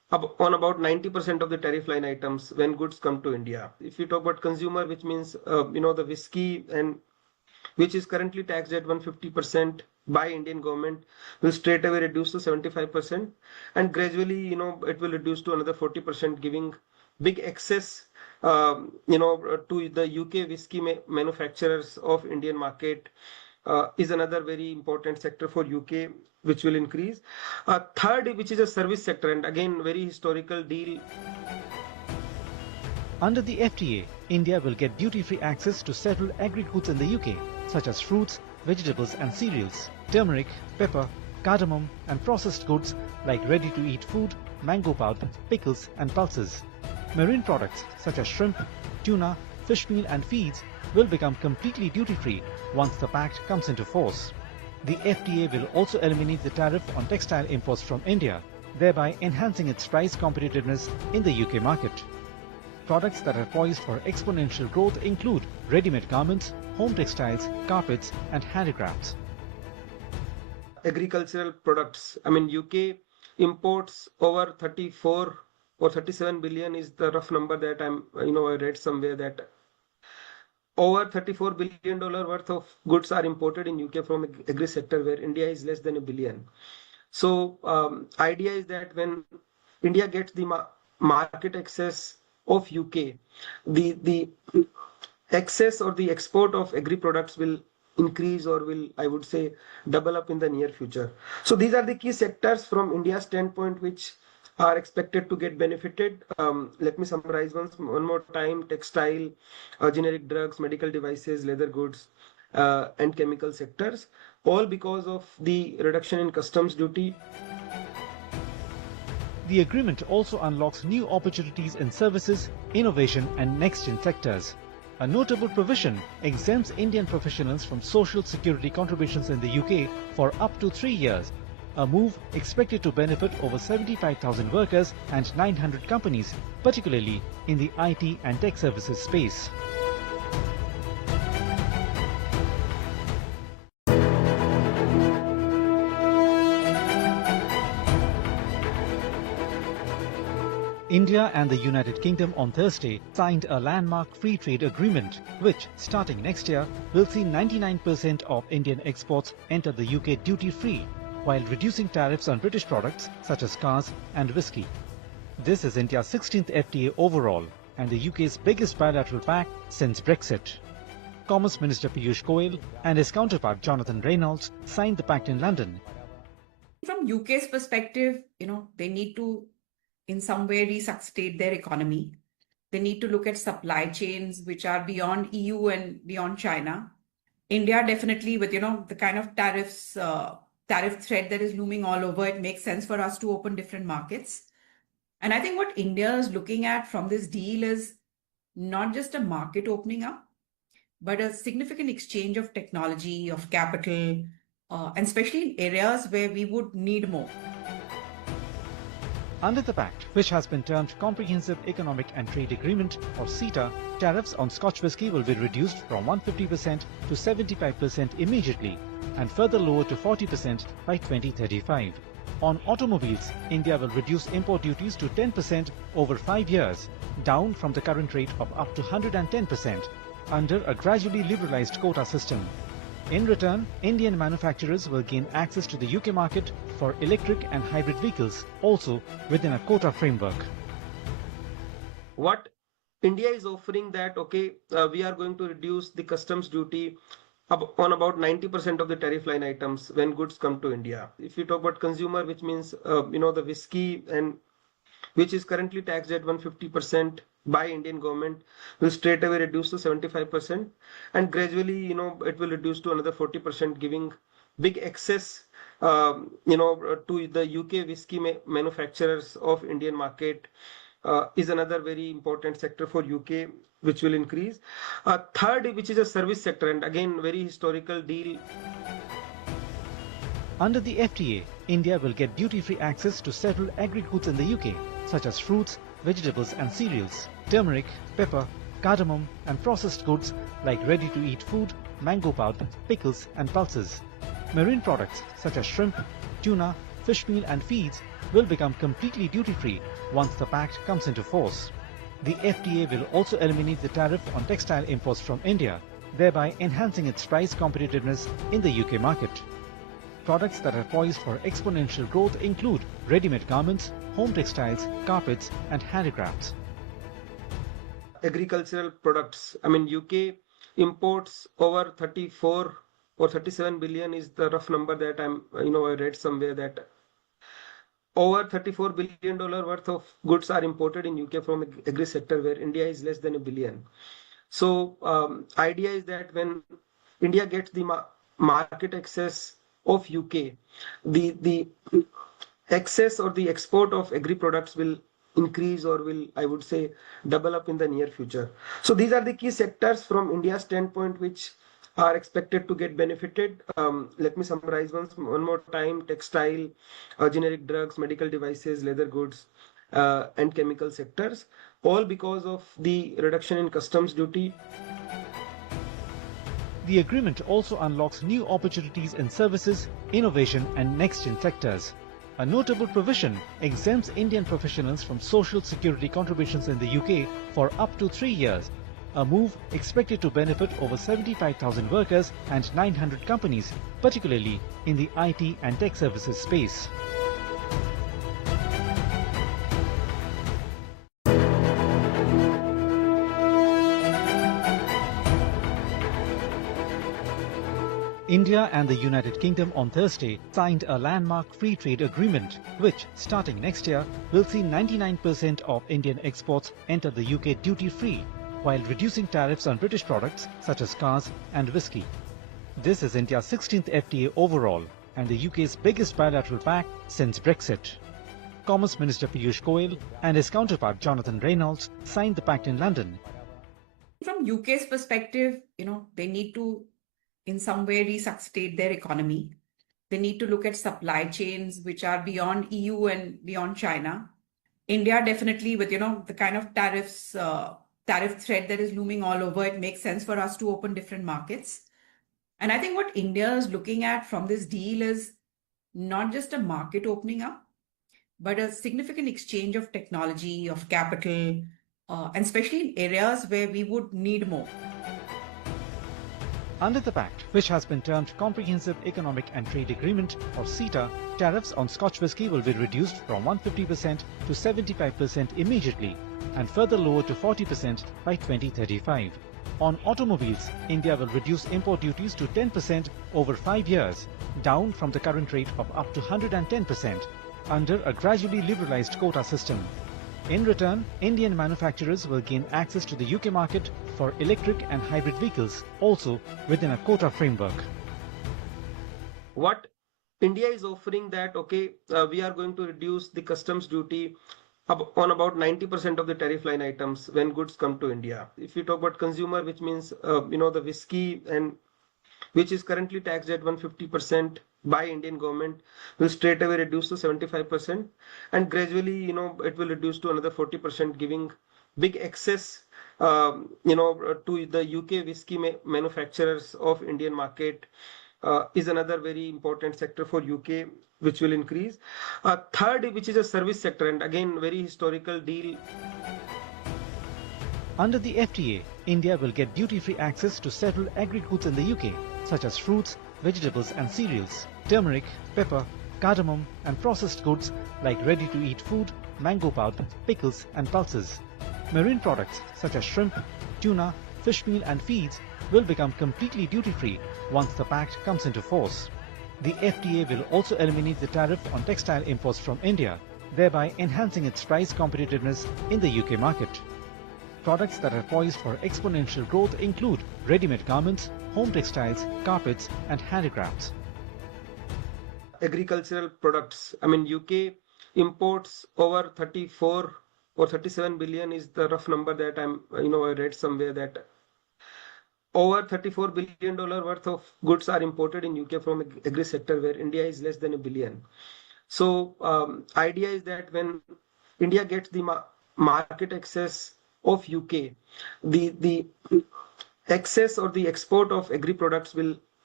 on about 90% of the tariff line items when goods come to India. If you talk about consumer, which means the whisky and which is currently taxed at 150% by Indian government, will straight away reduce to 75%, and gradually it will reduce to another 40%, giving big access to the UK whisky manufacturers of Indian market. Is another very important sector for UK, which will increase. Third, which is a service sector, and again very historical deal. Under the FTA, India will get duty-free access to several agri goods in the UK, such as fruits, vegetables and cereals, turmeric, pepper, cardamom and processed goods like ready-to-eat food, mango pulp, pickles and pulses. Marine products such as shrimp, tuna, fish meal and feeds will become completely duty-free once the Pact comes into force. The FTA will also eliminate the tariff on textile imports from India, thereby enhancing its price competitiveness in the UK market. Products that are poised for exponential growth include ready-made garments, home textiles, carpets and handicrafts. Agricultural products. UK imports over 34 or 37 billion is the rough number that I read somewhere, that over $34 billion worth of goods are imported in UK from agri sector, where India is less than $1 billion. So idea is that when India gets the market access of UK, the access or the export of agri products will increase, or will, I would say, double up in the near future. So these are the key sectors from India's standpoint which are expected to get benefited. Let me summarize one more time: textile, generic drugs, medical devices, leather goods, and chemical sectors, all because of the reduction in customs duty. The agreement also unlocks new opportunities in services, innovation and next-gen sectors. A notable provision exempts Indian professionals from social security contributions in the UK for up to 3 years, a move expected to benefit over 75,000 workers and 900 companies, particularly in the IT and tech services space. India and the United Kingdom on Thursday signed a landmark free trade agreement, which, starting next year, will see 99% of Indian exports enter the UK duty-free, while reducing tariffs on British products such as cars and whisky. This is India's 16th FTA overall and the UK's biggest bilateral pact since Brexit. Commerce Minister Piyush Goyal and his counterpart Jonathan Reynolds signed the pact in London. From UK's perspective, they need to in some way resuscitate their economy. They need to look at supply chains which are beyond EU and beyond China. India definitely, with the kind of tariff threat that is looming all over, it makes sense for us to open different markets. And I think what India is looking at from this deal is not just a market opening up, but a significant exchange of technology, of capital, and especially in areas where we would need more. Under the Pact, which has been termed Comprehensive Economic and Trade Agreement or CETA, tariffs on Scotch whisky will be reduced from 150% to 75% immediately and further lowered to 40% by 2035. On automobiles, India will reduce import duties to 10% over 5 years, down from the current rate of up to 110% under a gradually liberalized quota system. In return, Indian manufacturers will gain access to the UK market for electric and hybrid vehicles, also within a quota framework. What India is offering that, we are going to reduce the customs duty on about 90% of the tariff line items when goods come to India. If you talk about consumer, which means, the whisky and which is currently taxed at 150% by Indian government, will straight away reduce to 75%, and gradually it will reduce to another 40%, giving big access to the UK whisky manufacturers of Indian market. Is another very important sector for UK, which will increase. Third, which is a service sector, and again very historical deal. Under the FTA, India will get duty-free access to several agri goods in the UK, such as fruits, vegetables and cereals, turmeric, pepper, cardamom and processed goods like ready-to-eat food, mango pulp, pickles and pulses. Marine products such as shrimp, tuna, fish meal and feeds will become completely duty-free once the Pact comes into force. The FTA will also eliminate the tariff on textile imports from India, thereby enhancing its price competitiveness in the UK market. Products that are poised for exponential growth include ready-made garments, home textiles, carpets and handicrafts. Agricultural products. I mean, UK imports over 34 or 37 billion is the rough number that I read somewhere that over $34 billion worth of goods are imported in UK from agri sector, where India is less than $1 billion. So idea is that when India gets the market access of UK, the access or the export of agri products will increase, or will, I would say, double up in the near future. So these are the key sectors from India's standpoint which are expected to get benefited. Let me summarize one more time: textile, generic drugs, medical devices, leather goods, and chemical sectors, all because of the reduction in customs duty. The agreement also unlocks new opportunities in services, innovation and next-gen sectors. A notable provision exempts Indian professionals from social security contributions in the UK for up to 3 years, a move expected to benefit over 75,000 workers and 900 companies, particularly in the IT and tech services space. India and the United Kingdom on Thursday signed a landmark free trade agreement, which, starting next year, will see 99% of Indian exports enter the UK duty-free, while reducing tariffs on British products such as cars and whisky. This is India's 16th FTA overall and the UK's biggest bilateral pact since Brexit. Commerce Minister Piyush Goyal and his counterpart Jonathan Reynolds signed the pact in London. From UK's perspective, they need to in some way resuscitate their economy. They need to look at supply chains which are beyond EU and beyond China. India definitely, with the kind of tariff threat that is looming all over, it makes sense for us to open different markets. And I think what India is looking at from this deal is not just a market opening up, but a significant exchange of technology, of capital, and especially in areas where we would need more. Under the Pact, which has been termed Comprehensive Economic and Trade Agreement or CETA, tariffs on Scotch whisky will be reduced from 150% to 75% immediately and further lowered to 40% by 2035. On automobiles, India will reduce import duties to 10% over 5 years, down from the current rate of up to 110% under a gradually liberalized quota system. In return, Indian manufacturers will gain access to the UK market for electric and hybrid vehicles, also within a quota framework. What India is offering that, we are going to reduce the customs duty on about 90% of the tariff line items when goods come to India. If you talk about consumer, which means, the whiskey, and which is currently taxed at 150% by Indian government, will straight away reduce to 75%, and gradually, it will reduce to another 40%, giving big access, to the UK whiskey manufacturers of Indian market. Is another very important sector for UK, which will increase. Third, which is a service sector, and again, very historical deal. Under the FTA, India will get duty-free access to several agri goods in the UK, such as fruits, vegetables and cereals, turmeric, pepper, cardamom and processed goods like ready-to-eat food, mango powder, pickles and pulses. Marine products such as shrimp, tuna, fish meal and feeds will become completely duty-free once the Pact comes into force. The FTA will also eliminate the tariff on textile imports from India, thereby enhancing its price competitiveness in the UK market. Products that are poised for exponential growth include ready-made garments, home textiles, carpets and handicrafts. Agricultural products. I mean, UK imports over 34 or 37 billion is the rough number that I read somewhere that over $34 billion worth of goods are imported in UK from agri sector, where India is less than $1 billion. So idea is that when India gets the market access of UK, the access or the export of agri products will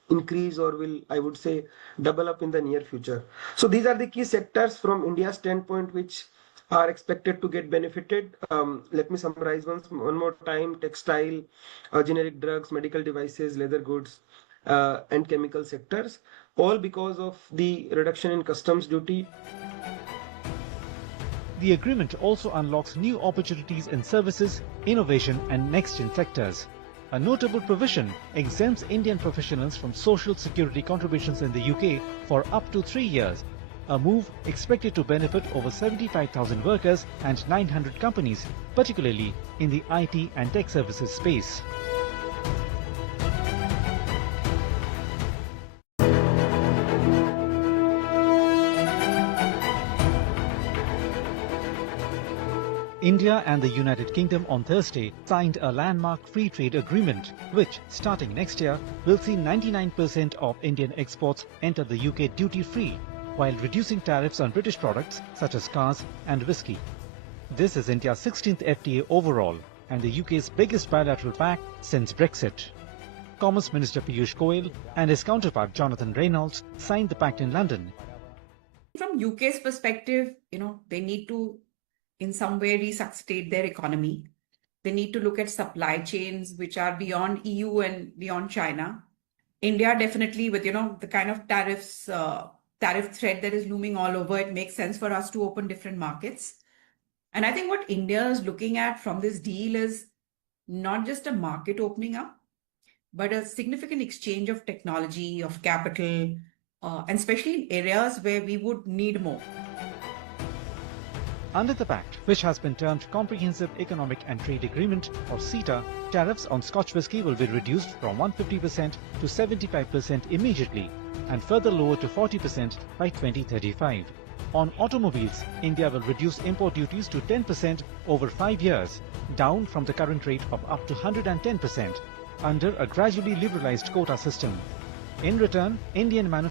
increase or will, I would say, double up in the near future. So these are the key sectors from India's standpoint which are expected to get benefited. Let me summarize one more time: textile, generic drugs, medical devices, leather goods, and chemical sectors, all because of the reduction in customs duty. The agreement also unlocks new opportunities in services, innovation and next-gen sectors. A notable provision exempts Indian professionals from social security contributions in the UK for up to 3 years, a move expected to benefit over 75,000 workers and 900 companies, particularly in the IT and tech services space. India and the United Kingdom on Thursday signed a landmark free trade agreement which, starting next year, will see 99% of Indian exports enter the UK duty-free, while reducing tariffs on British products such as cars and whisky. This is India's 16th FTA overall and the UK's biggest bilateral pact since Brexit. Commerce Minister Piyush Goyal and his counterpart Jonathan Reynolds signed the pact in London. From UK's perspective, they need to in some way resuscitate their economy. They need to look at supply chains which are beyond EU and beyond China. India definitely with, the kind of tariffs, tariff threat that is looming all over, it makes sense for us to open different markets. And I think what India is looking at from this deal is not just a market opening up, but a significant exchange of technology, of capital, and especially in areas where we would need more. Under the Pact, which has been termed Comprehensive Economic and Trade Agreement or CETA, tariffs on Scotch whisky will be reduced from 150% to 75% immediately and further lowered to 40% by 2035. On automobiles, India will reduce import duties to 10% over 5 years, down from the current rate of up to 110% under a gradually liberalized quota system. In return, Indian manufacturers